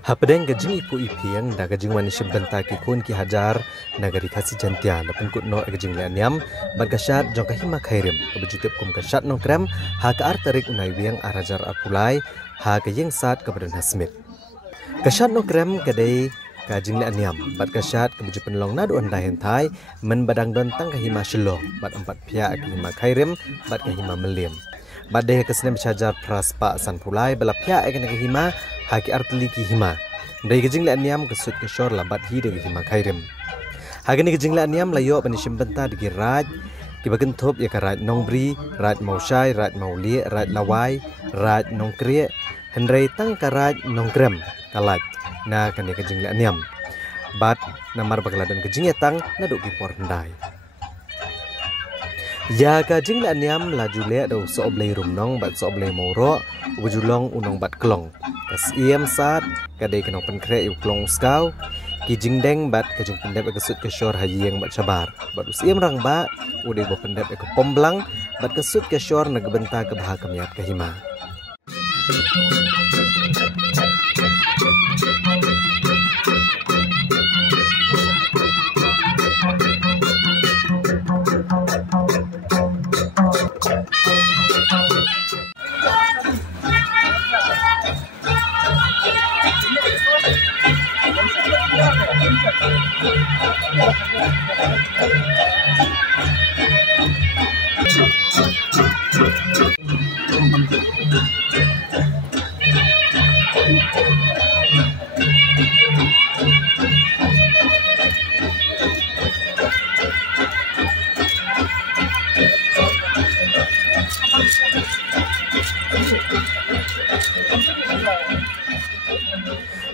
Hapedeng gajing ipu ipiang da gajing manisya benta ki kun ki hajar nagari kasi jantia na penkut no gajing leanyam bagasat jong kahima khairim kabajutip kum kasat nong krem ha ka Tarik unai wiang arajar apulai ha ka yeng sat kabadan hasmit kasat nong krem kadai gajing leanyam bat kasat kabaju penlong nadu andai hentai men badang don tang kahima shelo bat empat pia kahima khairim bat kahima melim badai kesnem chajar praspa san pulai bala pia ekna kahima haki artli ki hima dari gejing la niam kesut kesor lambat hi de hima khairim hagani gejing la niam layo panishim benta de raj ki bagen thop ya karaj nongbri raj mausai raj mauli raj lawai raj nongkrie hendrai tang karaj nongkrem kalaj na kani gejing la niam bat namar bagladan gejing etang na do ki por ndai ya gajing la niam laju le do soblei rumnong bat soblei moro ujulong unong bat klong kas iem sat kadai kenong penkre yu klong skau ki jingdeng bat kajing pendep kesut kesor hajieng bat sabar bat usiem rang ba ude bo pendep ke pomblang bat kesut kesor nagbenta ke bahak kemiat ke hima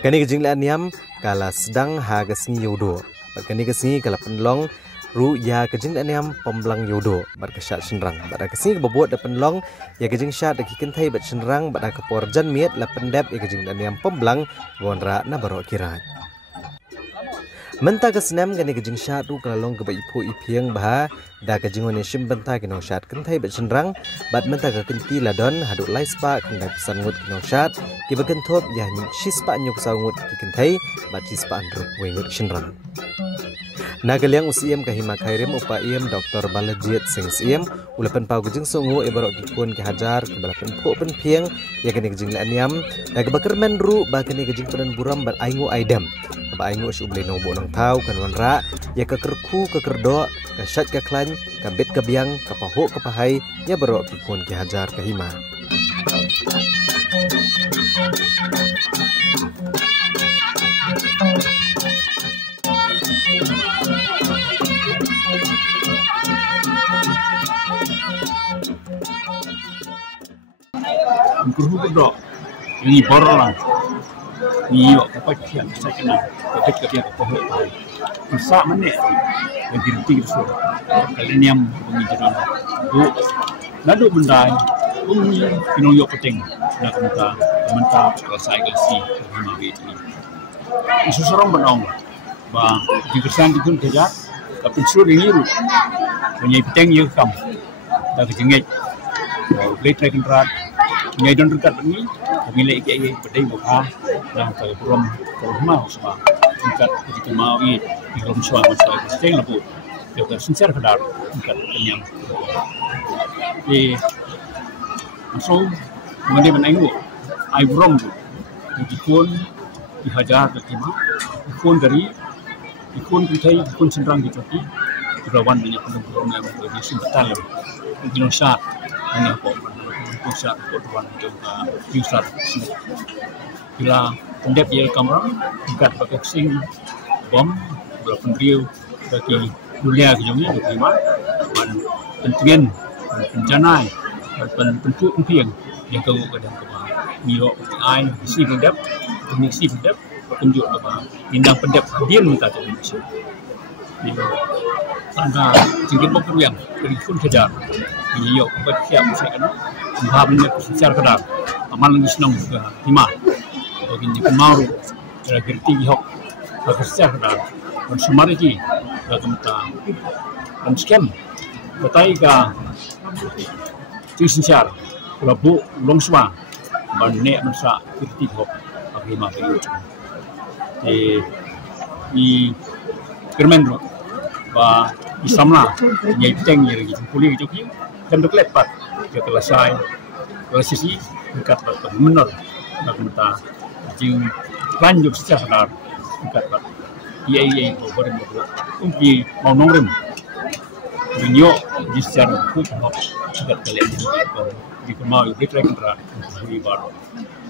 Kani kejing la niam kala sedang ha kesingi yodo. Kani kesingi kala penlong ru ya kejing la niam pemblang yodo. Bat kesat senrang. Bat kesingi kebuat da penlong ya kejing syat da kikentai bat senrang bat keporjan miet la pendep ya kejing la niam pemblang gonra na barok kirat. Mentah kesenam kani kejing syat ru kalalong kebai ipu ipiang bah da kejing one sim bentah kinong syat kentai bat senrang bat mentah ke kenti ladon haduk lai spa kendai pesan ngut kinong syat ki bagentop ya sispa nyuk saungut ki kentai bat sispa andruk wengut senrang. Nagaliang usiem kahima khairim upa iem Dr. Balajit Singh Siem ulapan pau kejing sungu ibarok dikun ke hajar ke balapan puk pen piang ya kani kejing la niam da ke bakermen ru ba kani kejing penan buram bat aingu aidam ba aingu su ble no bo nang tau kan wanra ya ke kerku ke kerdo ke syat ke klan ke bet ke biang ke pahuk ke pahai ya barok dikun ke hajar kahima. Guru kedok ini borong ni yo apa kian saya kena ketik dia pohon bisa mana yang dirti itu kalian yang menjadi bu nado bendai bumi kino yo penting nak mentah selesai kasi ini isu serong benong ba dikersan dikun kerja tapi suruh ngiru punya penting yo kam dah kejengit boleh track rat ngay don dekat ni pemilik kiai pedai buka dan kalau belum mau semua dekat ketika mau di belum semua masalah stay lebu dia sincere kedar dekat kenyang so kemudian menengok ai belum dikun dihajar terima dikun dari dikun kita dikun senrang di Turki berawan banyak penduduk yang berada di Sebetal mungkin usah hanya apa pusat ketuan juga pusat bila pendep ia kamera dekat pakai sing bom berapa riu bagi kuliah kejauhnya diterima dan pentingin penjanai dan pentu penting yang kau kadang kemana mio ai si pendep teknik si pendep tunjuk apa indang pendep dia minta tu Indonesia tanda tinggi bokor yang berikut kejar mio bersiap saya kena Bahamnya secara kedar, aman lagi senang juga lima. Bagi kemau, cara gerti hok, bagi secara kedar. Dan semua lagi, bagi kita dan sekian. Katai ka, cuci secara, kalau long semua, banyak masa gerti hok, bagi lima bagi. Di kermen bah isamla, nyai teng lagi, kulit joki, dan berkelepat. Kita selesai prosesi dekat menor nak minta jing lanjut secara dekat ia boleh untuk mau nongrim dunia di secara hukum dekat kalian di kemau di track berat di baru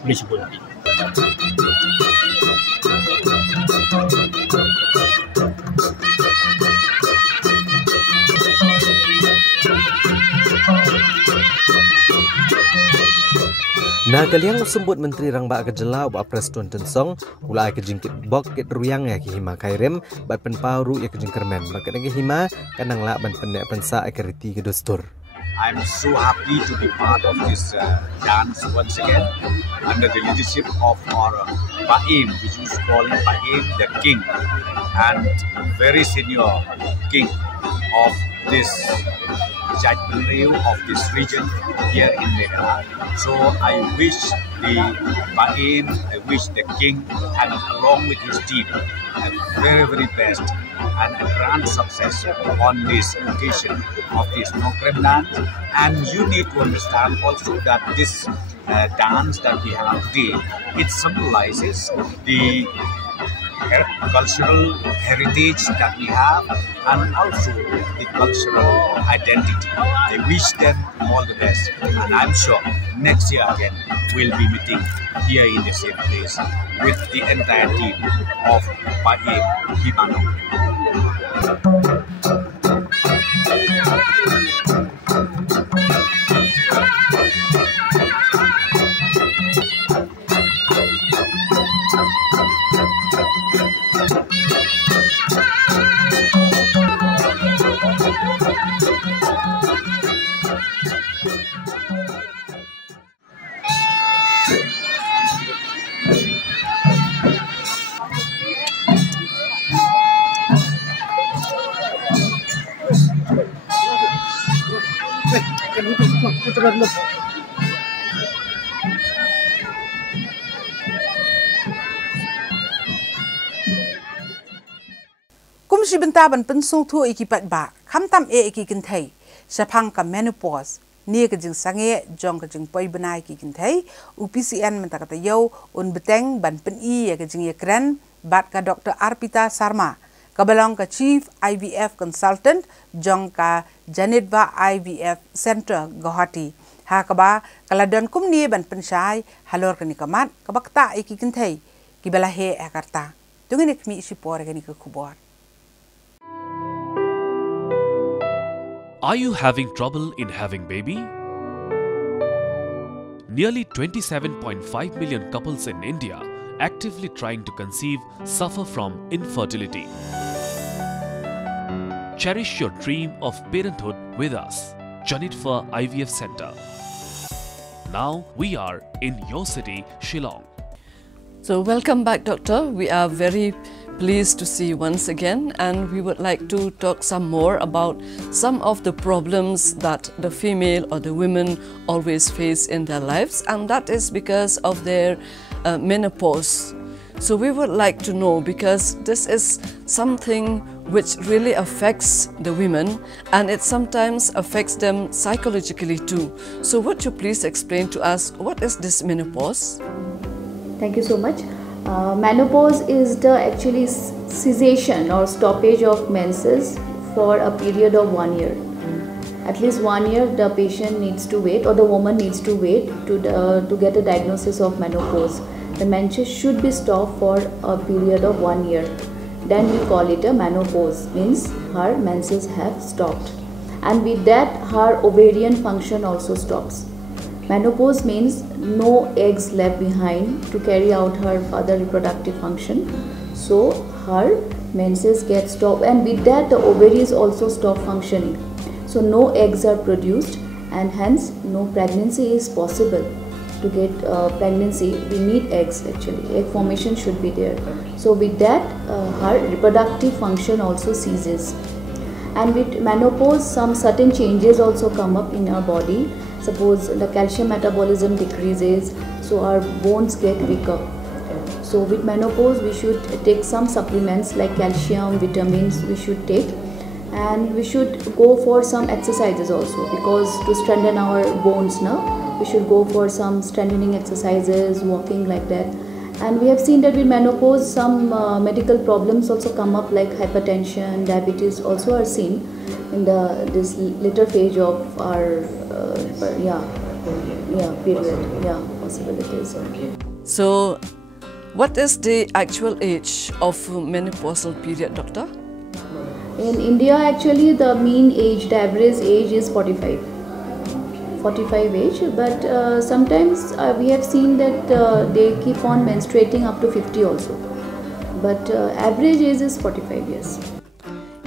boleh sebut Nah kalian sembut Menteri Rang Ba Kejela ba Preston Tensong ulai kejingkit bok ket ruyang ya ki hima kairim bat penpauru ya kejing kermen ba kadang hima kanang la ban pendek pensa akriti ke dostur. I'm so happy to be part of this dance once again under the leadership of our Baim, which is called Baim the King and very senior king of this Jaipunriu of this region here in Meghalaya. So I wish the Baim, I wish the king and along with his team a very best and a grand success on this occasion of this Nongkrem dance. And you need to understand also that this dance that we have today, it symbolizes the cultural heritage that we have and also the cultural identity. I wish them all the best, and I'm sure next year again we'll be meeting here in the same place with the entire team of Baim Himano. Kum si benta ban pensung thu iki pat ba kham tam e iki kin thai saphang ka menopause ni ka jing sange jong ka jing poi banai ki kin thai UPCN menta kata yo un beteng ban pen I ya ka jing ekran bat ka Dr. Arpita Sharma ka balong ka Chief IVF Consultant jong ka Janitva IVF Center Guwahati ha ka ba kala don kum ni ban pen sai halor ka ni kamat ka bakta iki kin thai ki bala he akarta tungin mi si por ka ni ka khubor. Are you having trouble in having baby? Nearly 27.5 million couples in India actively trying to conceive suffer from infertility. Cherish your dream of parenthood with us, Janitva IVF Center. Now we are in your city, Shillong. So welcome back, Doctor. We are very pleased to see you once again, and we would like to talk some more about some of the problems that the female or the women always face in their lives, and that is because of their menopause. So we would like to know, because this is something which really affects the women, and it sometimes affects them psychologically too. So would you please explain to us what is this menopause? Thank you so much. Menopause is the actually cessation or stoppage of menses for a period of 1 year. At least 1 year the patient needs to wait, or the woman needs to wait to get a diagnosis of menopause. The menses should be stopped for a period of 1 year. Then we call it a menopause, means her menses have stopped. And with that her ovarian function also stops. Menopause means no eggs left behind to carry out her further reproductive function. So her menses get stopped, and with that the ovaries also stop functioning. So no eggs are produced, and hence no pregnancy is possible. To get pregnancy we need eggs actually. Egg formation should be there. So with that her reproductive function also ceases. And with menopause some certain changes also come up in our body. Suppose the calcium metabolism decreases, so our bones get weaker. So with menopause we should take some supplements like calcium, vitamins we should take, and we should go for some exercises also, because to strengthen our bones now, we should go for some strengthening exercises, walking like that. And we have seen that with menopause some medical problems also come up, like hypertension, diabetes also are seen in this later phase of our period, possibilities. So what is the actual age of menopausal period, doctor? In India actually the mean age, the average age is 45 age, but sometimes we have seen that they keep on menstruating up to 50 also, but average age is 45 years.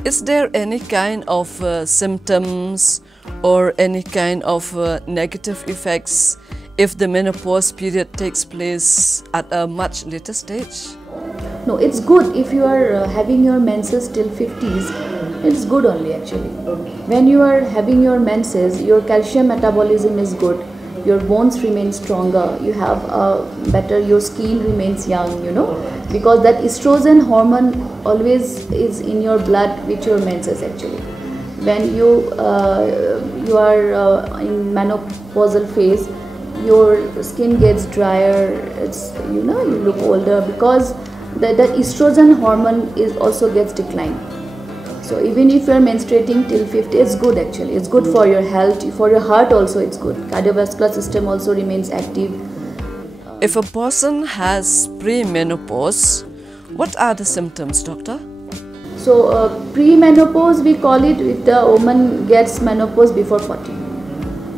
Is there any kind of symptoms or any kind of negative effects if the menopause period takes place at a much later stage? No, it's good if you are having your menses till 50s. It's good only actually. When you are having your menses, your calcium metabolism is good, your bones remain stronger, you have better, your skin remains young, you know, because that estrogen hormone always is in your blood with your menses actually. When you are in menopausal phase, your skin gets drier, it's, you know, you look older, because that estrogen hormone is also gets declined. So even if you are menstruating till 50, it's good actually. It's good for your health, for your heart also it's good. Cardiovascular system also remains active. If a person has premenopause, what are the symptoms, doctor? So premenopause we call it if the woman gets menopause before 40.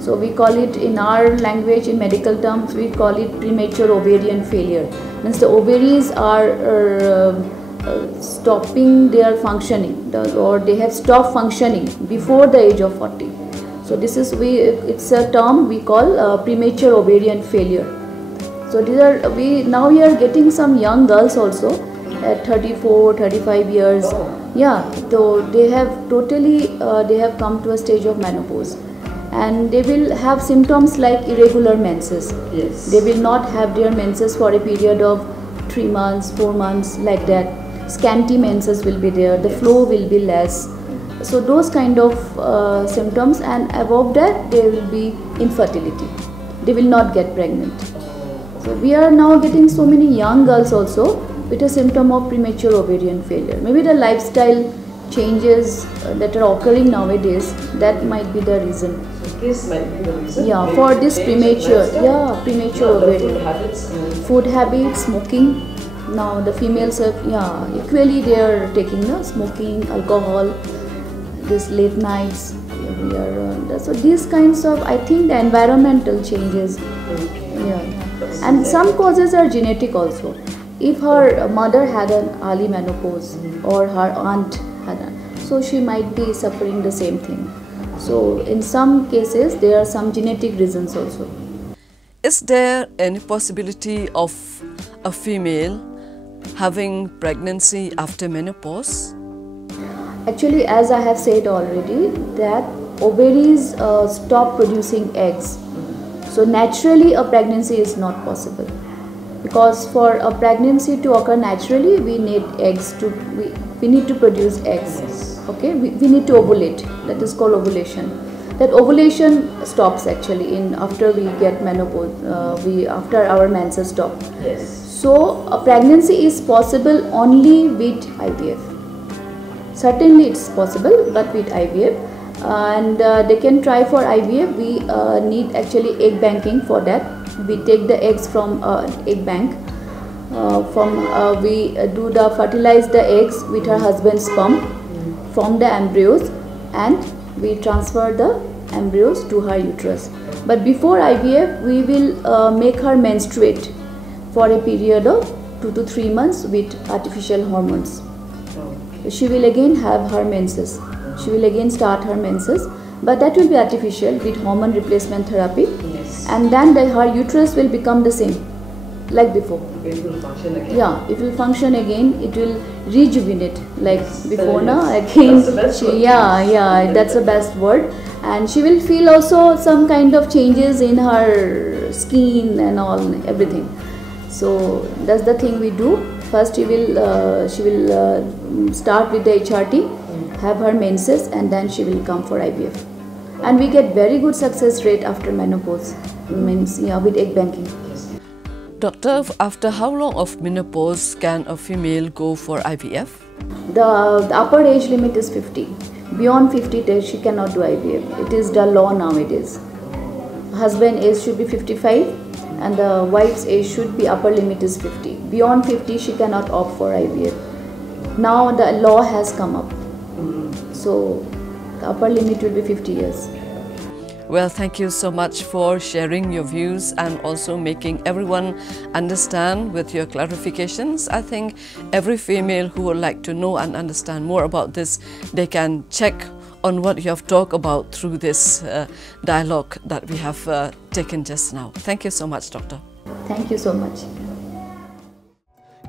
So we call it in our language, in medical terms, we call it premature ovarian failure. Means the ovaries are stopping their functioning, or they have stopped functioning before the age of 40. So this is it's a term we call premature ovarian failure. So these are now we are getting some young girls also at 34, 35 years. Yeah, so they have totally they have come to a stage of menopause. and they will have symptoms like irregular menses. Yes. They will not have their menses for a period of 3 months, 4 months, like that. Scanty menses will be there, the flow will be less. So those kind of symptoms, and above that there will be infertility. They will not get pregnant. So we are now getting so many young girls also with a symptom of premature ovarian failure. Maybe the lifestyle changes that are occurring nowadays, that might be the reason. This might be the reason. Yeah, for this premature, premature ovarian. Food habits, smoking. Now the females have, equally they are taking smoking, alcohol, this late nights. So these kinds of, I think, the environmental changes. And some causes are genetic also. If her mother had an early menopause or her aunt had so she might be suffering the same thing. So in some cases there are some genetic reasons also. Is there any possibility of a female having pregnancy after menopause? Actually, as I have said already, that ovaries stop producing eggs. So naturally a pregnancy is not possible. Because for a pregnancy to occur naturally, we need eggs we need to produce eggs. Okay, we need to ovulate. That is called ovulation. That ovulation stops actually after we get menopause. After our menses stop. Yes. So a pregnancy is possible only with IVF. Certainly it's possible, but with IVF. And they can try for IVF. We need actually egg banking for that. We take the eggs from egg bank. We fertilize the eggs with her husband's sperm, form the embryos, and we transfer the embryos to her uterus. But before IVF, we will make her menstruate for a period of 2 to 3 months with artificial hormones. She will again have her menses. She will again start her menses, but that will be artificial with hormone replacement therapy. Yes. And then her uterus will become the same, like before. It will function again. Yeah, it will function again. It will rejuvenate like before. Now again, that's the best word. And she will feel also some kind of changes in her skin and all, everything. So that's the thing we do. First she will start with the HRT, have her menses, and then she will come for IVF. And we get very good success rate after menopause, with egg banking. Doctor, after how long of menopause can a female go for IVF? The upper age limit is 50. Beyond 50, she cannot do IVF. It is the law nowadays. Husband age should be 55 and the wife's age should be, upper limit is 50. Beyond 50, she cannot opt for IVF. Now the law has come up. So the upper limit will be 50 years. Well, thank you so much for sharing your views and also making everyone understand with your clarifications. I think every female who would like to know and understand more about this, they can check on what you have talked about through this dialogue that we have taken just now. Thank you so much, Doctor. Thank you so much.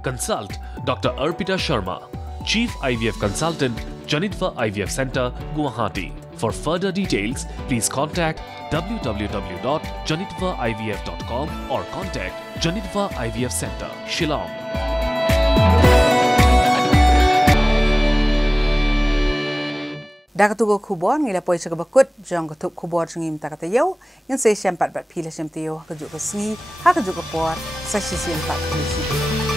Consult Dr. Arpita Sharma, Chief IVF Consultant, Janitva IVF Center, Guwahati. For further details, please contact www.janitvaivf.com or contact Janitva IVF Center, Shillong. Dakatugo kubon ngila poi bakut jong ketup kubor ngim takatayo yang saya sempat bat pilih semtio hakejuk kesni hakejuk kepor sasi sempat polisi.